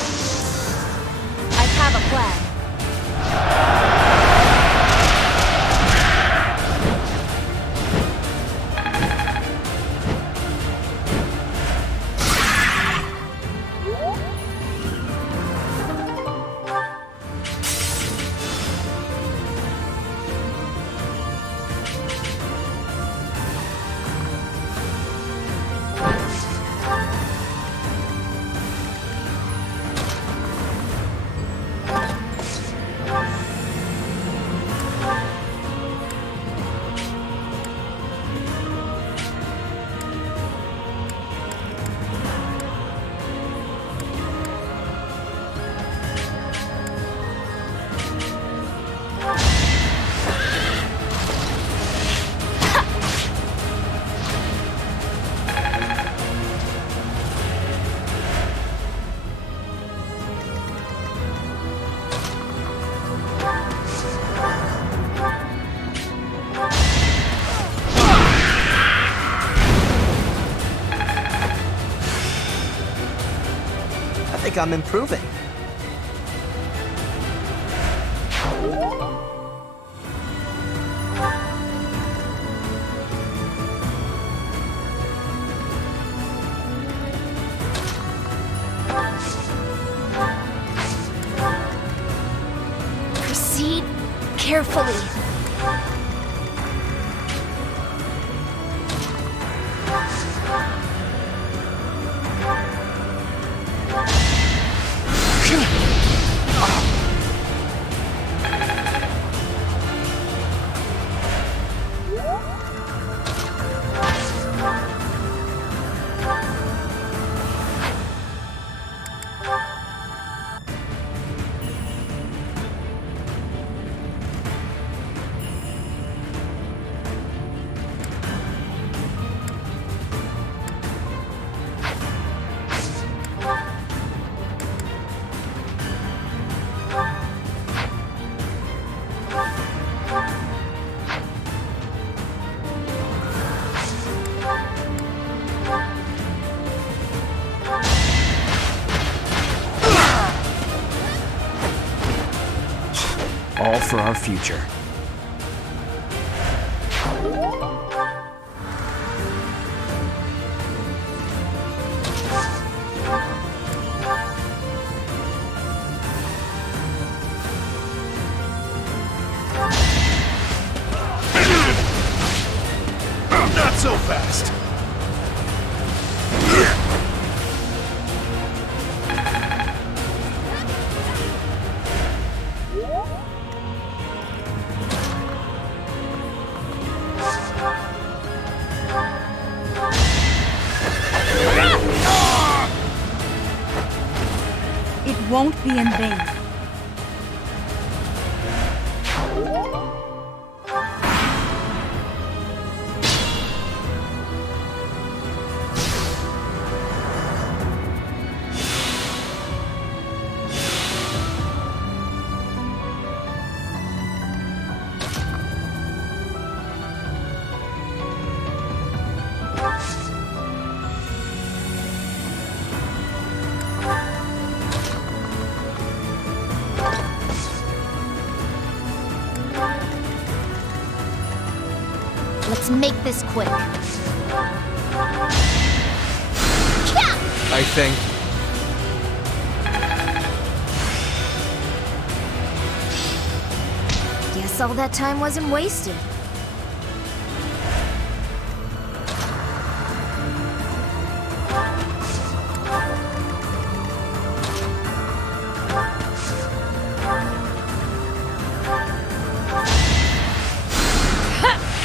I have a plan. I'm improving. Proceed carefully. All for our future. Not so fast! It won't be in vain. Let's make this quick. I think. Guess all that time wasn't wasted.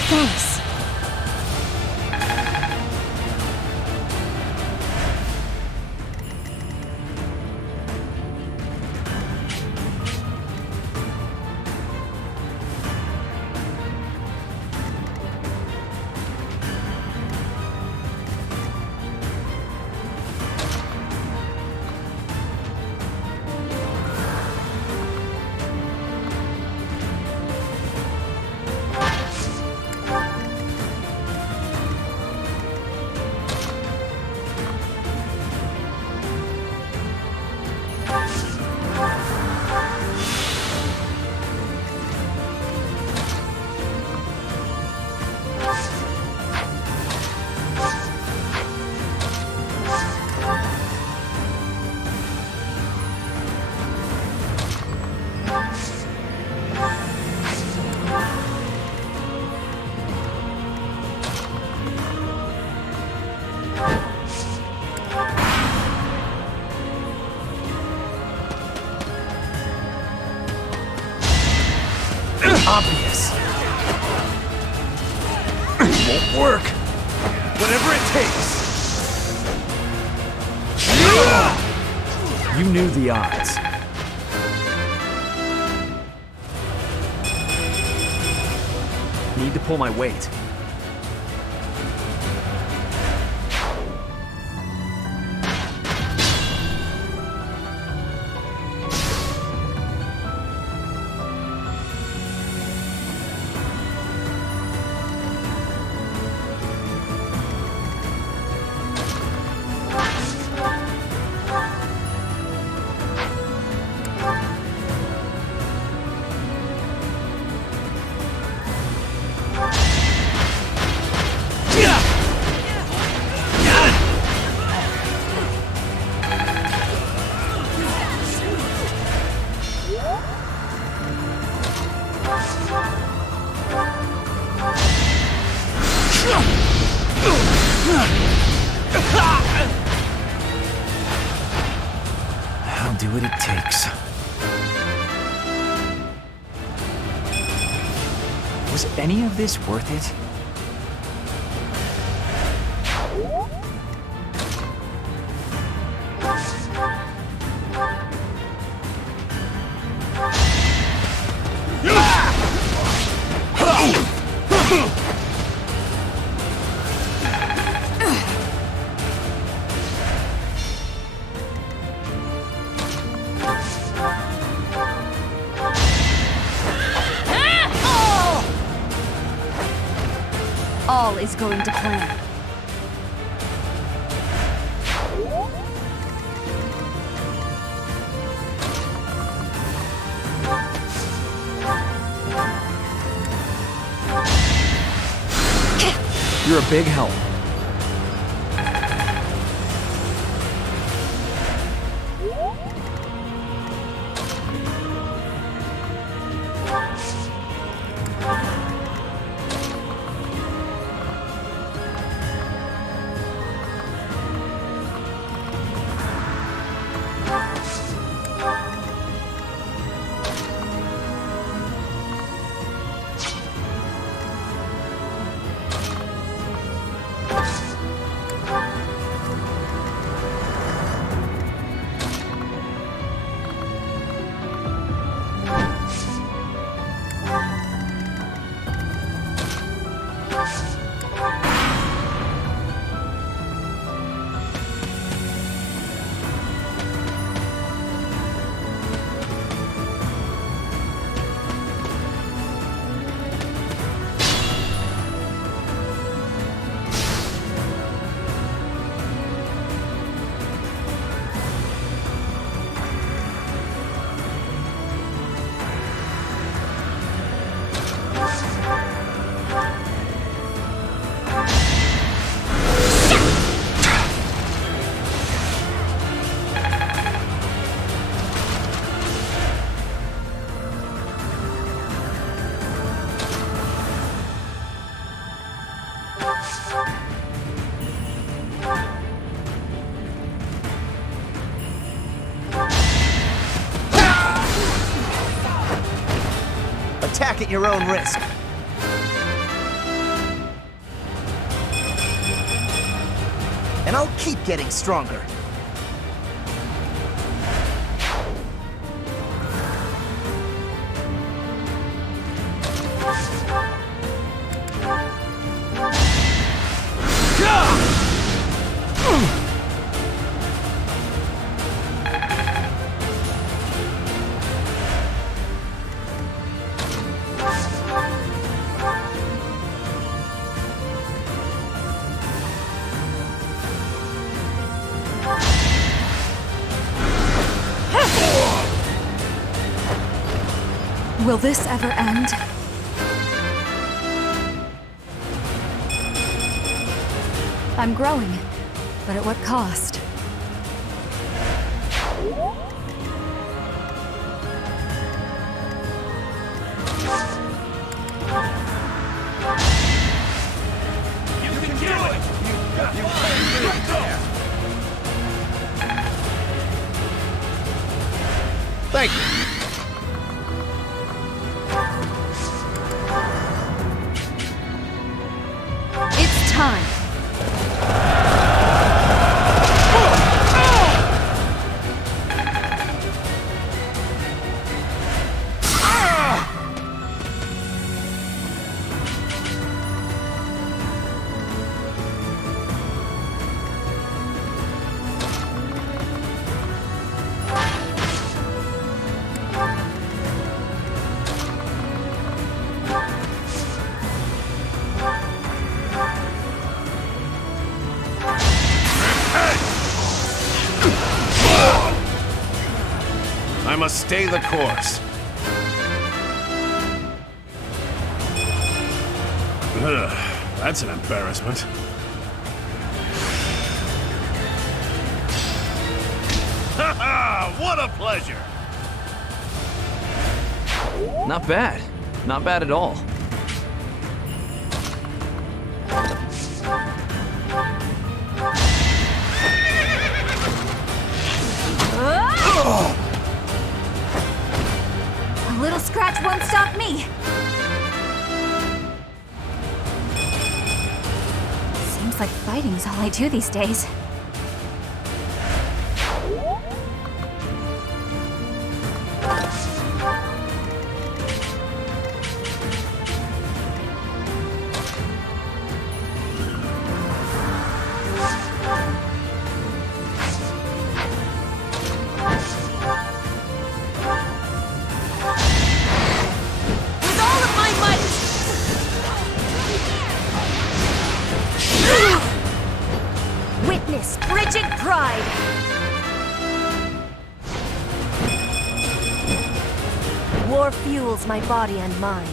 Thanks. Obvious. It won't work. Whatever it takes. You knew the odds. Need to pull my weight. I'll do what it takes. Was any of this worth it? All is going to plan. You're a big help. Attack at your own risk. And I'll keep getting stronger. Will this ever end? I'm growing, but at what cost? You can do it! You can do it! Thank you. It's time. I must stay the course. Ugh, that's an embarrassment. Ha ha! What a pleasure! Not bad. Not bad at all. Oh! won't stop me! Seems like fighting's all I do these days. Witness frigid pride! War fuels my body and mind.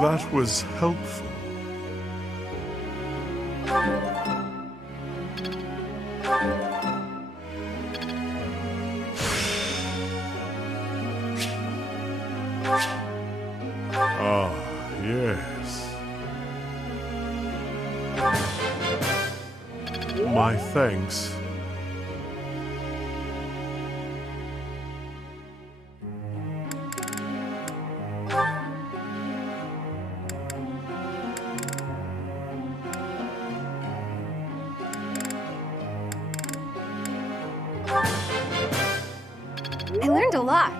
That was helpful. Ah, yes. My thanks. I learned a lot.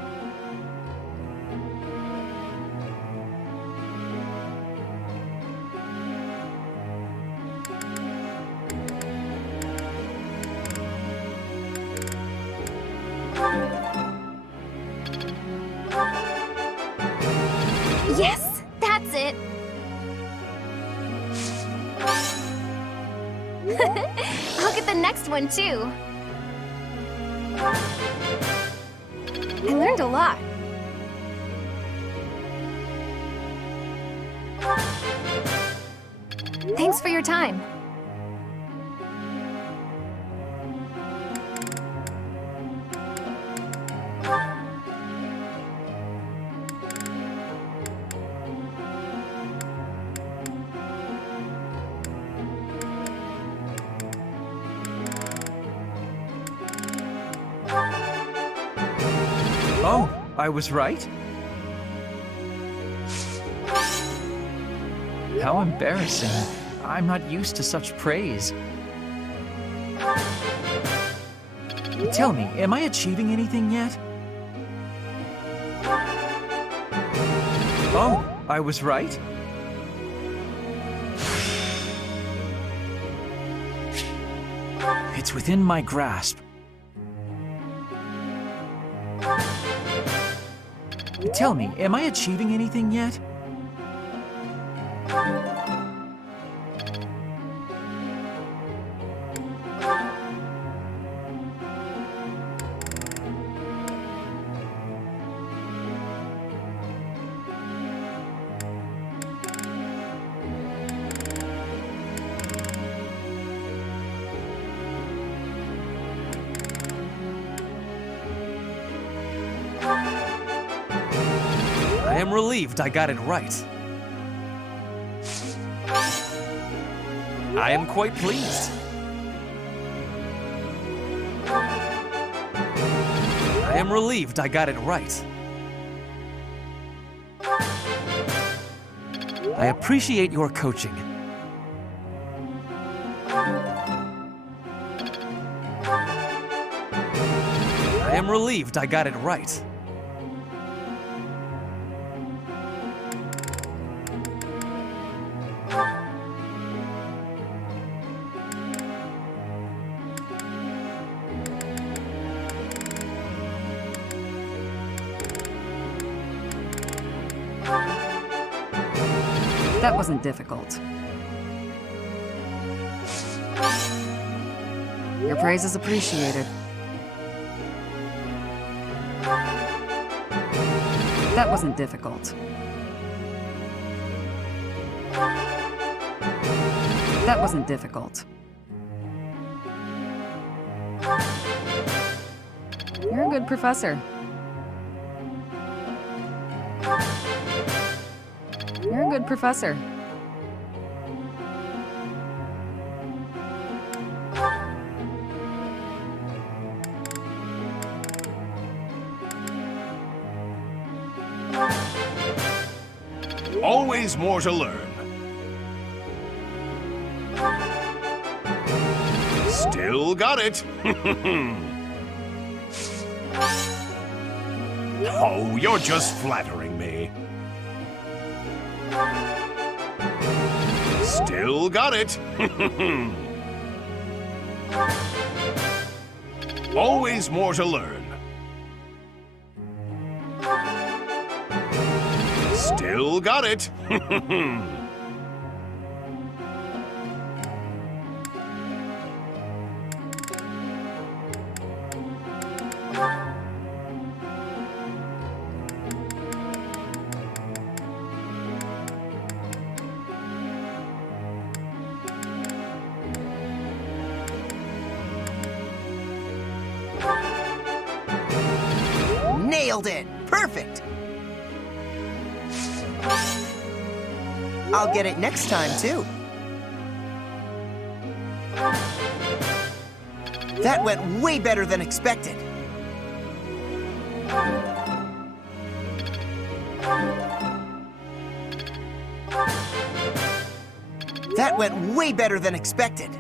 Yes, that's it! I'll get the next one too. I learned a lot. Thanks for your time. Oh, I was right? How embarrassing. I'm not used to such praise. Tell me, am I achieving anything yet? Oh, I was right? It's within my grasp. Tell me, am I achieving anything yet? I am relieved I got it right. I am quite pleased. I am relieved I got it right. I appreciate your coaching. I am relieved I got it right. That wasn't difficult. Your praise is appreciated. That wasn't difficult. That wasn't difficult. You're a good professor. You're a good professor. Always more to learn. Still got it. Oh, you're just flattering me. Still got it. Always more to learn. Still got it. Nailed it! Perfect! I'll get it next time, too. That went way better than expected. That went way better than expected.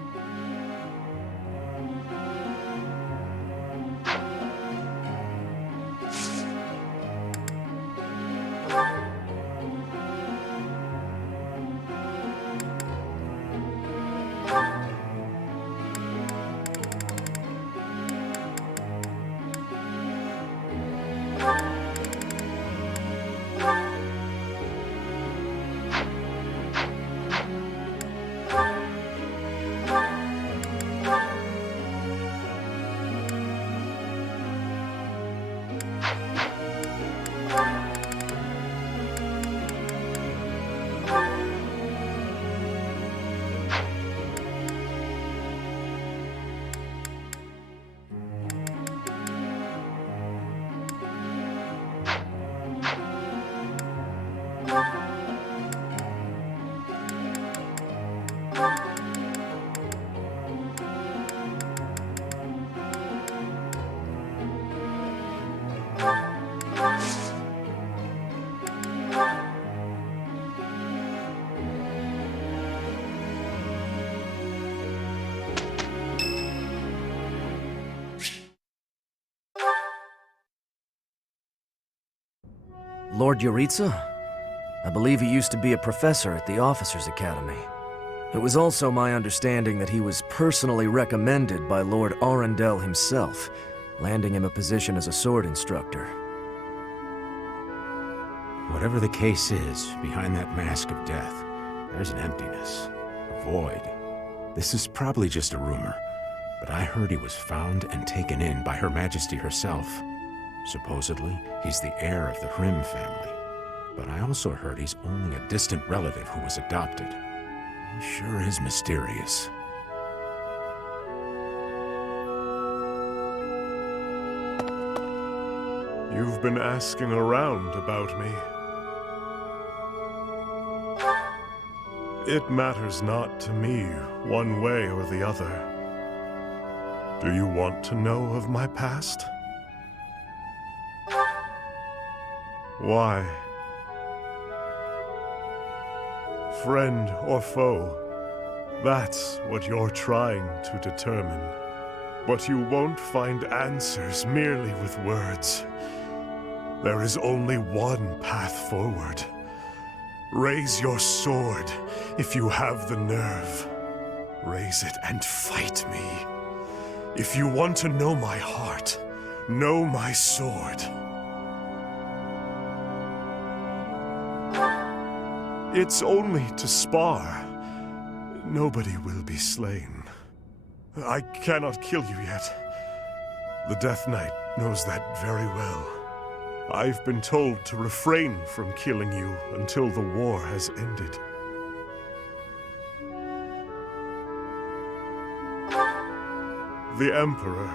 Lord Yuritsa? I believe he used to be a professor at the Officers' Academy. It was also my understanding that he was personally recommended by Lord Arundel himself, landing him a position as a sword instructor. Whatever the case is, behind that mask of death, there's an emptiness, a void. This is probably just a rumor, but I heard he was found and taken in by Her Majesty herself. Supposedly, he's the heir of the Hrim family. But I also heard he's only a distant relative who was adopted. He sure is mysterious. You've been asking around about me. It matters not to me one way or the other. Do you want to know of my past? Why? friend or foe. That's what you're trying to determine. But you won't find answers merely with words. There is only one path forward. Raise your sword if you have the nerve. Raise it and fight me. If you want to know my heart, know my sword. It's only to spar. Nobody will be slain. I cannot kill you yet. The Death Knight knows that very well. I've been told to refrain from killing you until the war has ended. The Emperor.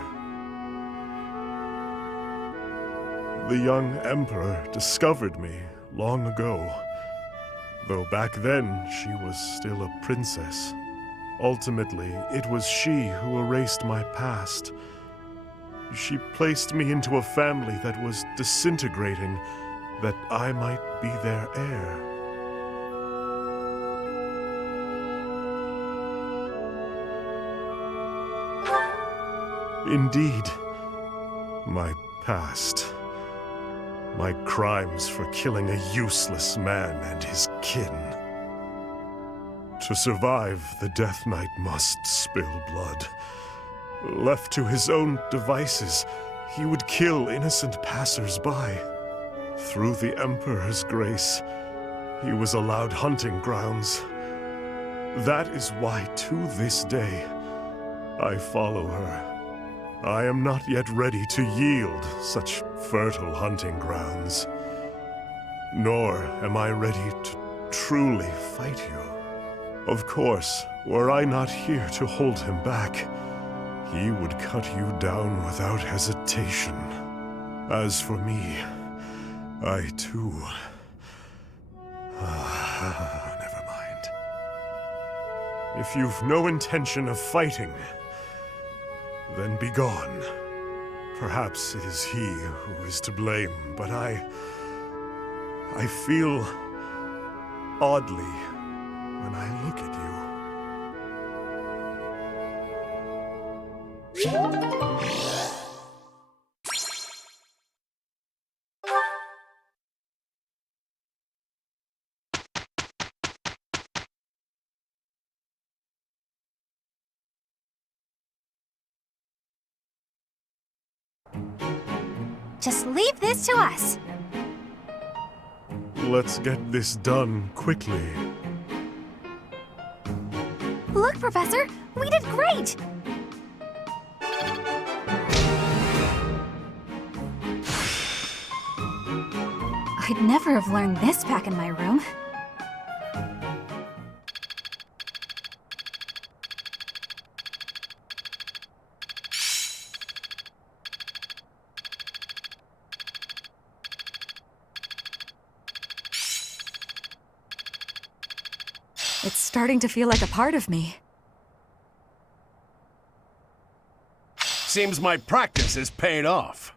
The young Emperor discovered me long ago. Though back then, she was still a princess. Ultimately, it was she who erased my past. She placed me into a family that was disintegrating, that I might be their heir. Indeed, my past. My crimes for killing a useless man and his kin. To survive, the Death Knight must spill blood. Left to his own devices, he would kill innocent passers-by. Through the Emperor's grace, he was allowed hunting grounds. That is why, to this day, I follow her. I am not yet ready to yield such fertile hunting grounds. Nor am I ready to truly fight you. Of course, were I not here to hold him back, he would cut you down without hesitation. As for me, I too... never mind. If you've no intention of fighting, then be gone. Perhaps it is he who is to blame, but I feel oddly when I look at you. Just leave this to us. Let's get this done quickly. Look, Professor, we did great! I'd never have learned this back in my room. It's starting to feel like a part of me. Seems my practice has paid off.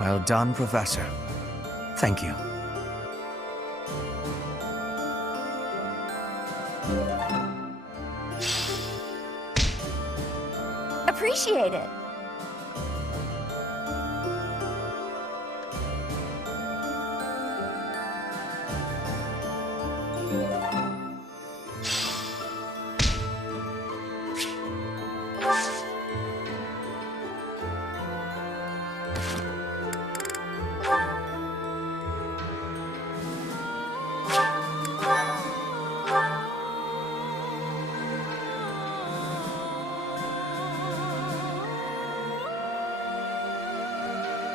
Well done, Professor. Thank you. Appreciate it.